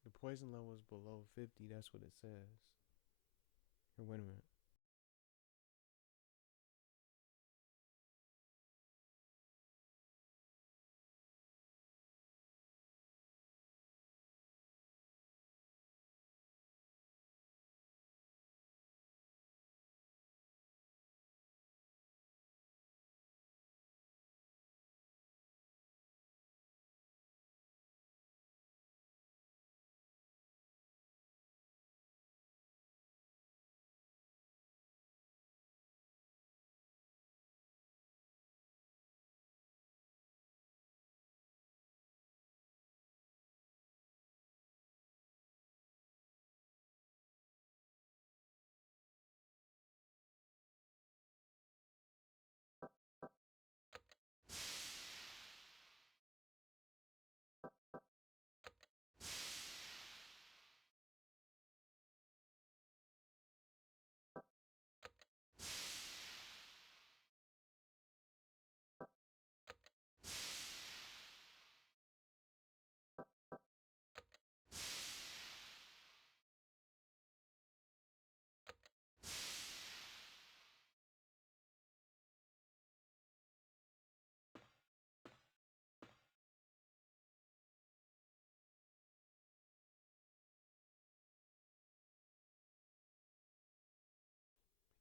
The poison level is below 50. That's what it says. Here, wait a minute.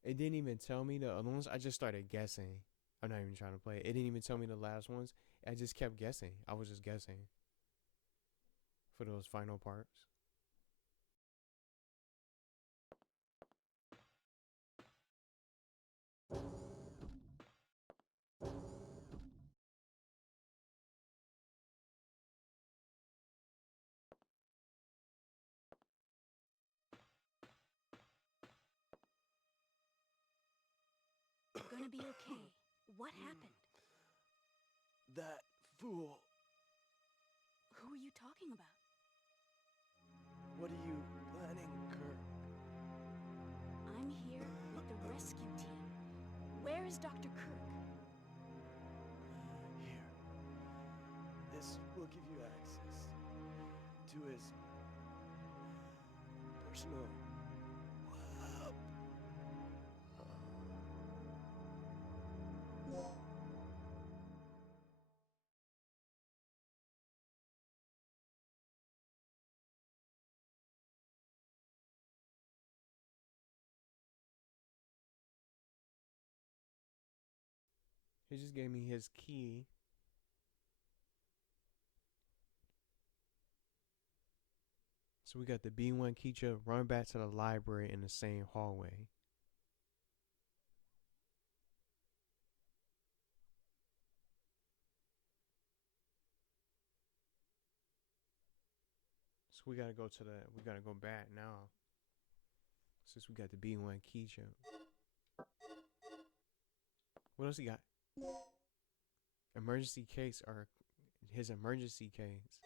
It didn't even tell me the other ones. I just started guessing. I'm not even trying to play. It didn't even tell me the last ones. I just kept guessing. I was just guessing for those final parts. Gonna be okay. What happened? That fool. Who are you talking about? What are you planning, Kirk? I'm here with the rescue team. Where is Dr. Kirk? Here. This will give you access to his personal lab. He just gave me his key. So we got the B1 key chip. Run back to the library in the same hallway. So we gotta go back now. Since we got the B1 key chip. What else he got? Emergency case or his emergency case.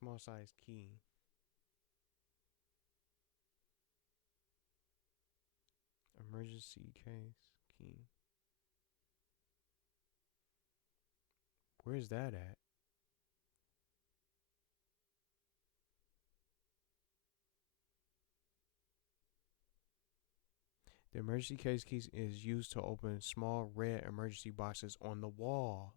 Small size key. Emergency case key. Where's that at? The emergency case key is used to open small red emergency boxes on the wall.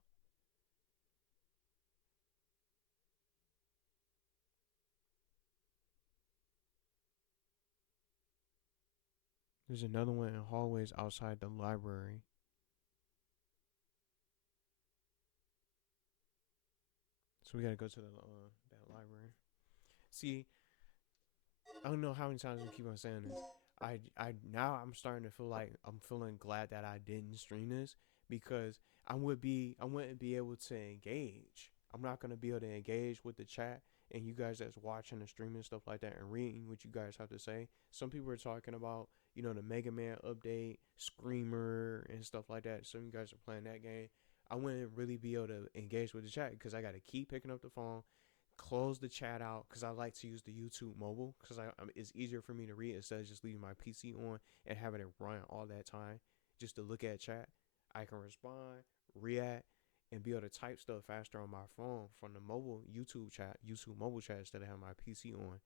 There's another one in hallways outside the library. So we gotta go to that library. See, I don't know how many times we keep on saying this. Now I'm starting to feel like I'm feeling glad that I didn't stream this because I wouldn't be able to engage. I'm not gonna be able to engage with the chat and you guys that's watching the stream and stuff like that and reading what you guys have to say. Some people are talking about, the Mega Man update, Screamer and stuff like that. Some of you guys are playing that game. I wouldn't really be able to engage with the chat because I gotta keep picking up the phone, close the chat out because I like to use the YouTube mobile because it's easier for me to read instead of just leaving my PC on and having it run all that time just to look at chat. I can respond, react, and be able to type stuff faster on my phone from the mobile YouTube mobile chat instead of having my PC on.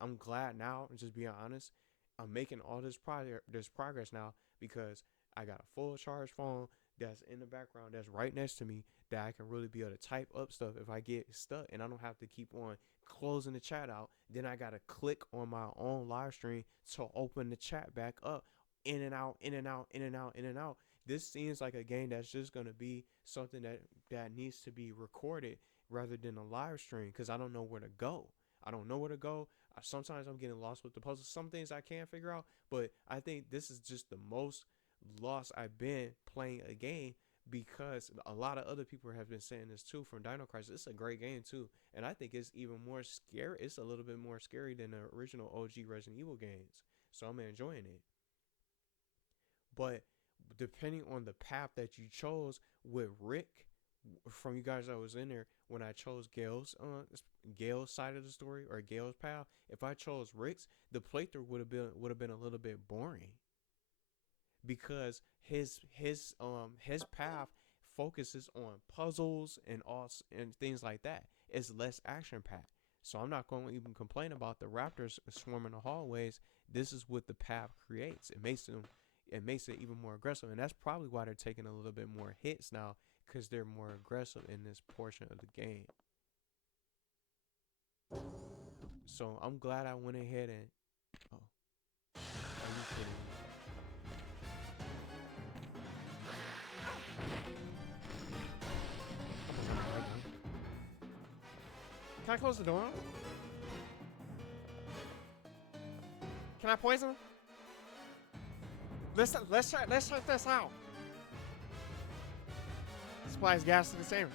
I'm glad now, just being honest, I'm making all this progress now because I got a full charge phone that's in the background that's right next to me that I can really be able to type up stuff if I get stuck and I don't have to keep on closing the chat out. Then I gotta click on my own live stream to open the chat back up. In and out, in and out, in and out, in and out. This seems like a game that's just gonna be something that needs to be recorded rather than a live stream because I don't know where to go. I don't know where to go. Sometimes I'm getting lost with the puzzles. Some things I can't figure out, but I think this is just the most lost I've been playing a game because a lot of other people have been saying this too from Dino Crisis. It's a great game too, and I think it's even more scary. It's a little bit more scary than the original OG Resident Evil games, so I'm enjoying it. But depending on the path that you chose with Rick, from you guys that was in there, when I chose Gail's side of the story or Gail's path, if I chose Rick's, the playthrough would have been a little bit boring because his path focuses on puzzles and things like that. It's less action packed. So I'm not going to even complain about the raptors swarming the hallways. This is what the path creates. It makes it even more aggressive, and that's probably why they're taking a little bit more hits now because they're more aggressive in this portion of the game. So I'm glad I went ahead and. Oh, are you kidding me? Can I close the door? Can I poison him? Let's check this out. Supplies gas to the same.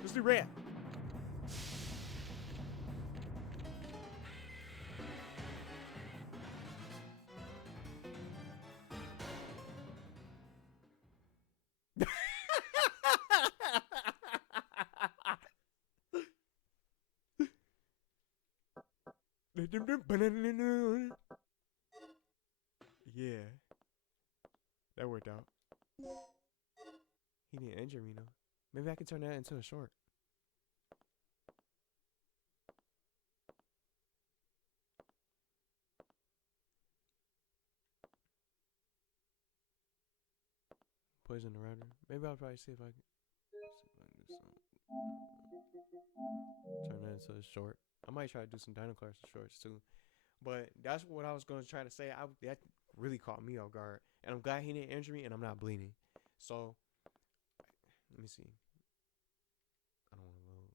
Let's do red. Yeah, that worked out. He didn't injure me though. Maybe I can turn that into a short. Poison the raptor. Maybe I'll probably see if I can do something. Turn that into a short. I might try to do some Dino Crisis shorts too. But that's what I was going to try to say. That really caught me off guard. And I'm glad he didn't injure me and I'm not bleeding. So, let me see. I don't want to load.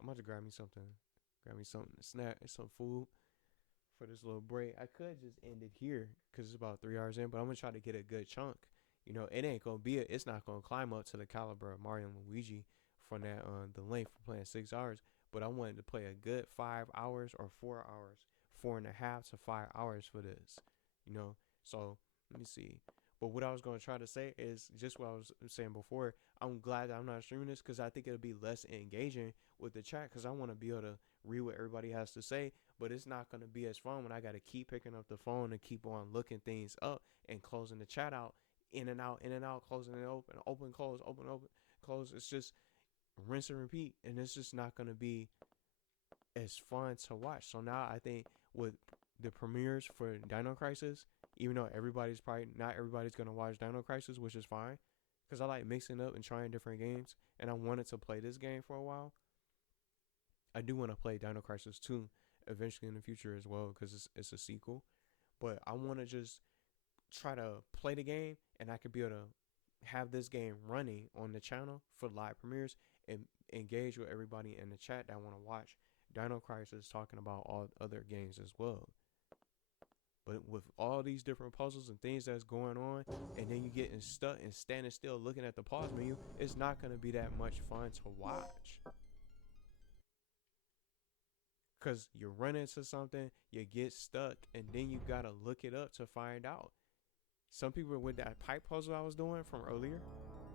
I'm about to grab me something. Grab me something to snack and some food for this little break. I could just end it here because it's about 3 hours in. But I'm going to try to get a good chunk. You know, it ain't going to be, it's not going to climb up to the caliber of Mario and Luigi from that, the length for playing 6 hours. But I wanted to play a good 5 hours or 4 hours, 4.5 to 5 hours for this, you know. So let me see. But what I was going to try to say is just what I was saying before. I'm glad that I'm not streaming this because I think it'll be less engaging with the chat because I want to be able to read what everybody has to say. But it's not going to be as fun when I got to keep picking up the phone and keep on looking things up and closing the chat out, in and out, closing it open, close, open, close. It's just rinse and repeat, and it's just not going to be as fun to watch. So now I think with the premieres for Dino Crisis, even though not everybody's going to watch Dino Crisis, which is fine because I like mixing up and trying different games, and I wanted to play this game for a while. I do want to play Dino Crisis 2 eventually in the future as well because it's a sequel, but I want to just try to play the game and I could be able to have this game running on the channel for live premieres and engage with everybody in the chat that want to watch Dino Crisis talking about all other games as well. But with all these different puzzles and things that's going on, and then you getting stuck and standing still looking at the pause menu, it's not going to be that much fun to watch. Because you run into something, you get stuck, and then you got to look it up to find out. Some people with that pipe puzzle I was doing from earlier,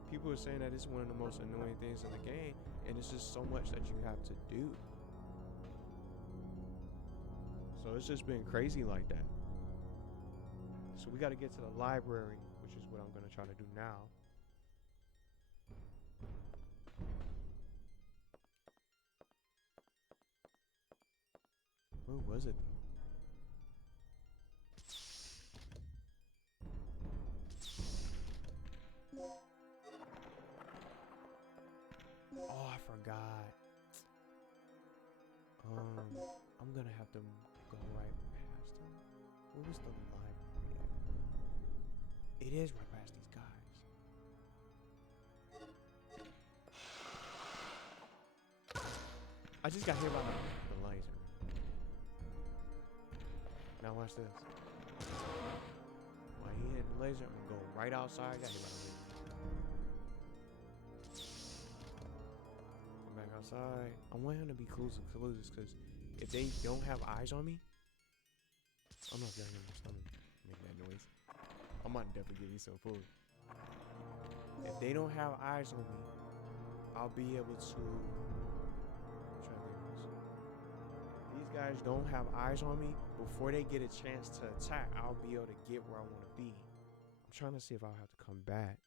people are saying that it's one of the most annoying things in the game, and it's just so much that you have to do. So it's just been crazy like that. So we got to get to the library, which is what I'm going to try to do now. Where was it though? Oh, I forgot. I'm gonna have to go right past them. Where was the library at? It is right past these guys. I just got hit by the laser. Now watch this. While he hit the laser, I'm gonna go right outside. Got hit by the laser. Come back outside. I want him to be close because if they don't have eyes on me, I don't know if y'all hear my stomach make that noise. I might definitely give you some food. If they don't have eyes on me, I'll be able to. These guys don't have eyes on me. Before they get a chance to attack, I'll be able to get where I want to be. I'm trying to see if I'll have to come back.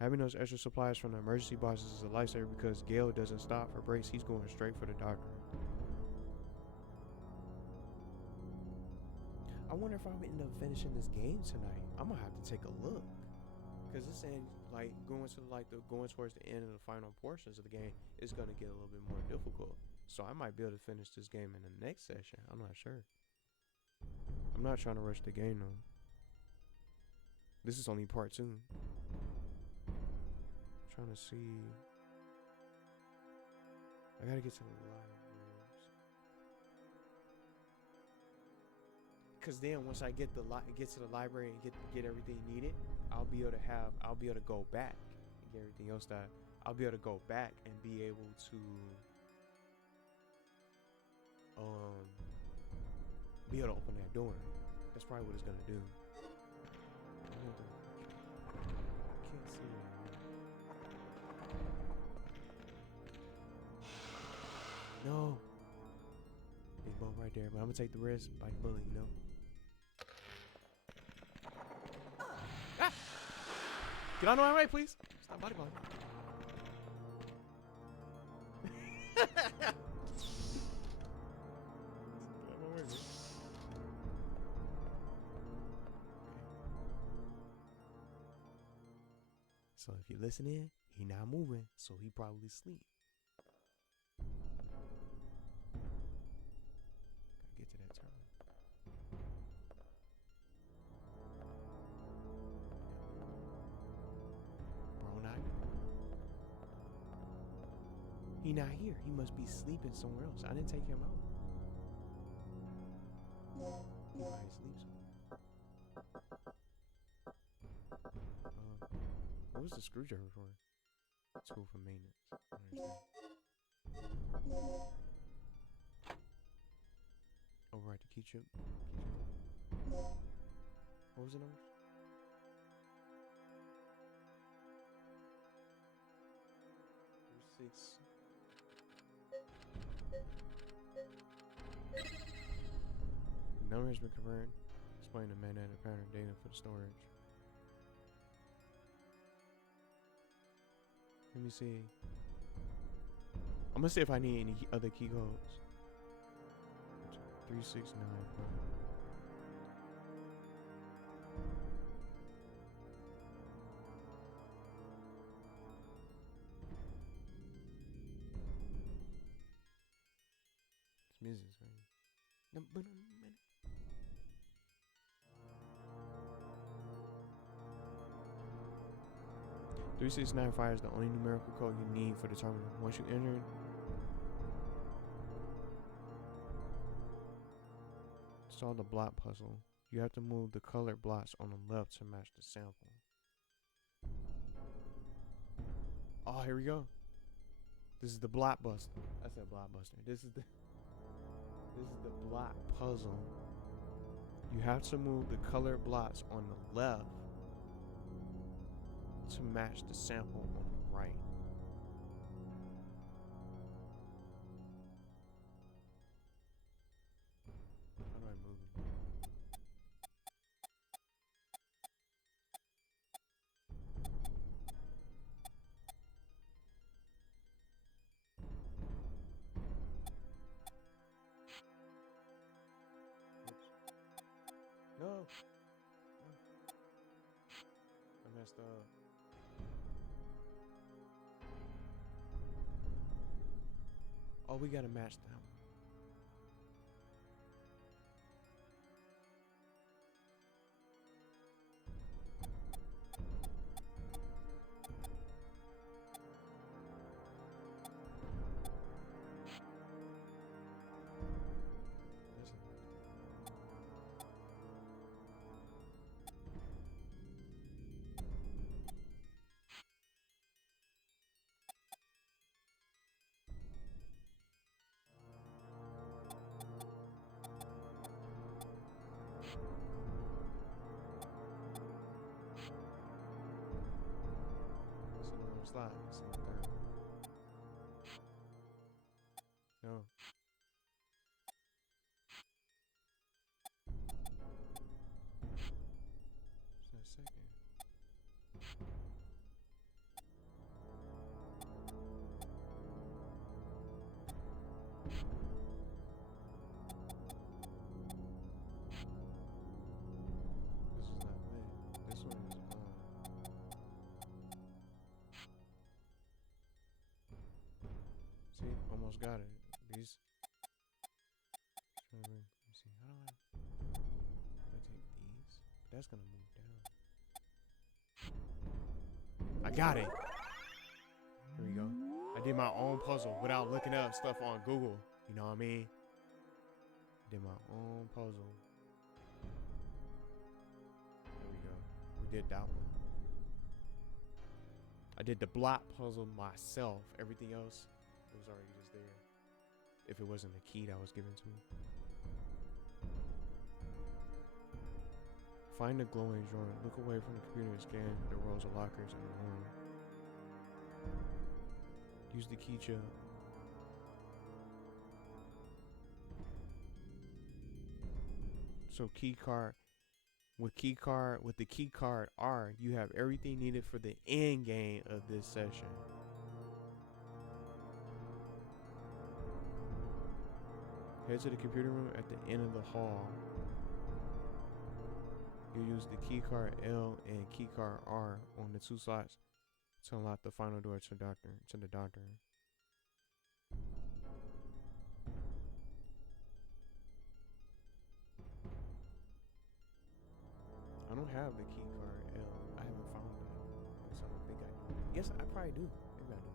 Having those extra supplies from the emergency boxes is a lifesaver because Gail doesn't stop for breaks. He's going straight for the doctor. I wonder if I'm gonna end up finishing this game tonight. I'm gonna have to take a look, cause it's saying like going towards the end of the final portions of the game, it's gonna get a little bit more difficult. So I might be able to finish this game in the next session. I'm not sure. I'm not trying to rush the game though. This is only part 2. I'm trying to see. I gotta get to the libraries. Cause then once I get to the library and get everything needed, I'll be able to go back and get everything else that I'll be able to go back and be able to be able to open that door. That's probably what it's gonna do. I can't see it. No. They both right there, but I'm gonna take the risk, bite the bullet, you know. Ah! Get on my way, please. Stop bodyballing. Get out my way, man. So if you're listening, he not moving, so he probably asleep. Gotta get to that turn. Bro, not here. He not here. He must be sleeping somewhere else. I didn't take him out. He might sleep somewhere. What was the screwdriver for? Tool for maintenance. Override the key chip. What was the number? Six. The number has been confirmed. Explain the magnetic pattern data for the storage. Let me see. I'm gonna see if I need any other key codes. 369. This music's right. No, but 3695 is the only numerical code you need for the terminal. Once you enter it, solve the block puzzle. You have to move the colored blocks on the left to match the sample. Oh, here we go. This is the blockbuster. I said blockbuster. This is the block puzzle. You have to move the colored blocks on the left to match the sample on the right. How do I move it? No. I messed up. Oh, we gotta match them. Slide. No. Just a second. almost got it. These. Let me see. How do I take these? That's gonna move down. I got it. Here we go. I did my own puzzle without looking up stuff on Google. You know what I mean? Did my own puzzle. There we go. We did that one. I did the block puzzle myself. Everything else, it was already just there. If it wasn't a key that was given to me. Find the glowing joint. Look away from the computer and scan the rows of lockers in the room. Use the key chip. So key card. With the key card R, you have everything needed for the end game of this session. Head to the computer room at the end of the hall. You use the key card L and key card R on the 2 slots to unlock the final door to the doctor. I don't have the key card L. I haven't found it. So I don't think I do. Yes, I probably do. Maybe I do.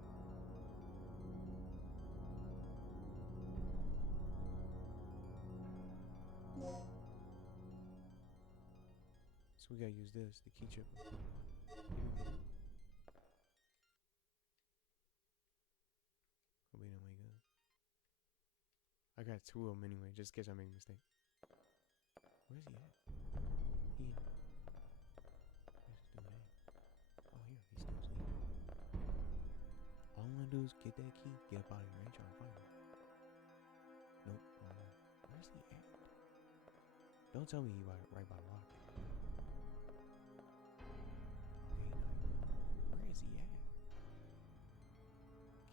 So we gotta use this, the key chip. I got 2 of them anyway, just in case I make a mistake. Where's he at? Where's this dude at? Oh, here, he's still sleeping. All I'm gonna do is get that key, get up out of here, and try to find him. Nope, where's he at? Don't tell me he right by the lock. Okay, no. Where is he at?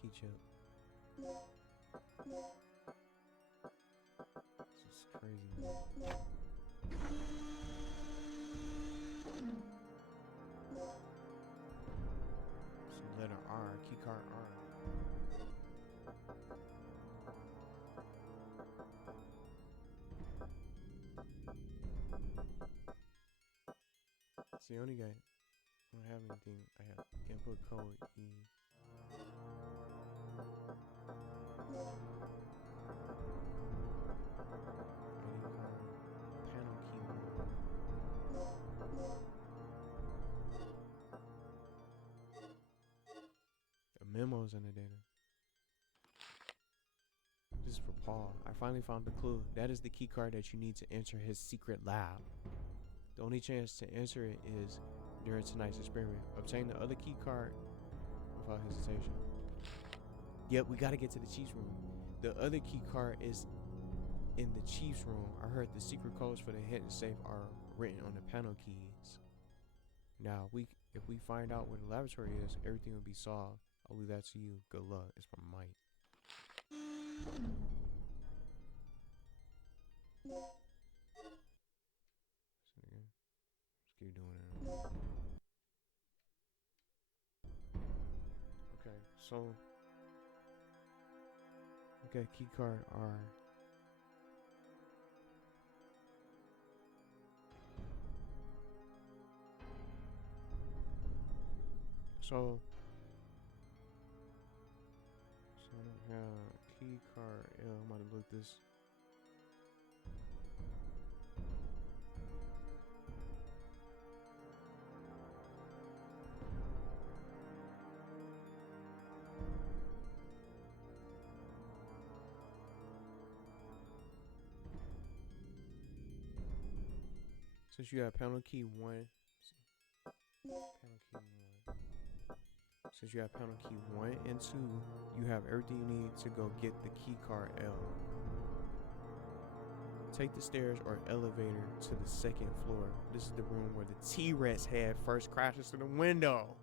Key chip. This is crazy. Some letter R, key card R. See, I only got, I don't have anything. I have input code E. Panel key 1. The memos in the data. This is for Paul. I finally found the clue. That is the key card that you need to enter his secret lab. The only chance to enter it is during tonight's experiment. Obtain the other key card without hesitation. Yep, we gotta get to the Chief's room. The other key card is in the Chief's room. I heard the secret codes for the hidden safe are written on the panel keys. Now, if we find out where the laboratory is, everything will be solved. I'll leave that to you. Good luck. It's from Mike. Let's keep doing it. Okay, so okay, key card R. So I don't have key card L. I'm about to look this. Since you have panel key 1, Since you have panel key 1 and 2, you have everything you need to go get the key card L. Take the stairs or elevator to the 2nd floor. This is the room where the T-Rex head first crashes through the window.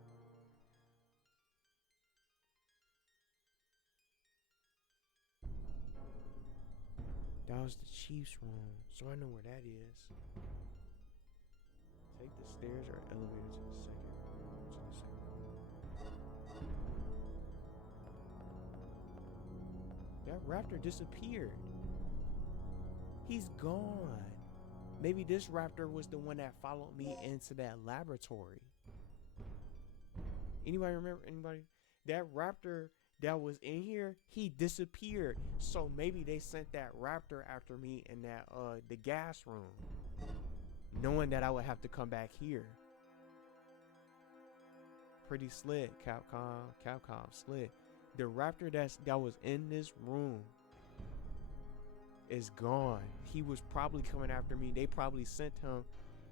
That was the Chief's room, so I know where that is. Take the stairs or elevator to the 2nd. That raptor disappeared. He's gone. Maybe this raptor was the one that followed me into that laboratory. Anybody remember? Anybody? That raptor that was in here, he disappeared. So maybe they sent that raptor after me in that the gas room, knowing that I would have to come back here. Pretty slick, Capcom slick. The raptor that was in this room is gone. He was probably coming after me. They probably sent him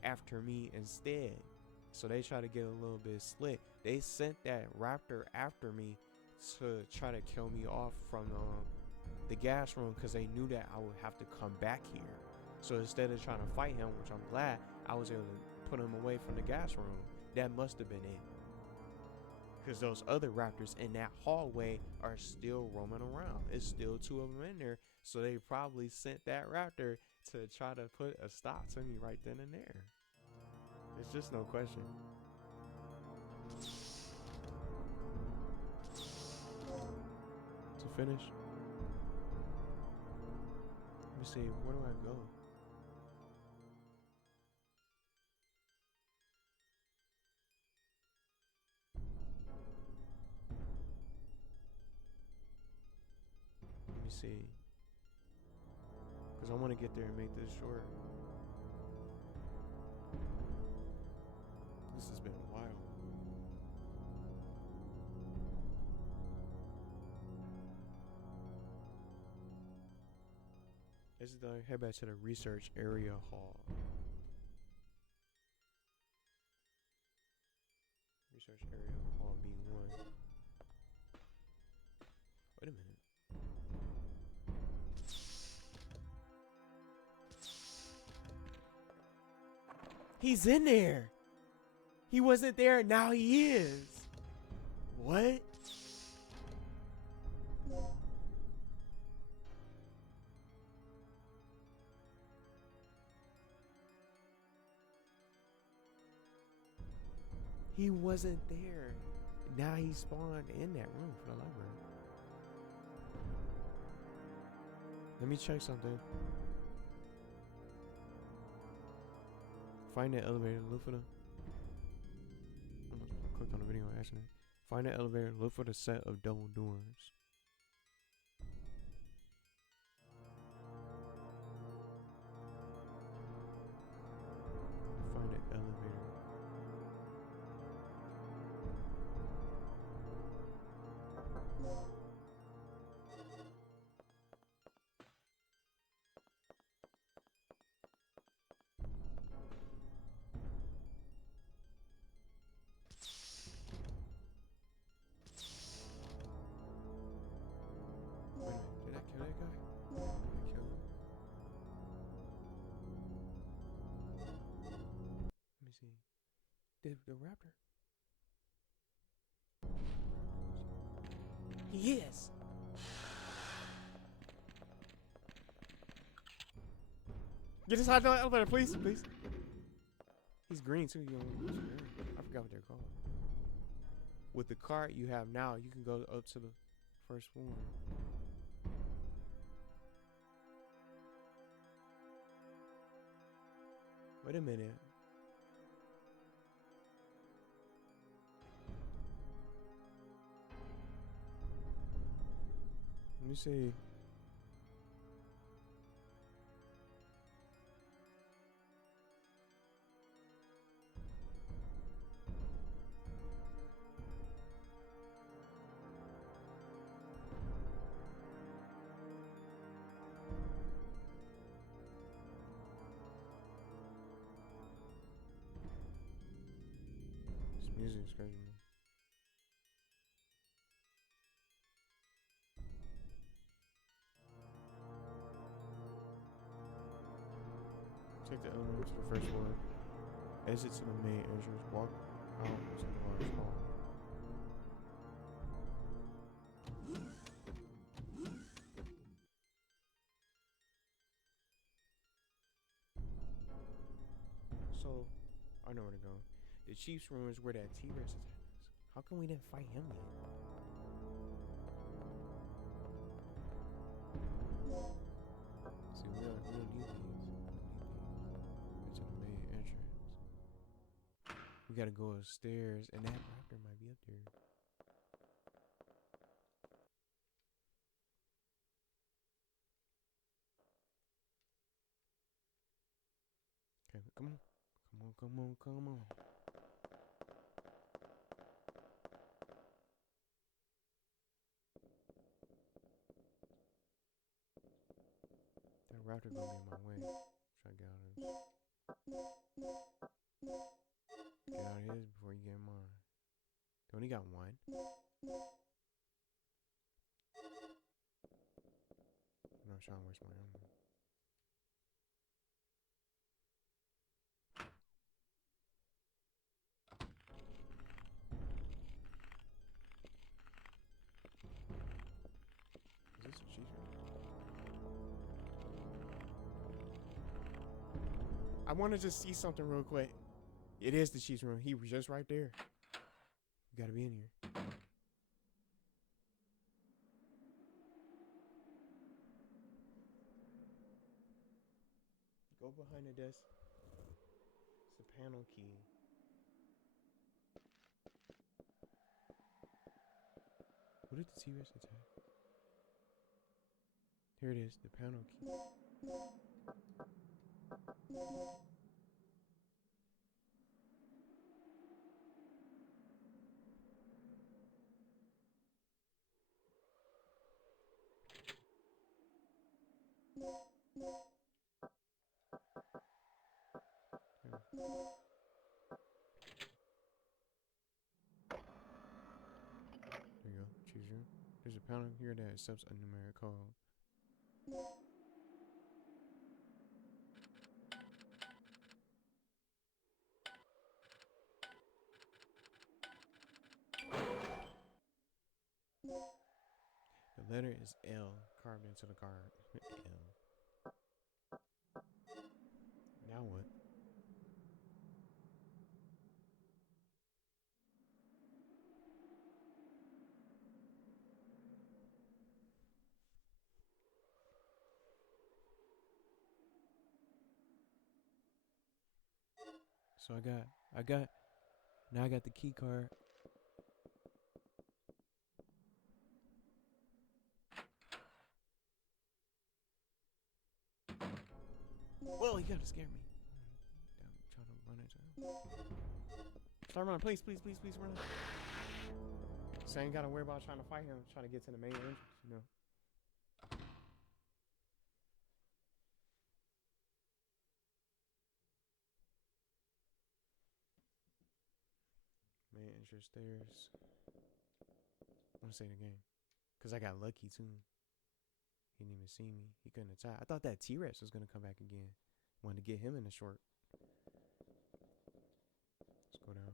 after me instead. So they try to get a little bit slick. They sent that raptor after me to try to kill me off from the gas room, because they knew that I would have to come back here. So instead of trying to fight him, which I'm glad, I was able to put him away from the gas room. That must have been it. Because those other raptors in that hallway are still roaming around. It's still 2 of them in there. So they probably sent that raptor to try to put a stop to me right then and there. It's just no question. To finish, let me see, where do I go? Let me see, because I want to get there and make this short. This has been a while. This is the head back to the research area hall. Research area hall B1. Wait a minute. He's in there. He wasn't there, now he is. What? He wasn't there. Now he spawned in that room for the library. Let me check something. Find that elevator, look for the... I clicked on the video by accident. Find the elevator, look for the set of double doors. Find the elevator. Did I kill that guy? Did I kill him? Let me see. The raptor. He is. Get inside the elevator, please, please. He's green too. I forgot what they're called. With the cart you have now, you can go up to the first floor. Wait a minute. Let me see. This music's crazy, man. Take the elevator to the first floor. Exit to the main entrance. Walk out to the large hall. So, I know where to go. The Chief's room is where that T-Rex is. How come we didn't fight him yet? gotta go upstairs, and that raptor might be up there. Okay, come on. Come on, come on, come on. That raptor gonna be in my way. Try to get out of this. Get out of his before you get in mine. They only got one. I'm not trying to waste my ammo. Is this a cheese room? I want to just see something real quick. It is the cheese room. He was just right there. You gotta be in here. Go behind the desk. It's a panel key. What did the T-Rex attack? Here it is, the panel key. There you go, choose room. There's a panel here that accepts a numeric code. The letter is L carved into the card. L. Now what? So now I got the key card. Whoa, you gotta scare me. I'm trying to run into him. Start running, please, please, please, please run. So I ain't gotta worry about trying to fight him, trying to get to the main entrance, you know. Main entrance stairs. I wanna say it again. Cause I got lucky too. He didn't even see me. He couldn't attack. I thought that T-Rex was gonna come back again. Wanted to get him in the short. Let's go down.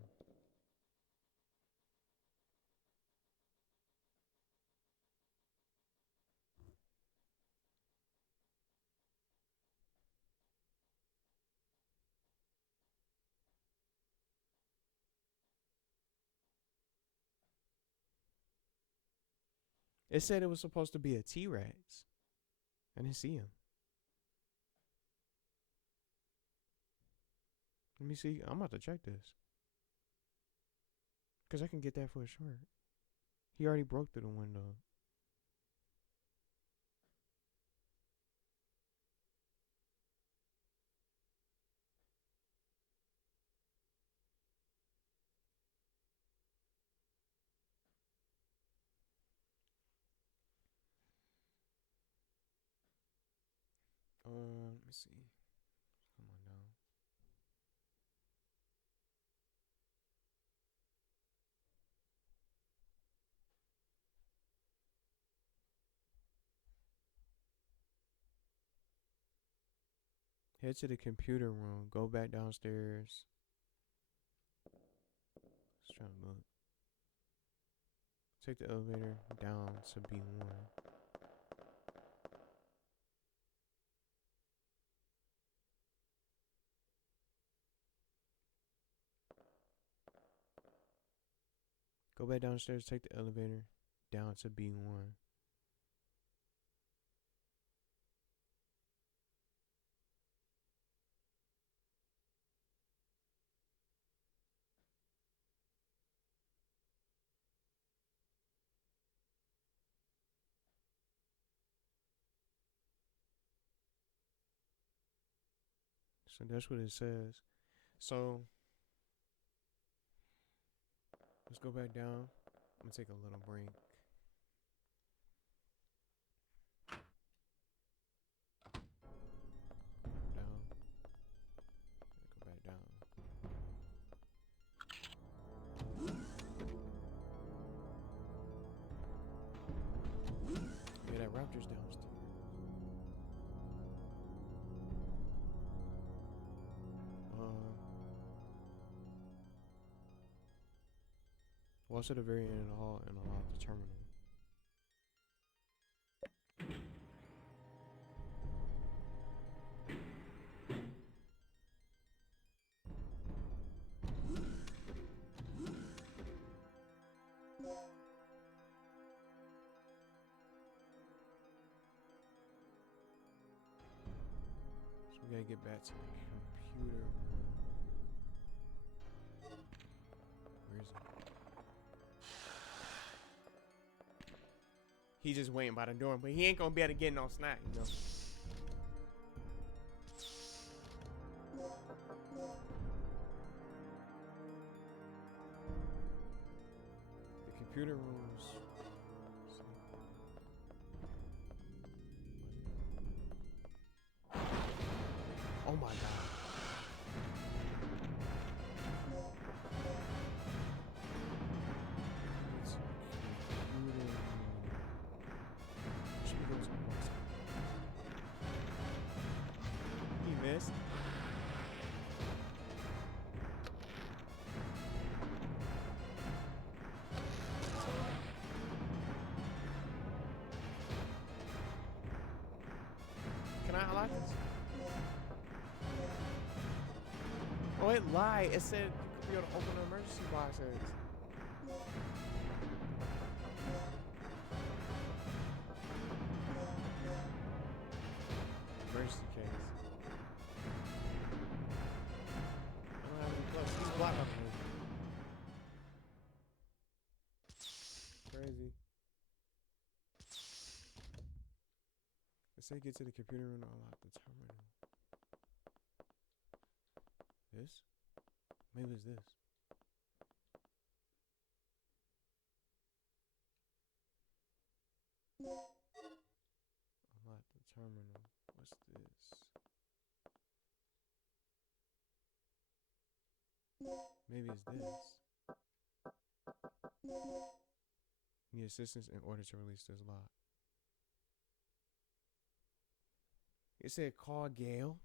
It said it was supposed to be a T-Rex. I didn't see him. Let me see. I'm about to check this. Because I can get that for a short. He already broke through the window. Let me see. Come on down. Head to the computer room. Go back downstairs. Let's try to look. Take the elevator down to B1. Go back downstairs, take the elevator down to B1. So that's what it says. So let's go back down. I'm gonna take a little break. Down. Go back down. Yeah, that raptor's downstairs. What's at the very end of the hall and unlock the terminal? So we gotta get back to the computer room. Where is it? He just waiting by the door, but he ain't gonna be able to get no snack, you know. The computer rooms. Oh my god. He missed. Can I unlock this? Oh, it lied. It said you could be able to open the emergency boxes. Emergency case. I don't have any plugs. He's blocked up me. Crazy. It said get to the computer room to unlock the terminal. This? Maybe it's this. Unlock the terminal. What's this? Maybe it's this. Need assistance in order to release this lock. It said call Gail.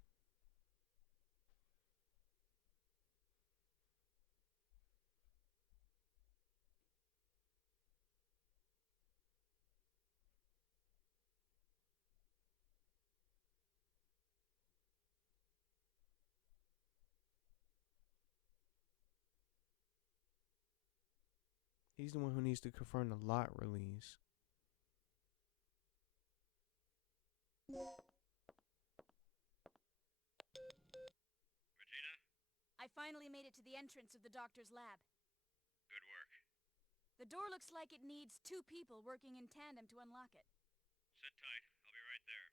He's the one who needs to confirm the lot release. Regina? I finally made it to the entrance of the doctor's lab. Good work. The door looks like it needs 2 people working in tandem to unlock it. Sit tight. I'll be right there.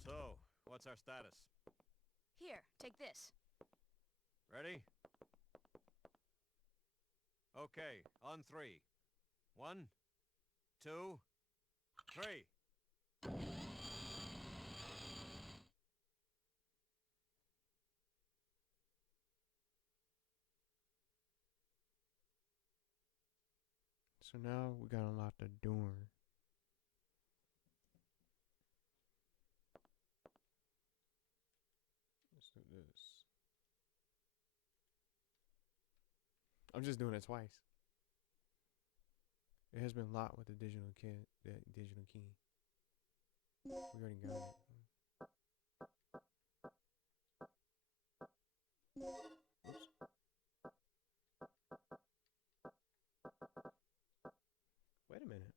So, what's our status? Here, take this. Ready? Okay, on 3. 1, 2, 3. So now we gotta unlock the door. Let's do this. I'm just doing it twice. It has been locked with the digital key. We already got it. Oops. Wait a minute.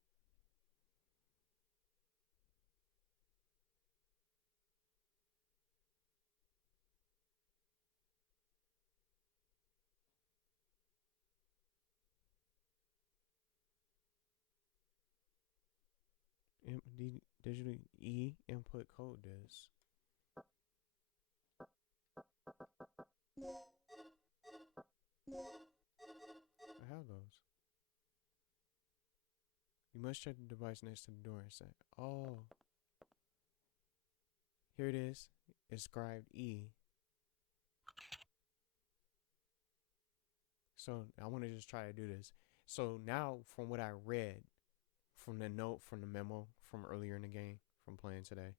Digital E input code this. I have those. You must check the device next to the door and say, oh, here it is. Inscribed E. So I want to just try to do this. So now, from what I read, from the note, from the memo from earlier in the game, from playing today,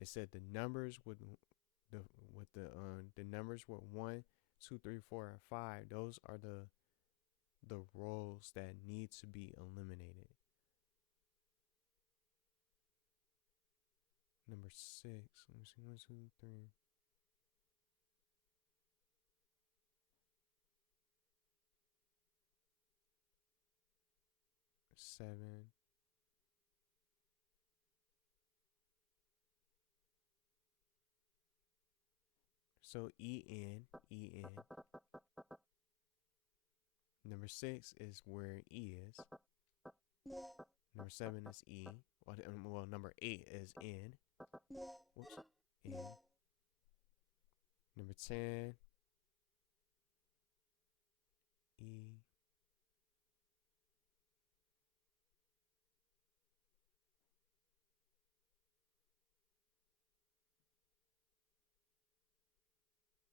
it said the numbers with the numbers with 1, 2, 3, 4, and 5. Those are the roles that need to be eliminated. Number 6. Let me see. 1, 2, 3. 7. So EN. Number 6 is where E is. Number 7 is E. Well, number 8 is N. Whoops. N. Number 10. E.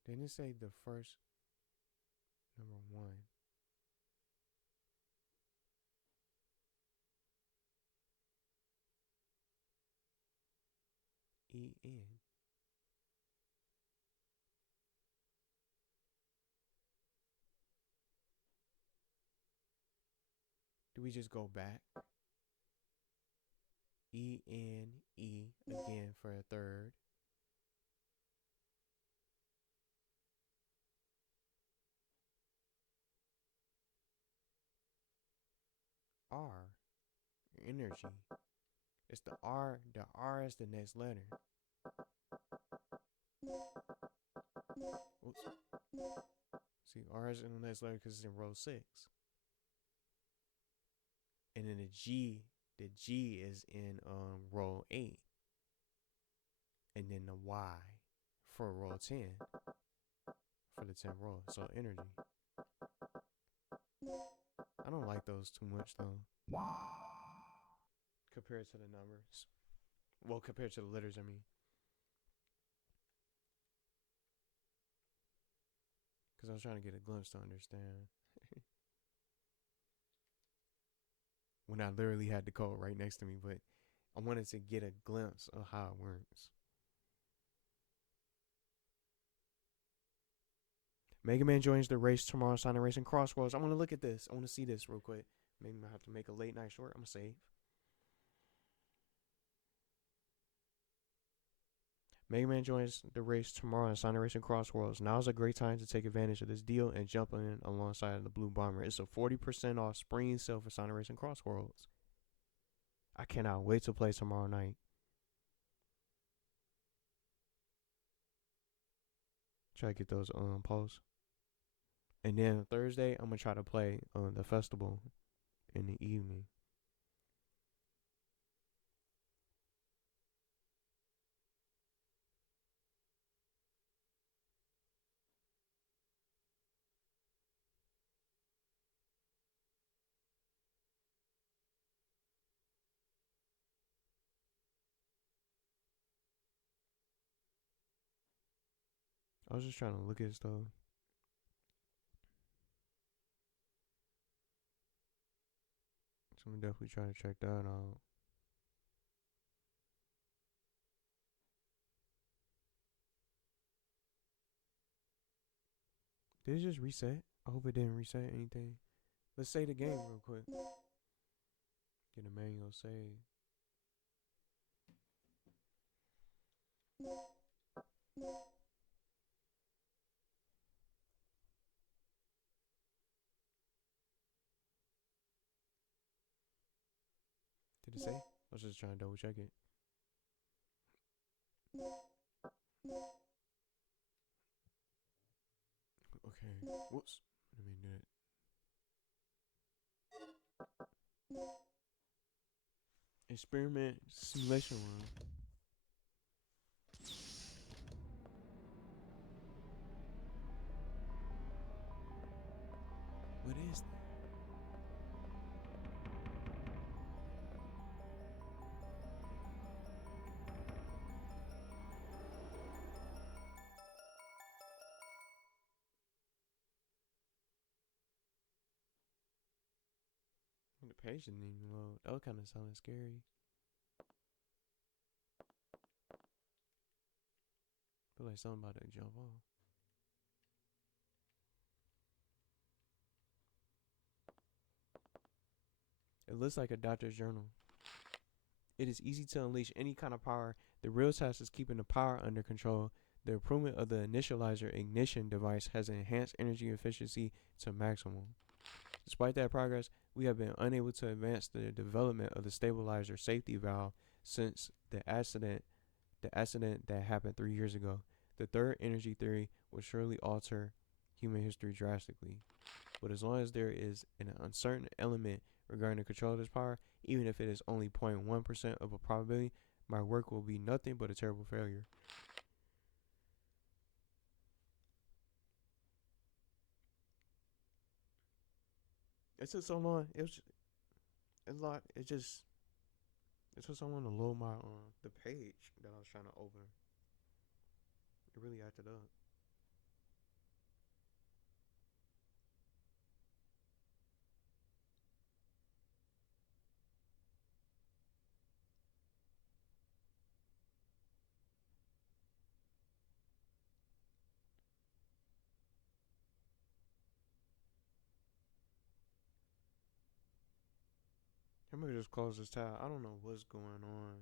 Didn't it say the first number 1? EN. Do we just go back? EN, E again for a third. R, energy. It's the R. The R is the next letter. Oops. See, R is in the next letter because it's in row 6. And then the G is in row 8. And then the Y for row 10. For the 10th row. So energy. I don't like those too much though. Compared to the numbers. Well, compared to the letters, I mean. Because I was trying to get a glimpse to understand. When I literally had the code right next to me, but I wanted to get a glimpse of how it works. Mega Man joins the race tomorrow, Sonic Racing Crossroads. I want to look at this. I want to see this real quick. Maybe I have to make a late night short. I'm going to save. Mega Man joins the race tomorrow in Sonic Racing Crossroads. Now is a great time to take advantage of this deal and jump in alongside of the Blue Bomber. It's a 40% off spring sale for Sonic Racing Crossroads. I cannot wait to play tomorrow night. Try to get those posts. And then Thursday, I'm going to try to play the festival in the evening. I was just trying to look at stuff. So I'm definitely trying to check that out. Did it just reset? I hope it didn't reset anything. Let's save the game real quick. Get a manual save. Did it save? I was just trying to double check it. Okay. Whoops. Let me do it. Experiment simulation room. What is that? The page didn't even load. That was kind of sounding scary. Feel like something about to jump off. It looks like a doctor's journal. It is easy to unleash any kind of power. The real task is keeping the power under control. The improvement of the initializer ignition device has enhanced energy efficiency to maximum. Despite that progress, we have been unable to advance the development of the stabilizer safety valve since the accident that happened 3 years ago. The third energy theory will surely alter human history drastically. But as long as there is an uncertain element regarding the control of this power, even if it is only 0.1% of a probability, my work will be nothing but a terrible failure. It took so long. It was a lot. It took so long to load my the page that I was trying to open. It really acted up. I'm gonna just close this tab. I don't know what's going on.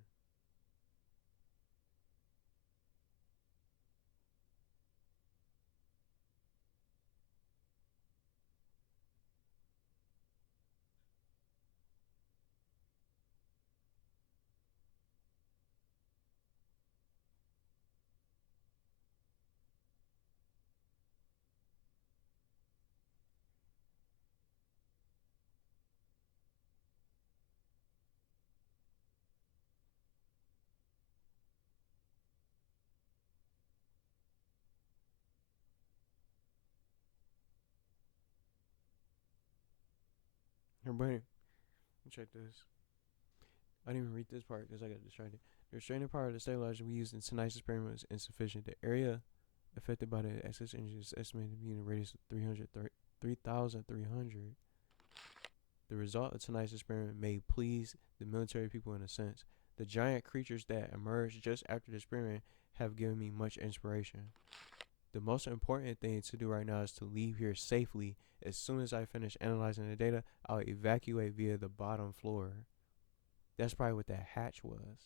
Everybody, check this. I didn't even read this part because I got distracted. The restraining power of the stabilizer we used in tonight's experiment was insufficient. The area affected by the excess energy is estimated to be in a radius of 3,300. The result of tonight's experiment may please the military people in a sense. The giant creatures that emerged just after the experiment have given me much inspiration. The most important thing to do right now is to leave here safely. As soon as I finish analyzing the data, I'll evacuate via the bottom floor. That's probably what that hatch was.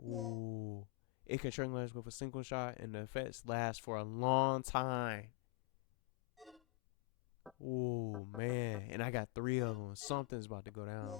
Ooh. It can tranquilize with a single shot and the effects last for a long time. Ooh, man. And I got 3 of them. Something's about to go down.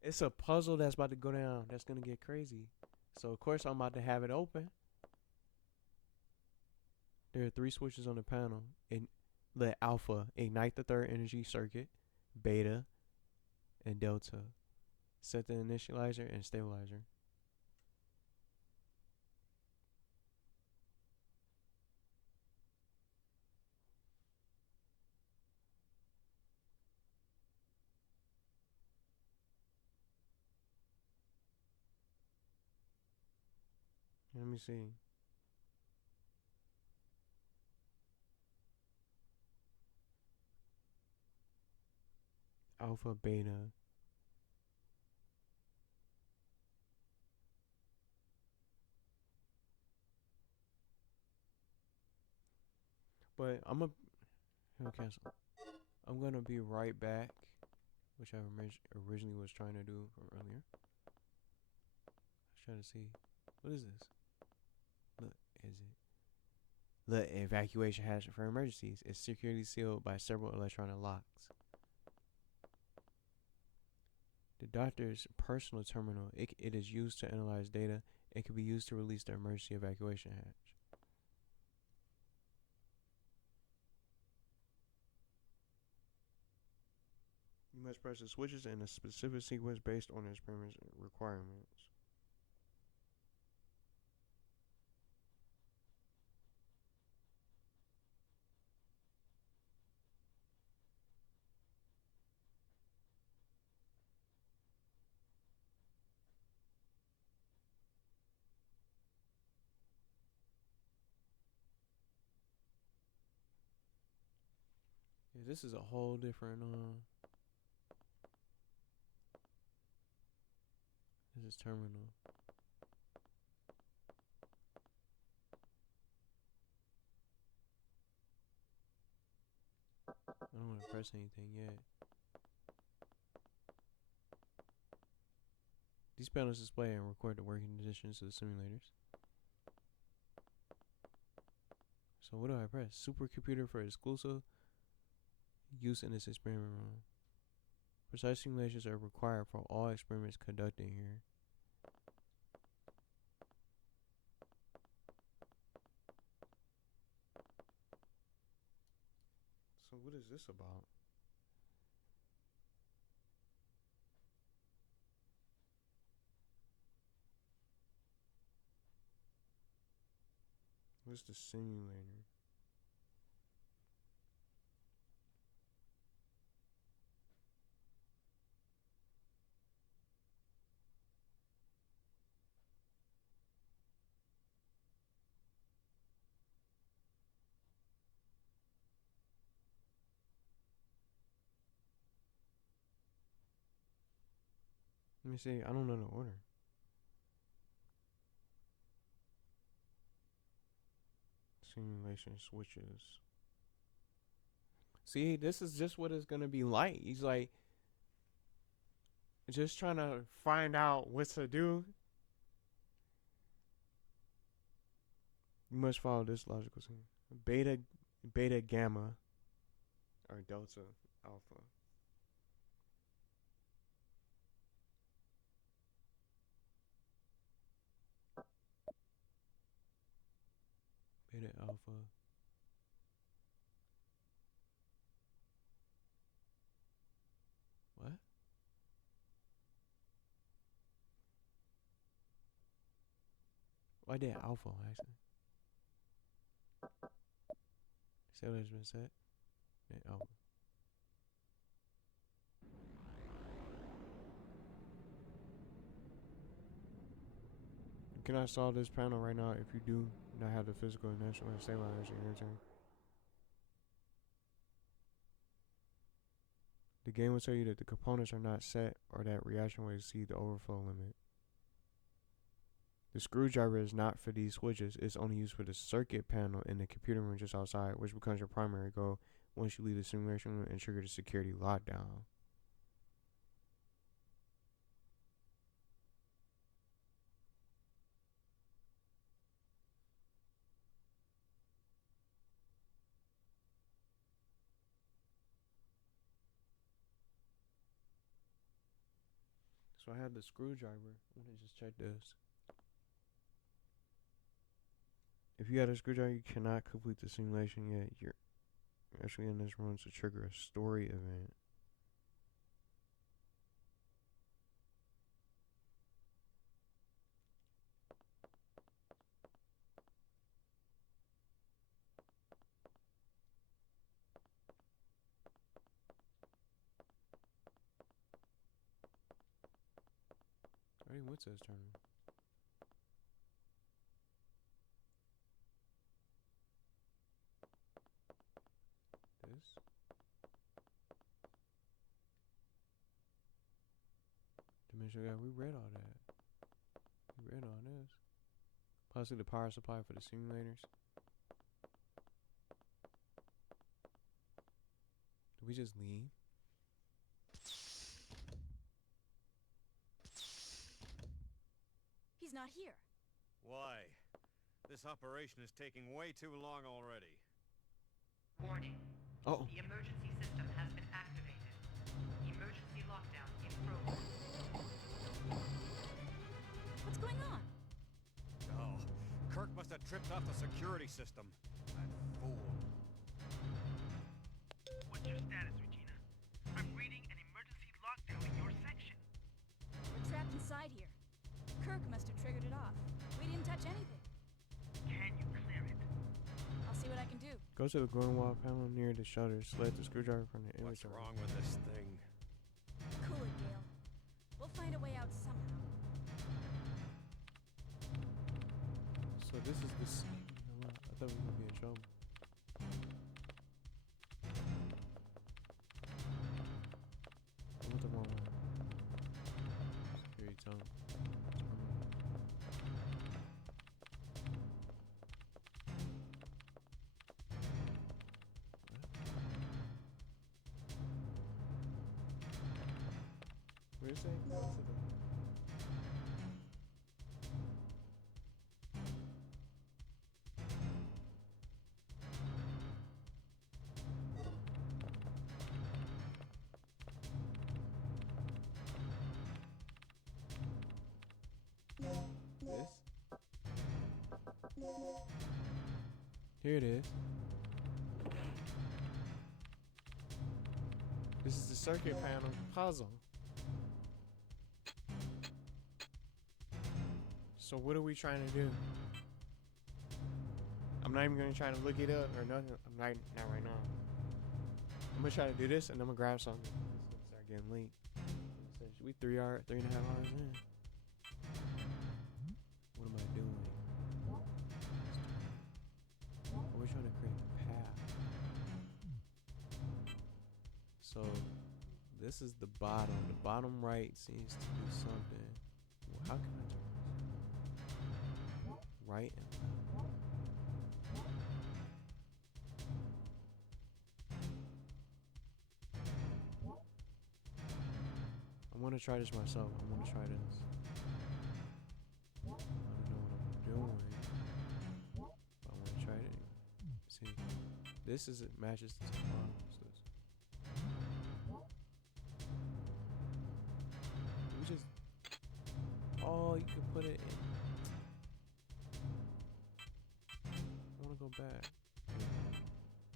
It's a puzzle that's about to go down. That's going to get crazy. So, of course, I'm about to have it open. There are 3 switches on the panel. And let alpha ignite the third energy circuit, beta, and delta. Set the initializer and stabilizer. Let me see. Alpha, beta. But I'm a cancel. I'm gonna be right back, which I originally was trying to do from earlier. Let's try to see. What is this? Look, is it? The evacuation hatch for emergencies is securely sealed by several electronic locks. The doctor's personal terminal, it is used to analyze data. It can be used to release the emergency evacuation hatch. You must press the switches in a specific sequence based on the experiment's requirements. Yeah, this is a whole different this is terminal. I don't want to press anything yet. These panels display and record the working conditions of the simulators. So what do I press? Supercomputer for exclusive use in this experiment room. Precise simulations are required for all experiments conducted here. So what is this about? What's the simulator? Let me see. I don't know the order. Simulation switches. See, this is just what it's gonna be like. He's like just trying to find out what to do. You must follow this logical scheme. Beta, gamma, or delta, alpha. Beta, alpha. What? Why did alpha actually? Sailor has been set. Then alpha. You cannot solve this panel right now if you do not have the physical and national stabilizers in your turn. The game will tell you that the components are not set or that reaction will exceed the overflow limit. The screwdriver is not for these switches. It's only used for the circuit panel in the computer room just outside, which becomes your primary goal once you leave the simulation room and trigger the security lockdown. So I have the screwdriver. Let me just check this. If you have a screwdriver, you cannot complete the simulation yet. You're actually in this room to trigger a story event. I already went to this terminal. This? Dimensional guy, we read all that. We read all this. Possibly the power supply for the simulators. Did we just leave? He's not here. Why? This operation is taking way too long already. Warning. Oh, The emergency system has been activated. Emergency lockdown in progress. What's going on? Oh, Kirk must have tripped off the security system. That fool. What's your status, Regina? I'm reading an emergency lockdown in your section. We're trapped inside here. Kirk must have triggered it off. We didn't touch anything. Can you clear it? I'll see what I can do. go to the growing wall panel near the shutter. Select the screwdriver from the What's inventory. wrong with this thing? Cool it, Gail. We'll find a way out somehow. So this is the scene. I thought we were gonna be in trouble. I went the wrong way. Security tunnel. Where's it? Go to the. This? Here it is. This is the circuit panel puzzle. So what are we trying to do? I'm not even gonna try to look it up or nothing. I'm not right now. I'm gonna try to do this and I'm gonna grab something. It's gonna start getting late. Should we 3.5 hours in? What am I doing? We're trying to create a path. So this is the bottom. The bottom right seems to be something. Well, how can I turn this? Right and left. I want to try this myself. I want to try this. I don't know what I'm doing. But I want to try it anyway. See, this is it matches the bottom. We just. Oh, you can put it in. I want to go back.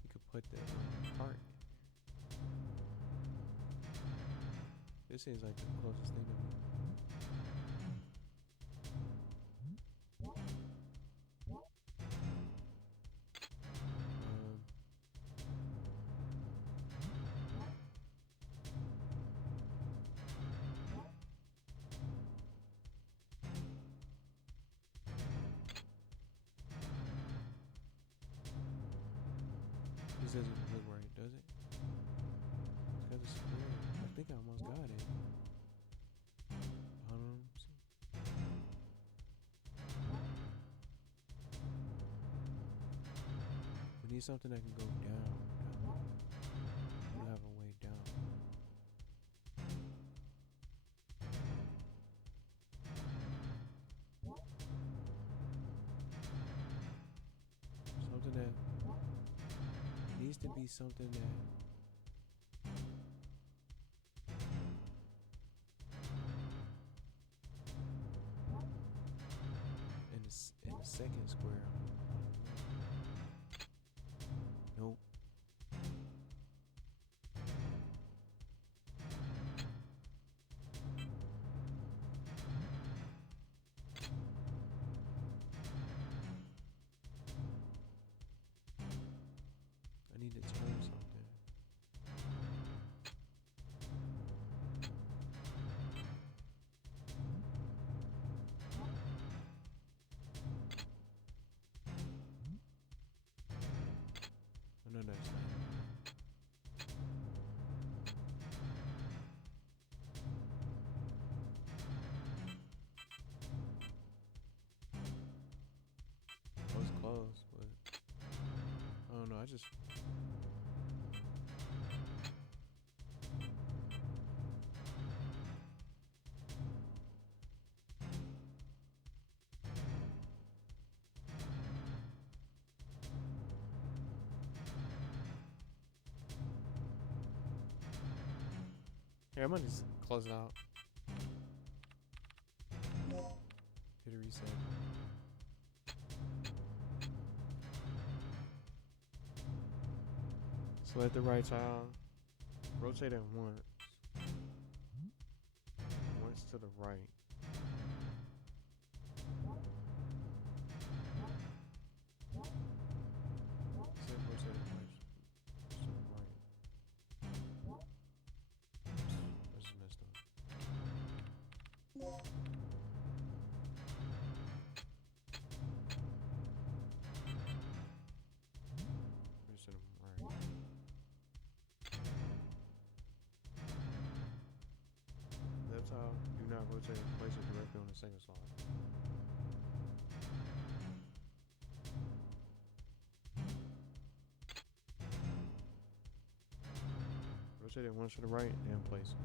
You could put the part. This seems like the closest thing to me. This doesn't look right, does it? It's got a square. I think I almost got it. We need something that can go down. We have a way down. Something that needs to be something that in the second square. Nope. I need to turn something. No, that's not. I was close, but I don't know. I just. Here, I'm gonna just close it out. Hit a reset. Select the right tile. Rotate it once. Once to the right. Say rotate it twice to the right. This is messed up. Rotate it right. Left tile, do not rotate and place it directly on the second slot. Rotate it once to the right, then place it.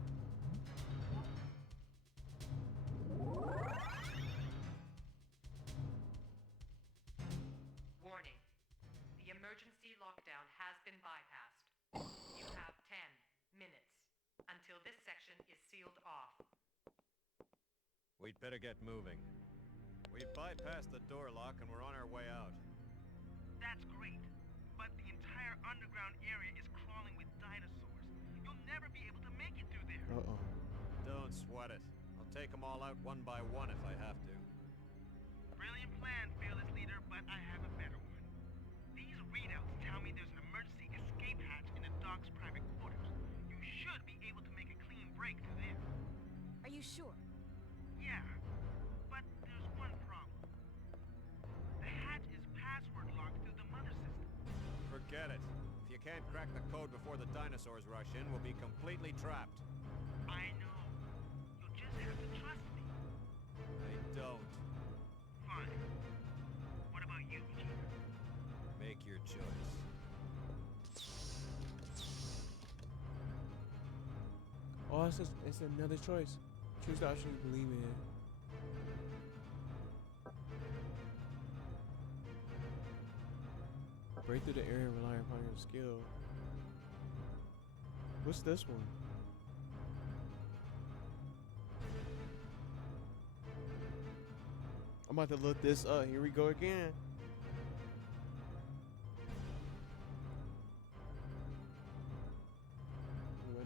Warning. The emergency lockdown has been bypassed. You have 10 minutes until this section is sealed off. We'd better get moving. We've bypassed the door lock and we're on our way out. That's great. But the entire underground area is crawling with dinosaurs. You'll never be able to make it through there. Uh-oh. Don't sweat it. I'll take them all out one by one if I have to. Brilliant plan, fearless leader, but I have a better one. These readouts tell me there's an emergency escape hatch in the dock's private quarters. You should be able to make a clean break through there. Are you sure? Yeah, but there's one problem. The hatch is password locked through the mother system. Forget it. If you can't crack the code before the dinosaurs rush in, we'll be completely trapped. I know. You'll just have to trust me. I don't. Fine. What about you, Regina? Make your choice. Oh, it's another choice. Choose the option you believe in. Break through the area relying upon your skill. What's this one? I'm about to look this up. Here we go again. Wait a minute.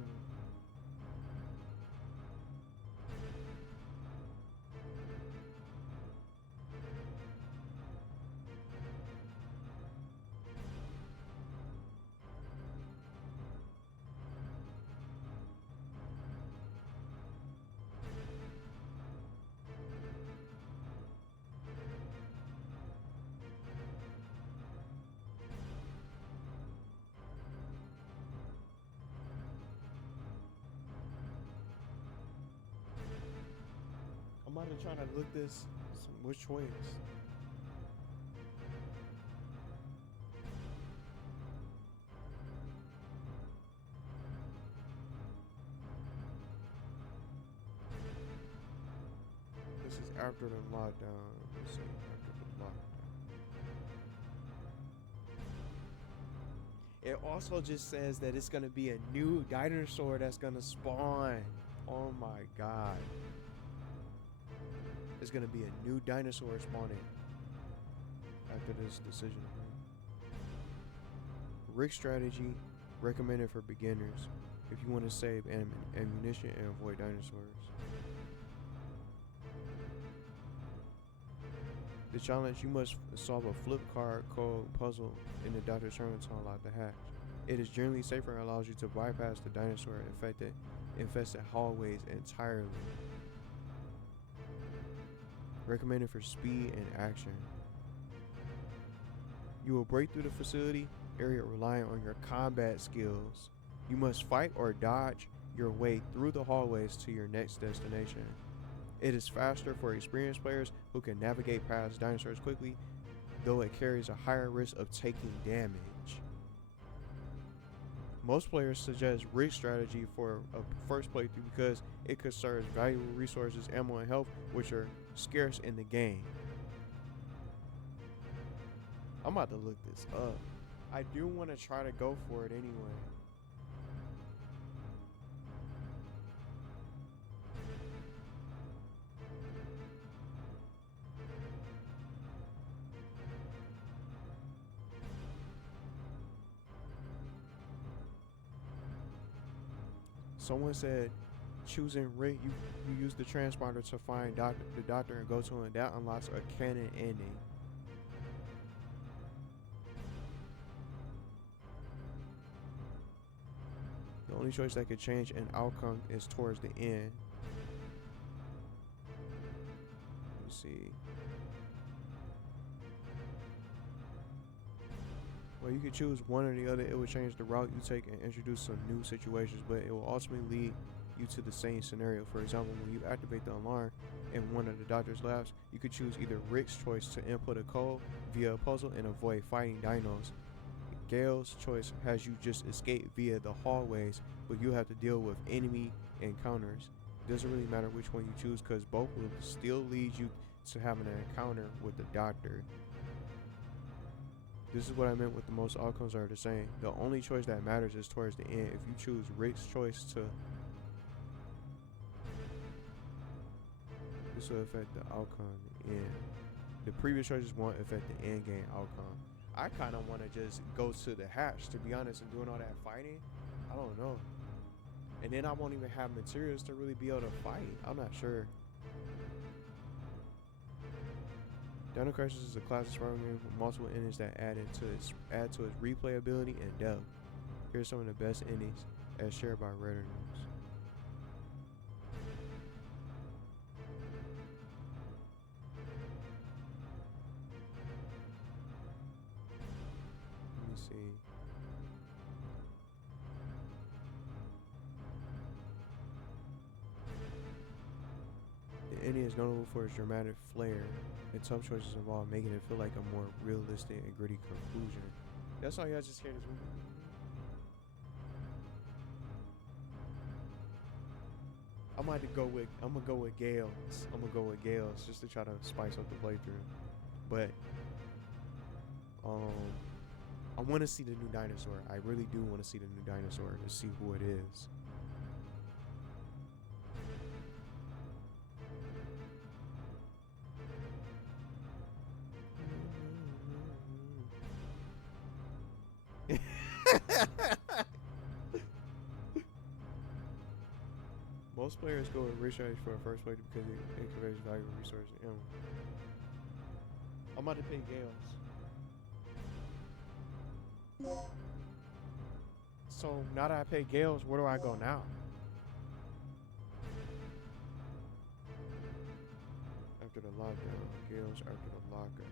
I'm about to try to look this. Which choice? This is after the lockdown. Let's see. After the lockdown. It also just says that it's gonna be a new dinosaur that's gonna spawn. Oh my god. It's gonna be a new dinosaur spawning after this decision. Rig strategy recommended for beginners if you want to save ammunition and avoid dinosaurs. The challenge: you must solve a flip card code puzzle in the Dr. Sherman to unlock the hatch. It is generally safer and allows you to bypass the dinosaur infested hallways entirely. Recommended for speed and action. You will break through the facility area relying on your combat skills. You must fight or dodge your way through the hallways to your next destination. It is faster for experienced players who can navigate past dinosaurs quickly, though it carries a higher risk of taking damage. Most players suggest rig strategy for a first playthrough because it conserves valuable resources, ammo, and health, which are scarce in the game. I'm about to look this up. I do want to try to go for it anyway. Someone said choosing Rick, you use the transponder to find the doctor and go to him. That unlocks a canon ending. The only choice that could change an outcome is towards the end. Let me see. Well, you could choose one or the other. It will change the route you take and introduce some new situations, but it will ultimately lead you to the same scenario. For example, when you activate the alarm in one of the doctor's labs, you could choose either Rick's choice to input a code via a puzzle and avoid fighting dinos. Gail's choice has you just escape via the hallways, but you have to deal with enemy encounters. It doesn't really matter which one you choose because both will still lead you to having an encounter with the doctor. This is what I meant with the most outcomes are the same. The only choice that matters is towards the end. If you choose Rick's choice to... This will affect the outcome in the end. The previous choices won't affect the end game outcome. I kind of want to just go to the hatch, to be honest, and doing all that fighting. I don't know. And then I won't even have materials to really be able to fight. I'm not sure. Dino Crisis is a classic survival game with multiple endings that add to its replayability and depth. Here's some of the best endings as shared by Redditors. Let me see. The ending is notable for its dramatic flair, and some choices involve making it feel like a more realistic and gritty conclusion. That's all y'all just hear this movie. I'm gonna go with Gail's. I'm gonna go with Gail's just to try to spice up the playthrough. But I want to see the new dinosaur. I really do want to see the new dinosaur to see who it is. Most players go with research for a first play because it conveys valuable resources. I'm about to pay Gail's. So now that I pay Gail's, where do I go now? After the lockdown, Gail's after the lockdown.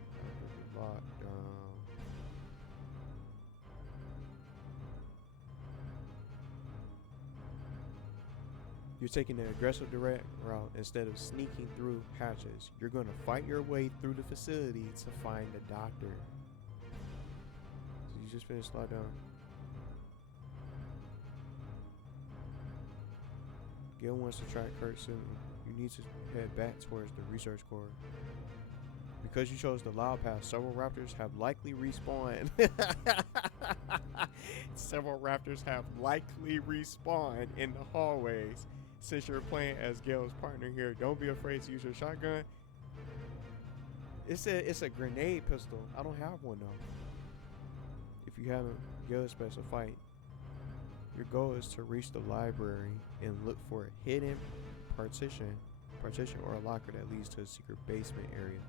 You're taking the aggressive direct route instead of sneaking through hatches. You're going to fight your way through the facility to find the doctor. So you just finished lockdown. Gail wants to track Kirk soon. You need to head back towards the research core. Because you chose the loud path, several raptors have likely respawned. Several raptors have likely respawned in the hallways. Since you're playing as Gail's partner here, don't be afraid to use your shotgun. It's a grenade pistol. I don't have one though. If you haven't, Gail expects a fight. Your goal is to reach the library and look for a hidden partition or a locker that leads to a secret basement area.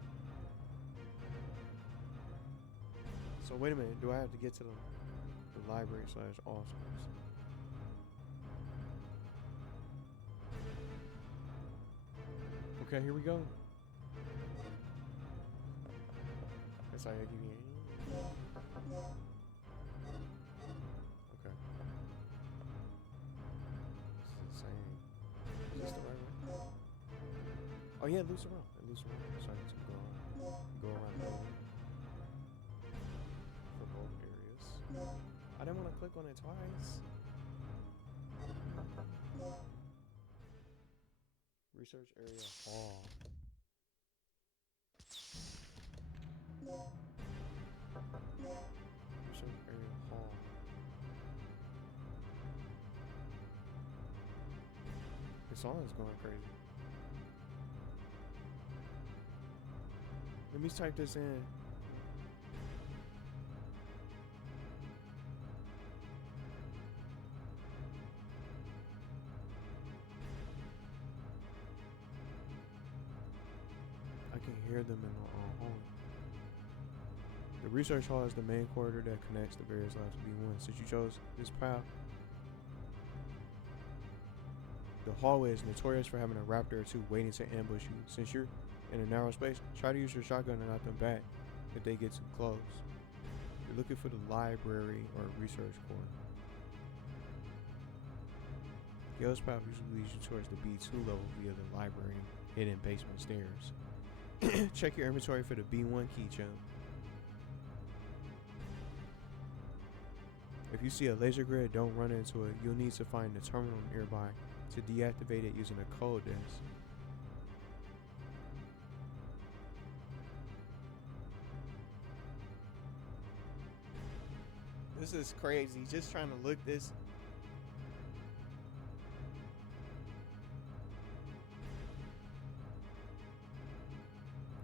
So wait a minute, do I have to get to the library / all schools? Okay, here we go. That's how I give you. Okay. This is insane. Is this the right way? Oh yeah, loose around. So I need to go around the building for both areas. I didn't want to click on it twice. Research area hall. Research area hall. The song is going crazy. Let me type this in. hear them in the hallway. The research hall is the main corridor that connects the various labs to B1. Since you chose this path, the hallway is notorious for having a raptor or two waiting to ambush you. Since you're in a narrow space, try to use your shotgun and knock them back if they get too close. You're looking for the library or research core. Gail's path usually leads you towards the B2 level via the library hidden basement stairs. Check your inventory for the B1 keychain. If you see a laser grid, don't run into it. You'll need to find the terminal nearby to deactivate it using a code disc. This is crazy. Just trying to look this.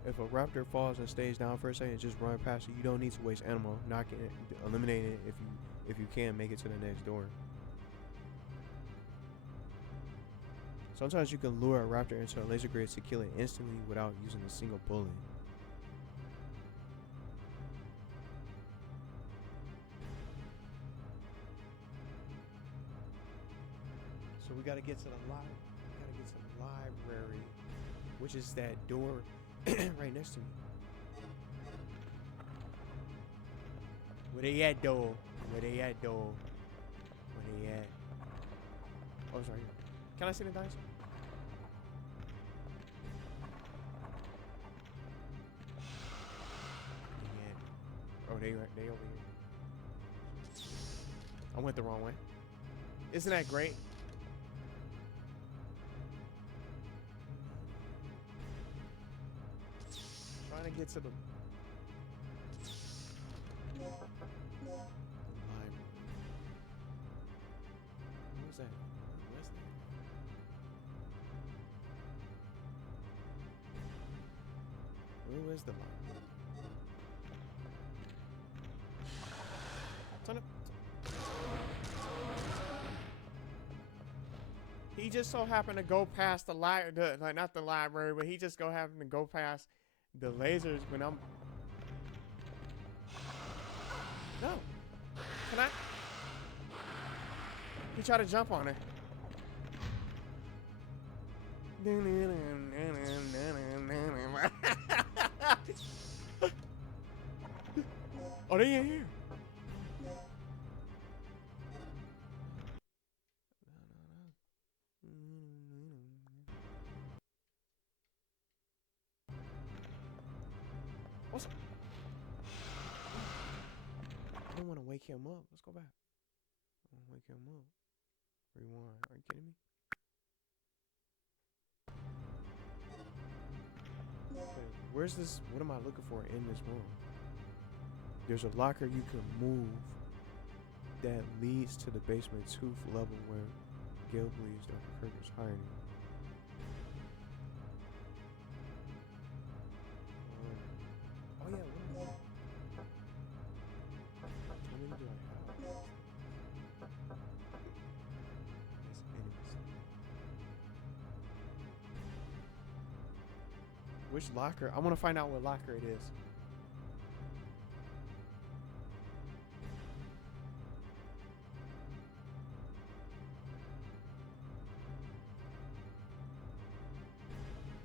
If a raptor falls and stays down for a second, just run past it. You don't need to waste ammo. Knocking it, eliminating it if you can make it to the next door. Sometimes you can lure a raptor into a laser grid to kill it instantly without using a single bullet. So we gotta get to the library, which is that door right next to me. Where they at, though? Where they at, though? Where they at? Oh, it's right here. Can I see the dinosaur? Yeah. Oh, they over here. I went the wrong way. Isn't that great? Trying to get to the library. What's that? What's that? Where is the library? Turn up. He just so happened to go past the not the library, but he just happened to go past the lasers when I'm. No. Can I? He tried to jump on it. Oh, they in here. What's up? I don't want to wake him up. Let's go back. I want to wake him up. Rewind. Are you kidding me? Okay, where's this? What am I looking for in this room? There's a locker you can move that leads to the basement 2 level where Gail believes Dr. Kirk is hiding. Oh yeah, what how many do I have? Nice enemies. Which locker? I want to find out what locker it is.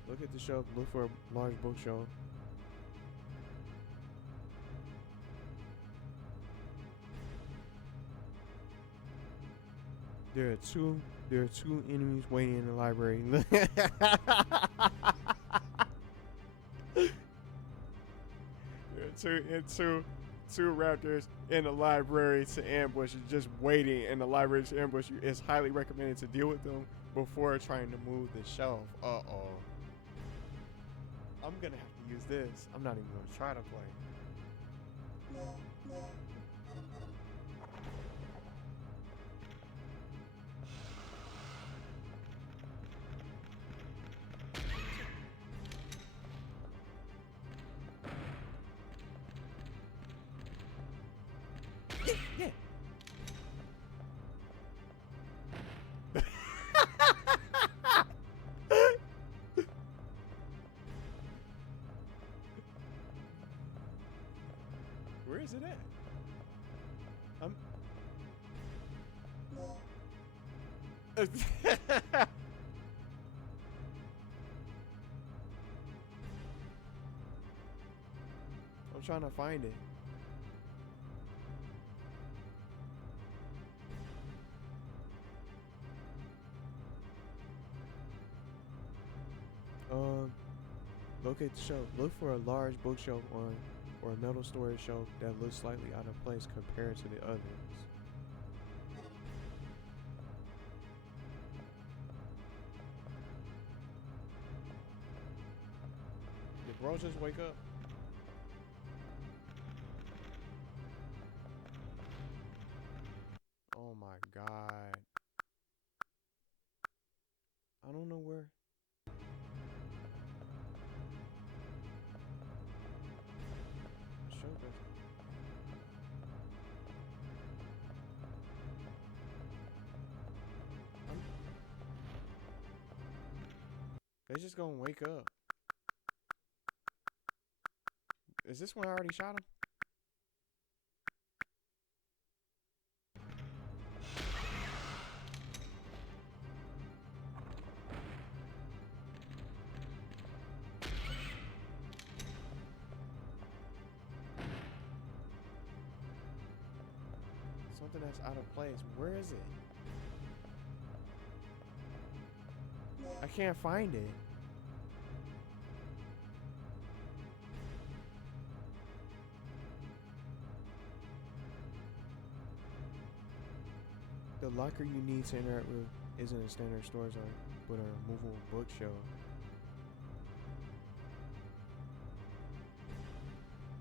Look at the shelf. Look for a large bookshelf. There are two enemies waiting in the library. There are two raptors in the library to ambush you, just waiting in the library to ambush you. It's highly recommended to deal with them before trying to move the shelf. Uh-oh. I'm gonna have to use this. I'm not even gonna try to play. Yeah. Where is it at? I'm trying to find it. Locate the shelf. Look for a large bookshelf on or a metal storage shelf that looks slightly out of place compared to the others. Did bro just wake up? Oh my god. I don't know where. Show this. They just gonna wake up. Is this one I already shot him? Something that's out of place. Where is it? I can't find it. The locker you need to interact with isn't a standard storage locker, but a removable bookshelf.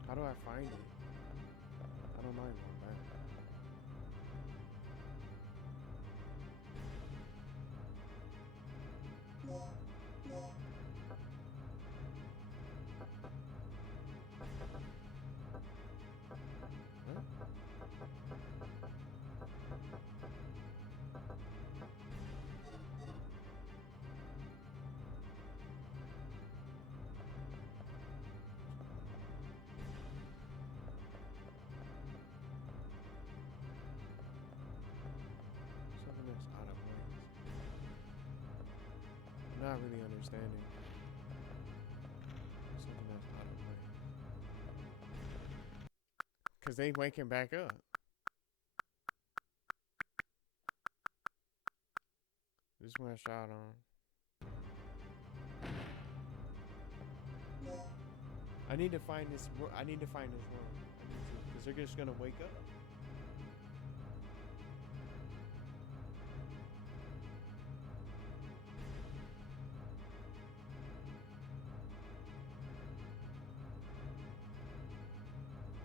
How do I find it? I don't mind going back. Something that's out of place. I'm not really understanding. Something that's out of place. Cause they waking back up. This one I shot on. I need to find this. I need to find this room. I need to, cause they're just gonna wake up.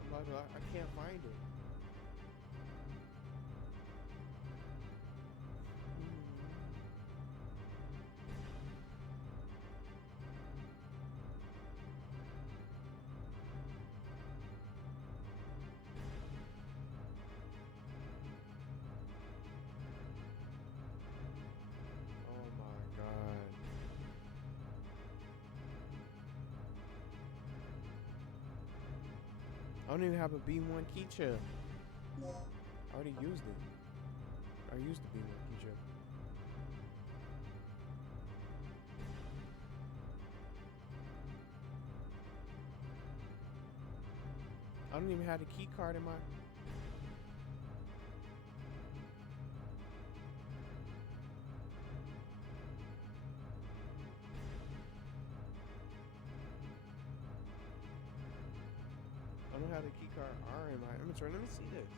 I'm like, I can't find it. Oh my god. I don't even have a B1 key chip. I already used it. I used the B1 key chip. I don't even have the key card in my. I don't have the key card R in my inventory. Let me see this.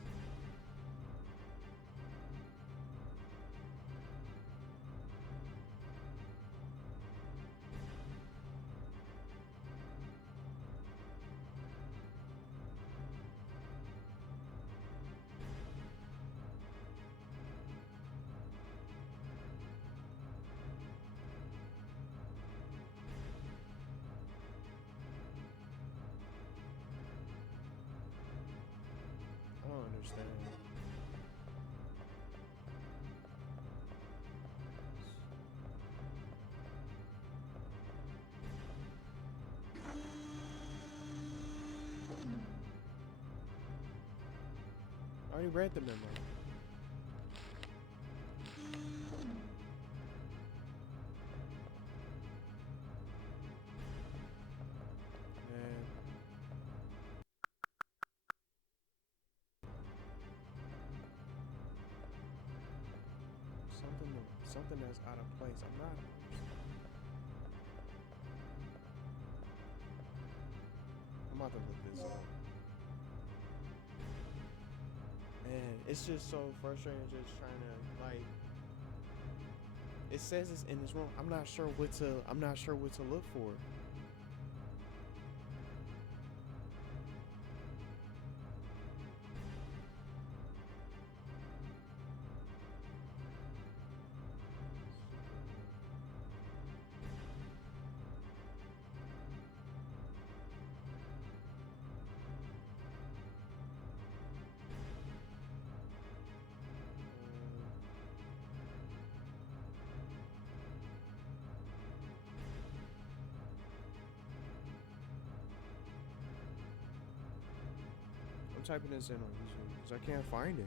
I don't understand. already read the memo. Man. Something that's out of place. I'm not. I'm about to look this up. Man, it's just so frustrating just trying to like. It says it's in this room. I'm not sure what to look for. I'm typing this in on YouTube because I can't find it.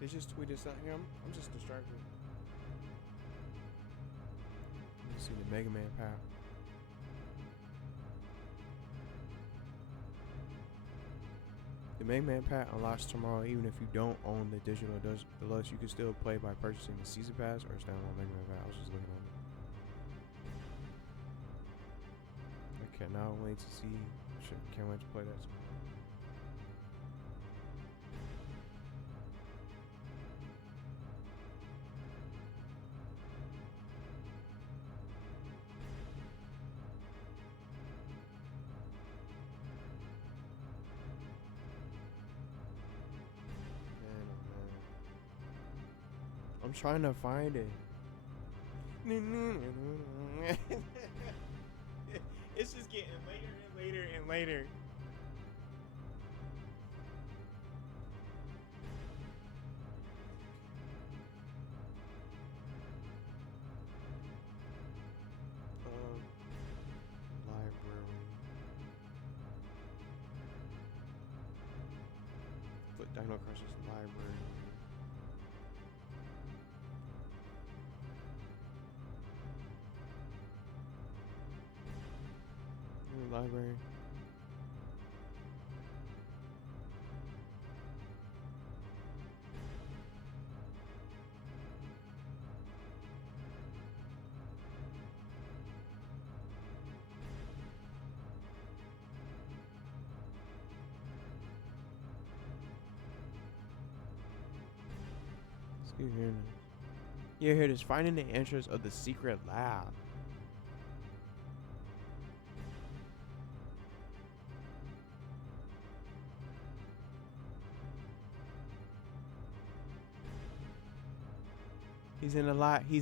They just tweeted something. I'm just distracted. Let me see the Mega Man pack. The Mega Man pack unlocks tomorrow. Even if you don't own the digital deluxe, you can still play by purchasing the season pass or standalone Mega Man pack. I was just looking at it. I cannot wait to see. Can't wait to play that tomorrow. I'm trying to find it. It's just getting later and later and later. Library. Put Dino Crisis library. Library. Let's keep hearing this. Yeah, here it is. Finding the entrance of the secret lab. He's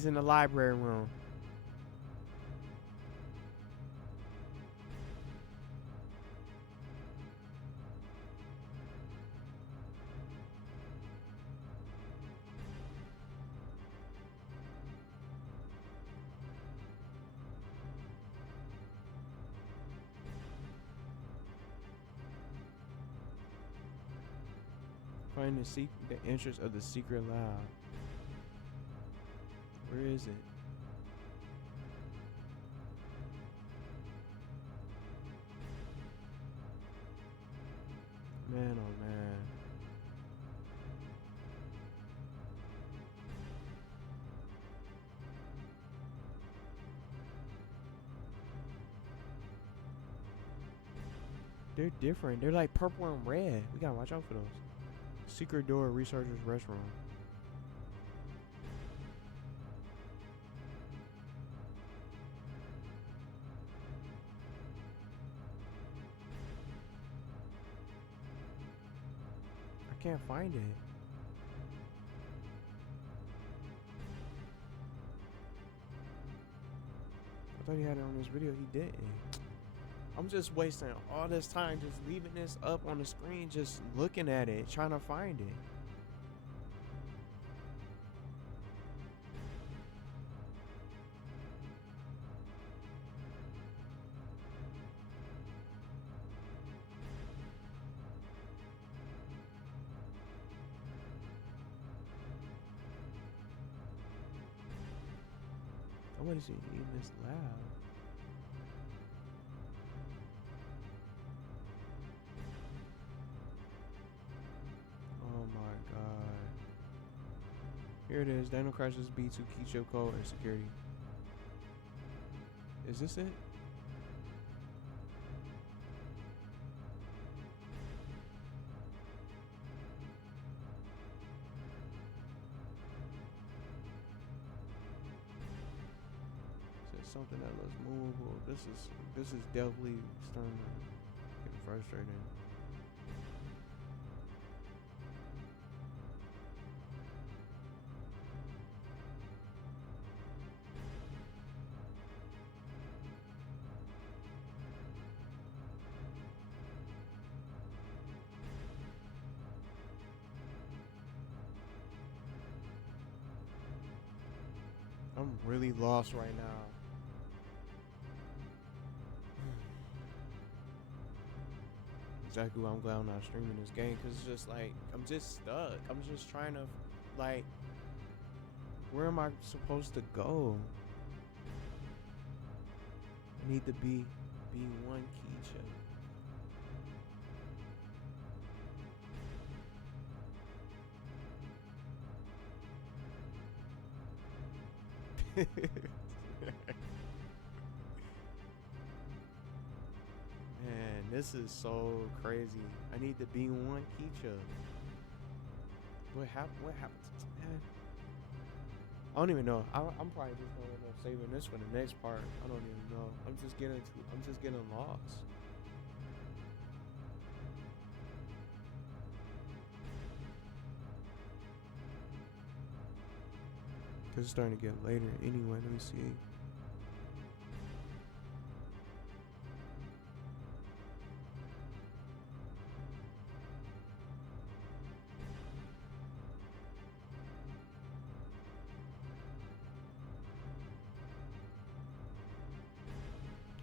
in the library room. Find the entrance of the secret lab. Where is it? Man, oh man. They're different. They're like purple and red. We gotta watch out for those. Secret door, researcher's restroom. I can't find it. I thought he had it on this video. He didn't. I'm just wasting all this time just leaving this up on the screen, just looking at it, trying to find it. What is it in this lab? Oh my god. Here it is. Dino Crisis B2 key chip code and security. Is this it? Something that looks movable. This is definitely starting to get frustrating. I'm really lost right now. Exactly why I'm glad I'm not streaming this game, because it's just like I'm just stuck. I'm just trying to, like, where am I supposed to go? I need to be one key chip. Man, this is so crazy. I need to be one key chip. What happened? Man, I don't even know. I'm probably just gonna end up saving this for the next part. I don't even know. I'm just getting lost. Cause it's starting to get later anyway. Let me see.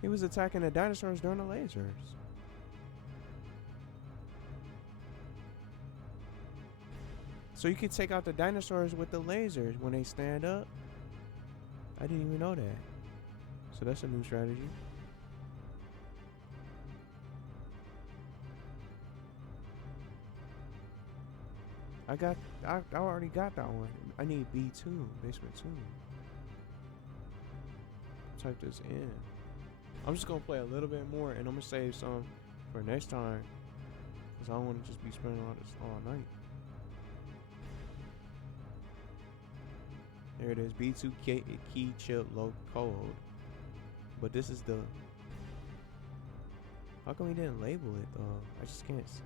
He was attacking the dinosaurs during the lasers. So you can take out the dinosaurs with the lasers when they stand up? I didn't even know that. So that's a new strategy. I already got that one. I need B2, basement 2. Type this in. I'm just gonna play a little bit more, and I'm gonna save some for next time, cause I don't want to just be spending all this all night. There it is, B2 key chip low code. But this is the. How come we didn't label it though? I just can't see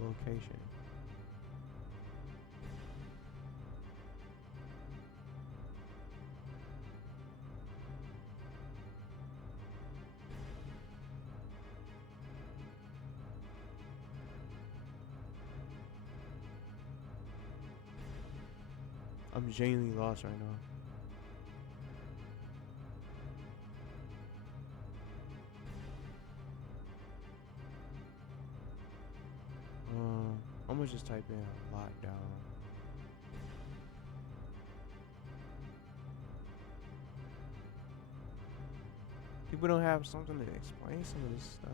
the location. I'm genuinely lost right now. I'm gonna just type in lockdown. People don't have something to explain some of this stuff.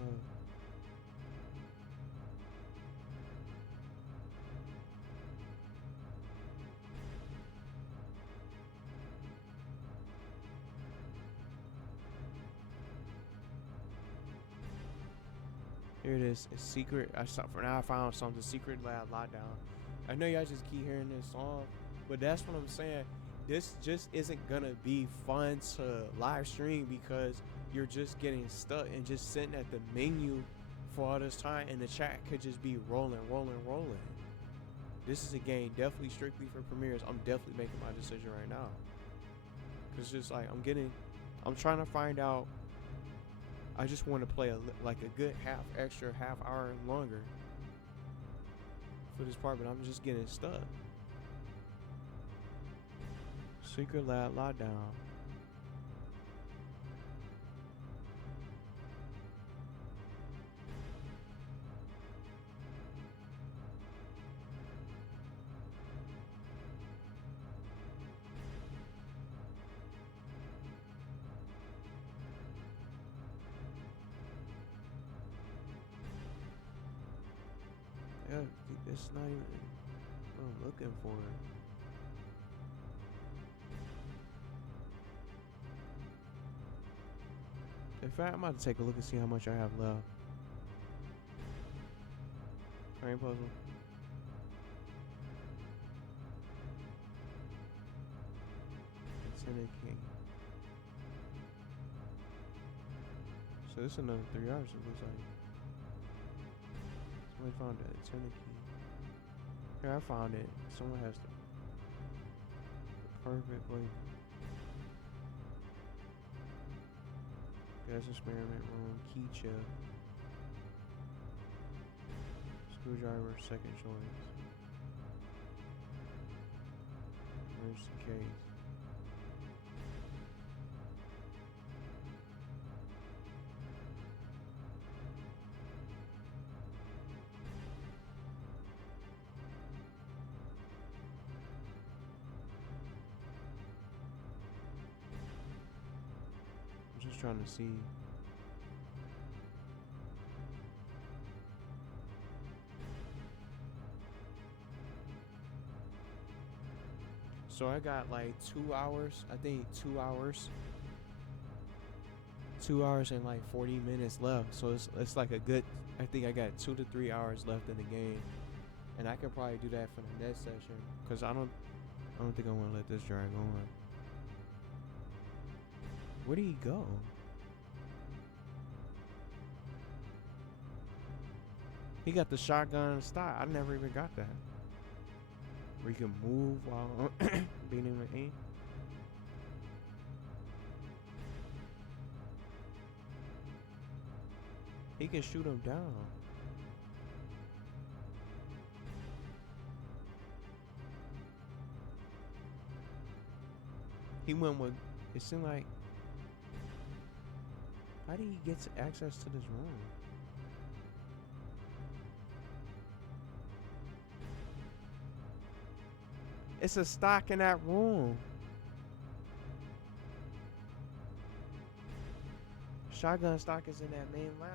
Here it is. It's secret. For now I found something. Secret lab lockdown. I know y'all just keep hearing this song, but that's what I'm saying. This just isn't gonna be fun to live stream because you're just getting stuck and just sitting at the menu for all this time, and the chat could just be rolling. This is a game definitely strictly for premieres. I'm definitely making my decision right now. Cause just like I'm trying to find out. I just want to play like a good half hour longer for this part, but I'm just getting stuck. Secret lab lockdown. Yeah, it's not even what I'm looking for. In fact, I'm about to take a look and see how much I have left. Crane puzzle. Antenna King. So this is another 3 hours, it looks like. Somebody found it. Antenna Key. Here, I found it. Someone has the perfect way. Gas experiment room, key chip, screwdriver, second choice, emergency case. I'm just trying to see. So I got like 2 hours. I think 2 hours. 2 hours and like 40 minutes left. So it's like a good. I think I got 2 to 3 hours left in the game, and I can probably do that for the next session. Cause I don't think I want to let this drag on. Where did he go? He got the shotgun stock. I never even got that. Where you can move while being in the aim. He can shoot him down. He went with. It seemed like. How did he get access to this room? It's a stock in that room. Shotgun stock is in that main lab.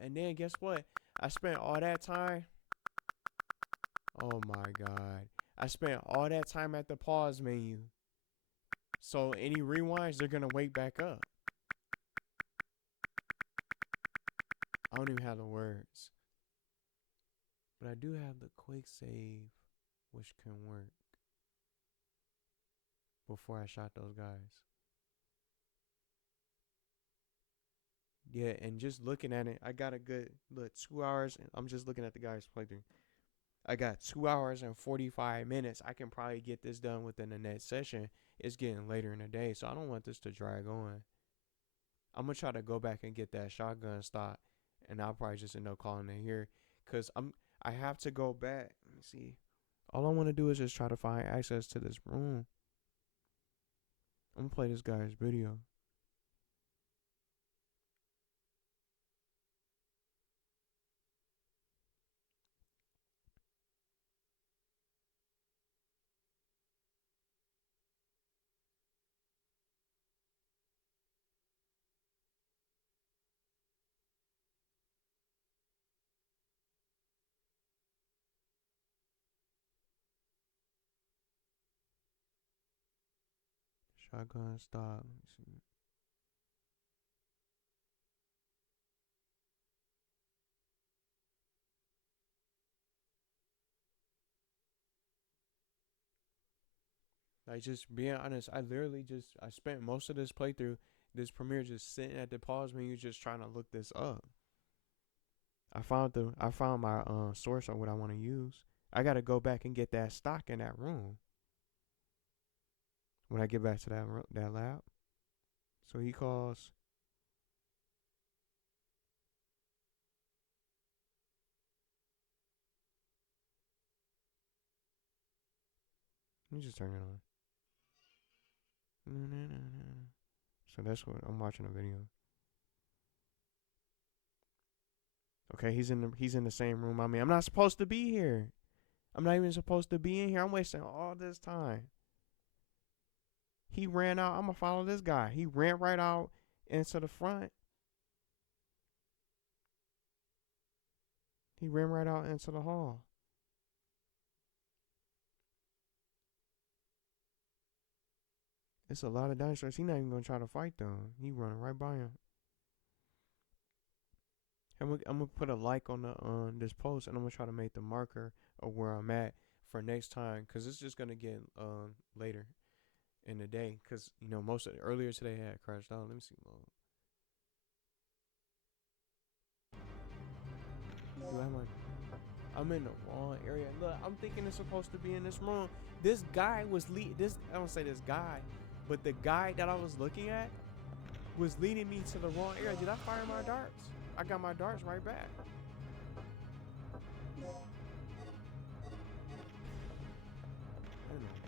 And then guess what? I spent all that time. Oh my god. I spent all that time at the pause menu. So any rewinds, they're gonna wake back up. I don't even have the words. But I do have the quick save, which can work. Before I shot those guys. Yeah, and just looking at it, I got a good, 2 hours. And I'm just looking at the guys' playthrough. I got 2 hours and 45 minutes. I can probably get this done within the next session. It's getting later in the day, so I don't want this to drag on. I'm going to try to go back and get that shotgun stock, and I'll probably just end up calling it here. Because I have to go back. Let me see. All I want to do is just try to find access to this room. I'm going to play this guy's video. Shotgun stop. Let me see. Like, just being honest, I spent most of this playthrough, this premiere, just sitting at the pause menu, just trying to look this up. I found my source on what I want to use. I gotta go back and get that stock in that room when I get back to that lab. So he calls. Let me just turn it on. So that's what I'm watching a video. Okay, he's in the same room. I mean, I'm not supposed to be here. I'm not even supposed to be in here. I'm wasting all this time. He ran out. I'm gonna follow this guy. He ran right out into the front. He ran right out into the hall. It's a lot of dinosaurs. He's not even gonna try to fight them. He running right by him. I'm gonna put a like on this post, and I'm gonna try to make the marker of where I'm at for next time, cause it's just gonna get later in the day, cause you know earlier today I had crashed out. Let me see. I'm in the wrong area. Look, I'm thinking it's supposed to be in this room. This guy was I don't say this guy, but the guy that I was looking at was leading me to the wrong area. Did I fire my darts? I got my darts right back. Oh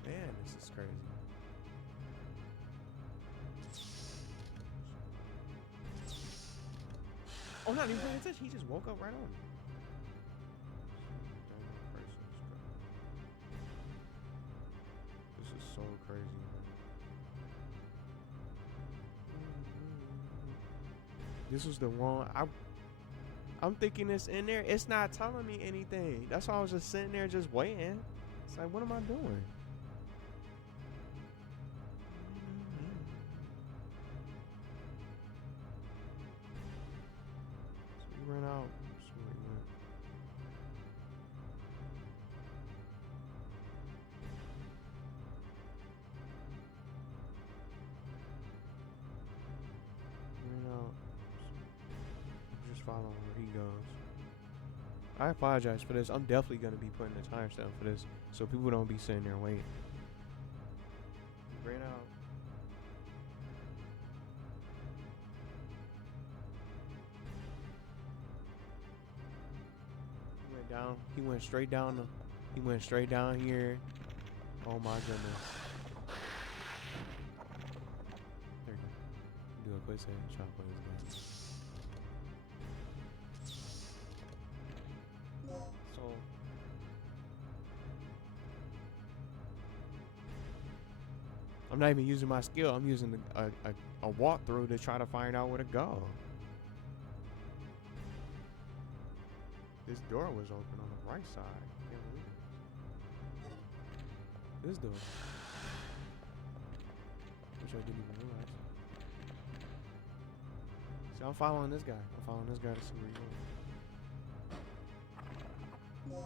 man, this is crazy. Oh, not even paying attention. He just woke up right on me. This is so crazy, man. This was the wrong. I'm thinking it's in there. It's not telling me anything. That's why I was just sitting there just waiting. It's like, what am I doing? So we ran out. So we went. Following where he goes. I apologize for this. I'm definitely going to be putting the timestamp for this so people don't be sitting there waiting. He ran out. He went down. He went straight down. He went straight down here. Oh my goodness. There you go. Do a quick second. Try to play this game. I'm not even using my skill. I'm using a walkthrough to try to find out where to go. This door was open on the right side. Can't believe it. This door. Which I didn't even realize. See, I'm following this guy. I'm following this guy to see where he goes.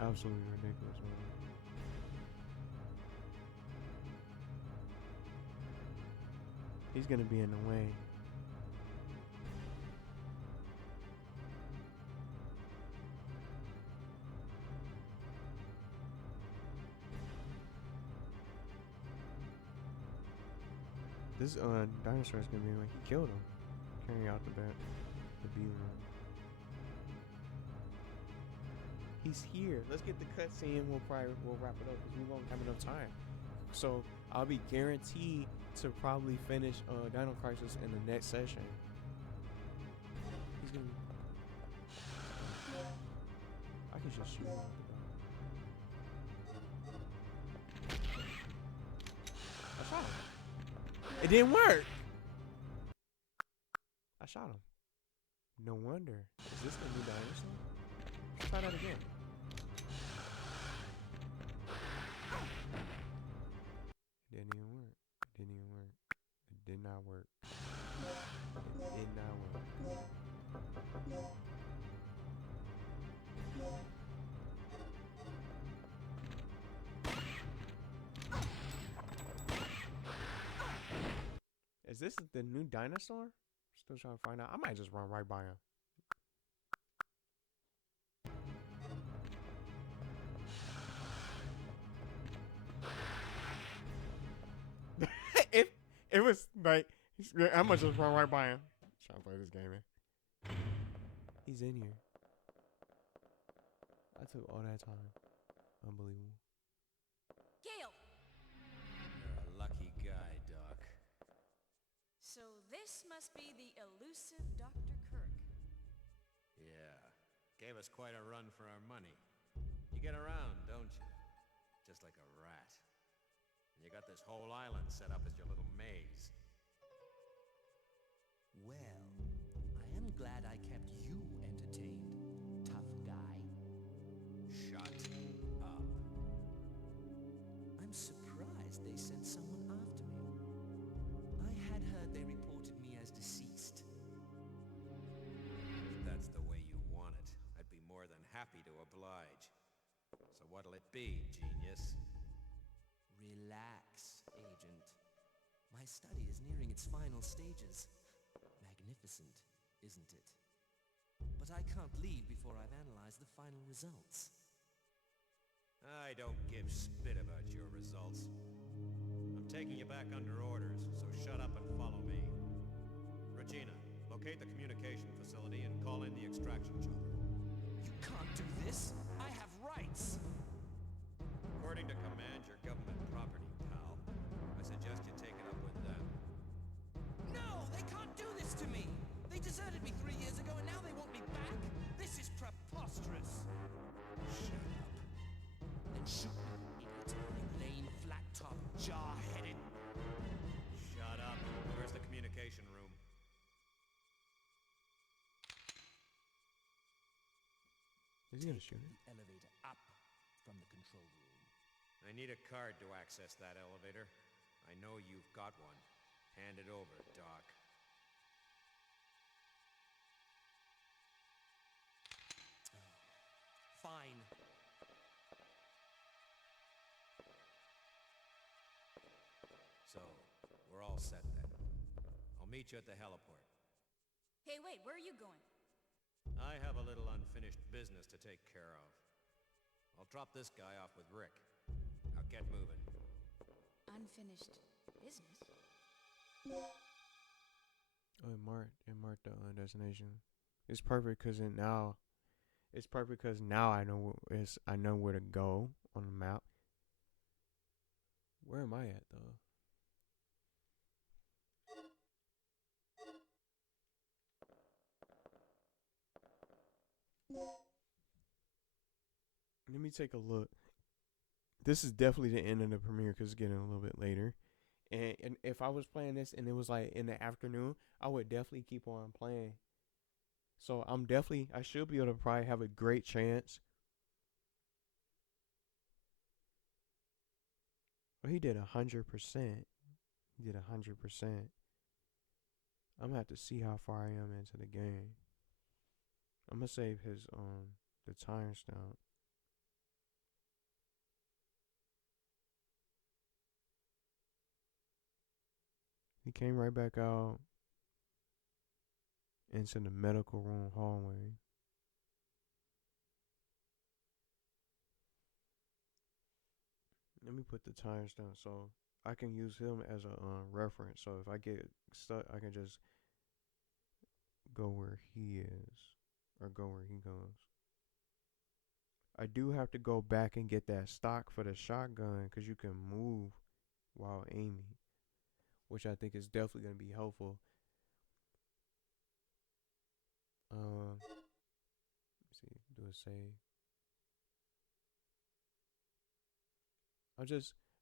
Absolutely ridiculous, man. He's gonna be in the way. This dinosaur is gonna be like he killed him, carrying out the beaver. He's here. Let's get the cutscene. We'll wrap it up because we won't have enough time. So I'll be guaranteed to probably finish Dino Crisis in the next session. He's gonna. I can just shoot him out the door. I shot him. It didn't work. I shot him. No wonder. Is this the new dinosaur? Let's try that again. It didn't even work. It didn't even work. It did not work. It did not work. Is this the new dinosaur? Still trying to find out. I might just run right by him. It was like I'm gonna just run right by him. Trying to play this game, man. He's in here. I took all that time. Unbelievable. Gail! You're a lucky guy, Doc. So this must be the elusive Dr. Kirk. Yeah. Gave us quite a run for our money. You get around, don't you? Just like a rat. And you got this whole island set up as your little maze. Well, I am glad I kept you entertained, tough guy. Shut up. I'm surprised they sent someone after me. I had heard they reported me as deceased. If that's the way you want it, I'd be more than happy to oblige. So what'll it be, genius? Relax, Agent. My study is nearing its final stages. Magnificent, isn't it? But I can't leave before I've analyzed the final results. I don't give spit about your results. I'm taking you back under orders, so shut up and follow me. Regina, locate the communication facility and call in the extraction chopper. You can't do this! I have rights! According to command, your government property, pal. I suggest you take it up with them. No! They can't do this to me! They deserted me 3 years ago and now they want me back? This is preposterous! Shut up. Then shoot me, idiot. You lame, flat-top, jar-headed... Shut up. Where's the communication room? Is he gonna shoot it? The elevator up from the control room. I need a card to access that elevator. I know you've got one. Hand it over, Doc. Fine. So, we're all set then. I'll meet you at the heliport. Hey, wait, where are you going? I have a little unfinished business to take care of. I'll drop this guy off with Rick. Now get moving. Unfinished business? Oh, it marked the destination. It's perfect because now I know where to go on the map. Where am I at though? Let me take a look. This is definitely the end of the premiere because it's getting a little bit later. And if I was playing this and it was like in the afternoon, I would definitely keep on playing. So I should be able to probably have a great chance. Well, he did 100%. He did 100%. I'm gonna have to see how far I am into the game. I'm gonna save his the timestamp. He came right back out into the medical room hallway. Let me put the timestamp so I can use him as a reference. So if I get stuck, I can just go where he is or go where he goes. I do have to go back and get that stock for the shotgun because you can move while aiming, which I think is definitely going to be helpful. Let's see, do a save.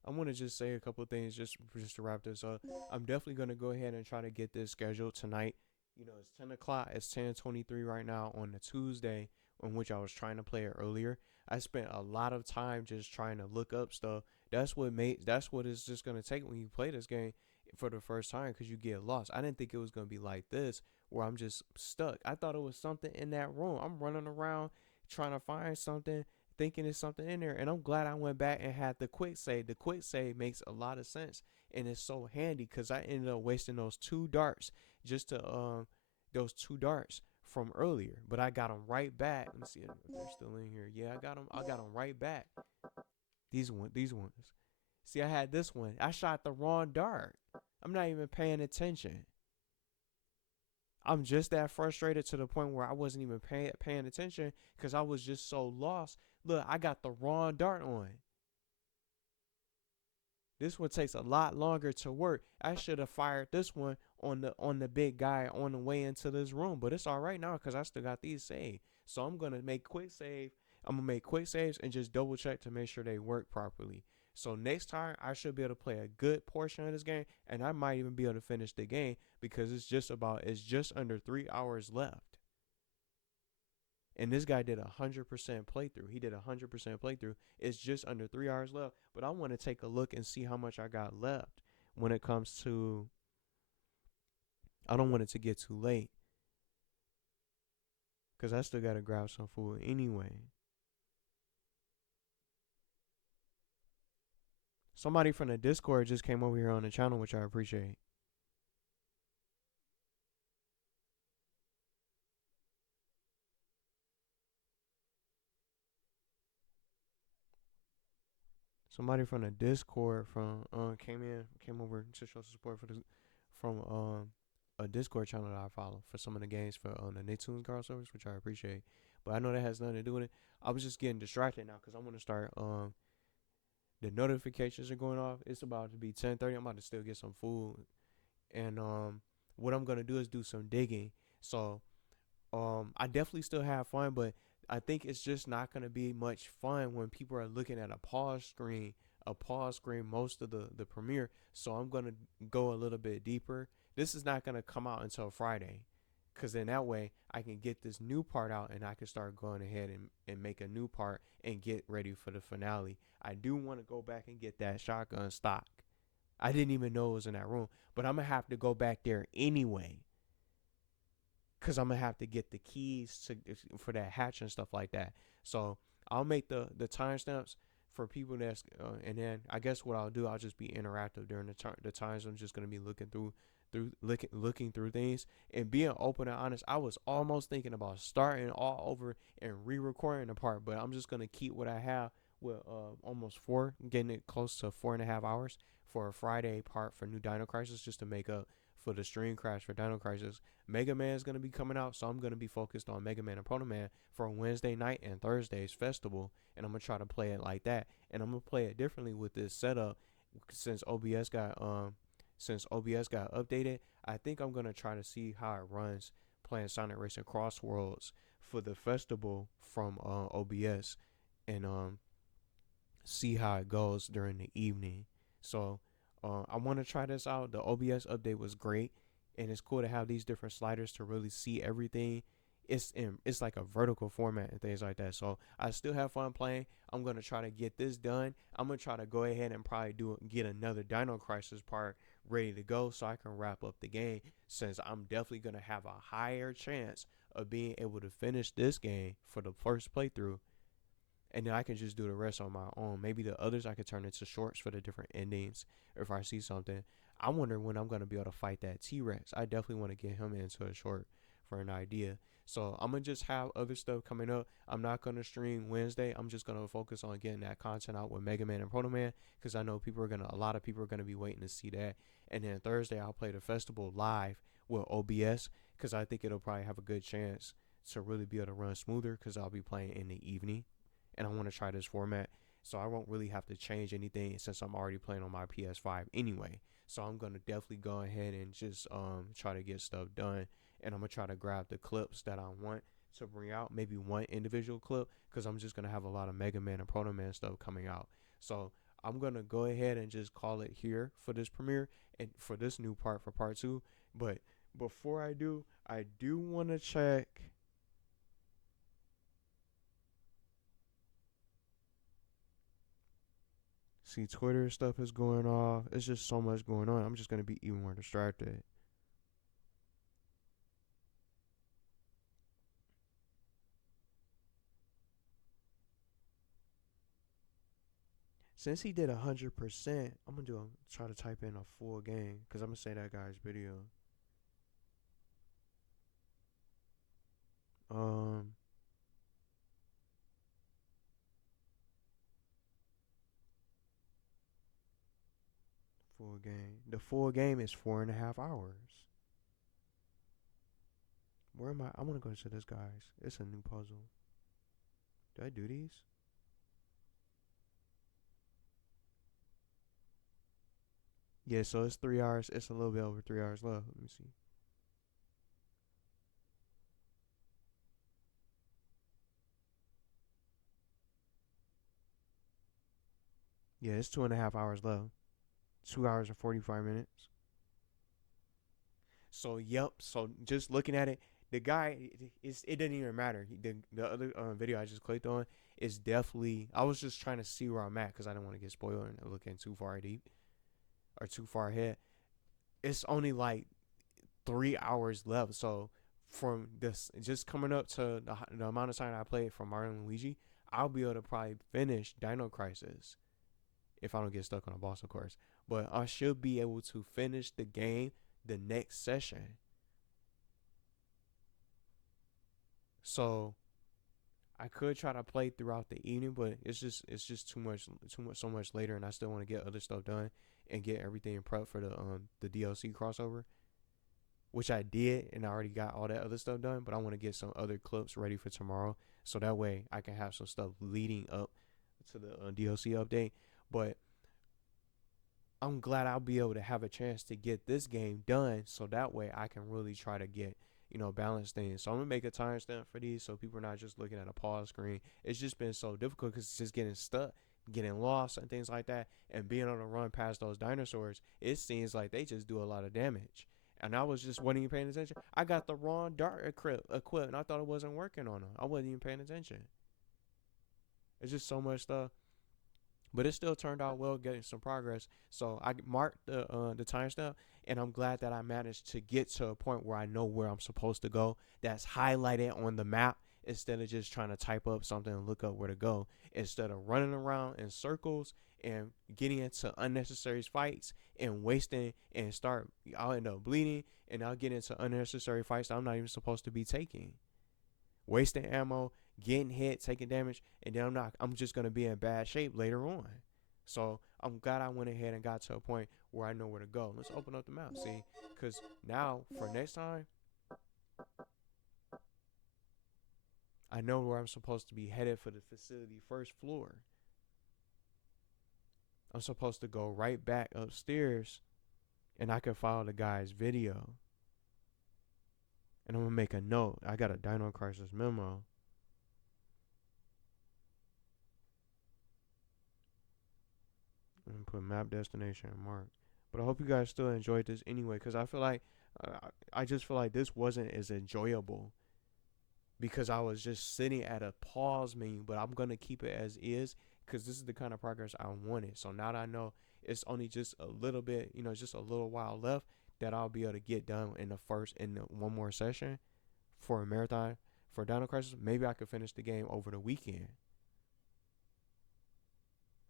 I want to just say a couple of things just to wrap this up. I'm definitely going to go ahead and try to get this scheduled tonight. You know, it's 10 o'clock. It's 10:23 right now on the Tuesday on which I was trying to play it earlier. I spent a lot of time just trying to look up stuff. That's what it's just going to take when you play this game for the first time because you get lost. I didn't think it was going to be like this where I'm just stuck. I thought it was something in that room. I'm running around trying to find something, thinking there's something in there, and I'm glad I went back and had the quick save. The quick save makes a lot of sense, and it's so handy because I ended up wasting those 2 darts just to those 2 darts from earlier, but I got them right back. Let me see if they're still in here. Yeah, I got them. I got them right back. These ones. See, I had this one. I shot the wrong dart. I'm not even paying attention. I'm just that frustrated to the point where I wasn't even paying attention because I was just so lost. Look, I got the wrong dart on. This one takes a lot longer to work. I should have fired this one on the big guy on the way into this room, but it's all right now because I still got these saved. So I'm gonna make quick save. I'm gonna make quick saves and just double check to make sure they work properly. So next time I should be able to play a good portion of this game, and I might even be able to finish the game because it's just under 3 hours left. And this guy did 100% playthrough. He did 100% playthrough. It's just under 3 hours left. But I want to take a look and see how much I got left when it comes to. I don't want it to get too late because I still got to grab some food anyway. Somebody from the Discord just came over here on the channel, which I appreciate. Somebody from the Discord came over to show support from a Discord channel that I follow for some of the games for the Nicktoons crossovers, which I appreciate. But I know that has nothing to do with it. I was just getting distracted now because I want to start. The notifications are going off. It's about to be 10:30. I'm about to still get some food, and what I'm gonna do is do some digging. So I definitely still have fun, but I think it's just not going to be much fun when people are looking at a pause screen most of the premiere. So I'm going to go a little bit deeper. This is not going to come out until Friday, because then that way I can get this new part out and I can start going ahead and make a new part and get ready for the finale. I do want to go back and get that shotgun stock. I didn't even know it was in that room, but I'm going to have to go back there anyway, because I'm going to have to get the keys for that hatch and stuff like that. So I'll make the timestamps for people that's, and then I guess what I'll do, I'll just be interactive during the times. I'm just going to be looking through things and being open and honest. I was almost thinking about starting all over and re-recording the part, but I'm just going to keep what I have with getting it close to 4.5 hours for a Friday part for new Dino Crisis, just to make up for the stream crash for Dino Crisis. Mega Man is going to be coming out, so I'm going to be focused on Mega Man and Proto Man for Wednesday night and Thursday's festival, and I'm going to try to play it like that. And I'm going to play it differently with this setup since OBS got updated. I think I'm going to try to see how it runs playing Sonic Racing Cross Worlds for the festival from OBS, and see how it goes during the evening. So I want to try this out. The OBS update was great, and it's cool to have these different sliders to really see everything. It's like a vertical format and things like that. So I still have fun playing. I'm gonna try to get this done. I'm gonna try to go ahead and probably get another Dino Crisis part ready to go, so I can wrap up the game, since I'm definitely gonna have a higher chance of being able to finish this game for the first playthrough. And then I can just do the rest on my own. Maybe the others I could turn into shorts for the different endings if I see something. I wonder when I'm going to be able to fight that T-Rex. I definitely want to get him into a short for an idea. So I'm going to just have other stuff coming up. I'm not going to stream Wednesday. I'm just going to focus on getting that content out with Mega Man and Proto Man, because I know a lot of people are going to be waiting to see that. And then Thursday I'll play the festival live with OBS, because I think it'll probably have a good chance to really be able to run smoother, because I'll be playing in the evening. And I want to try this format, so I won't really have to change anything since I'm already playing on my PS5 anyway. So I'm going to definitely go ahead and just try to get stuff done. And I'm going to try to grab the clips that I want to bring out, maybe one individual clip, because I'm just going to have a lot of Mega Man and Proto Man stuff coming out. So I'm going to go ahead and just call it here for this premiere and for this new part for part 2. But before I do want to check. See, Twitter stuff is going off. It's just so much going on. I'm just going to be even more distracted. Since he did 100%, I'm gonna try to type in a full game because I'm gonna say that guy's video. Full game. The full game is 4.5 hours. Where am I? I want to go to this guy's. It's a new puzzle. Did I do these? Yeah, so it's 3 hours. It's a little bit over 3 hours left. Let me see. Yeah, it's 2.5 hours left. 2 hours and 45 minutes. So, yep. So, just looking at it, the guy, it didn't even matter. The other video I just clicked on is definitely, I was just trying to see where I'm at because I didn't want to get spoiled and looking too far deep or too far ahead. It's only like 3 hours left. So, from this, just coming up to the amount of time I played from Mario and Luigi, I'll be able to probably finish Dino Crisis. If I don't get stuck on a boss, of course. But I should be able to finish the game the next session. So I could try to play throughout the evening, but it's just so much later, and I still want to get other stuff done and get everything prepped for the DLC crossover, which I did, and I already got all that other stuff done. But I want to get some other clips ready for tomorrow, so that way I can have some stuff leading up to the DLC update. But I'm glad I'll be able to have a chance to get this game done, so that way I can really try to get, balance things. So I'm gonna make a timestamp for these so people are not just looking at a pause screen. It's just been so difficult because it's just getting stuck, getting lost, and things like that. And being on a run past those dinosaurs, it seems like they just do a lot of damage. And I was just wasn't even paying attention. I got the wrong dart equipped, and I thought it wasn't working on them. I wasn't even paying attention. It's just so much stuff. But it still turned out well, getting some progress. So I marked the timestamp, and I'm glad that I managed to get to a point where I know where I'm supposed to go. That's highlighted on the map instead of just trying to type up something and look up where to go. Instead of running around in circles and getting into unnecessary fights and wasting and I'll end up bleeding, and I'll get into unnecessary fights that I'm not even supposed to be taking. Wasting ammo, getting hit, taking damage, and then I'm just going to be in bad shape later on. So I'm glad I went ahead and got to a point where I know where to go. Let's open up the map, see? Because now, for next time, I know where I'm supposed to be headed for the facility first floor. I'm supposed to go right back upstairs, and I can follow the guy's video. And I'm going to make a note. I got a Dino Crisis memo. And put map destination and mark. But I hope you guys still enjoyed this anyway, because I feel like I just feel like this wasn't as enjoyable because I was just sitting at a pause menu. But I'm gonna keep it as is because this is the kind of progress I wanted. So now that I know it's only just a little bit, just a little while left, that I'll be able to get done in the one more session for a marathon for Dino Crisis. Maybe I could finish the game over the weekend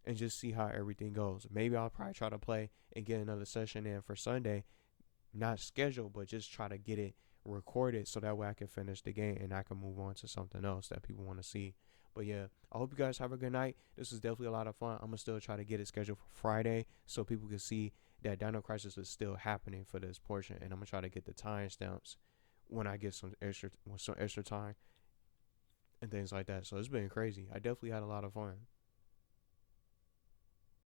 and just see how everything goes. Maybe I'll probably try to play and get another session in for Sunday, not scheduled, but just try to get it recorded so that way I can finish the game and I can move on to something else that people want to see. But yeah, I hope you guys have a good night. This was definitely a lot of fun. I'm gonna still try to get it scheduled for Friday so people can see that Dino Crisis is still happening for this portion, and I'm gonna try to get the timestamps when I get some extra time and things like that. So it's been crazy. I definitely had a lot of fun.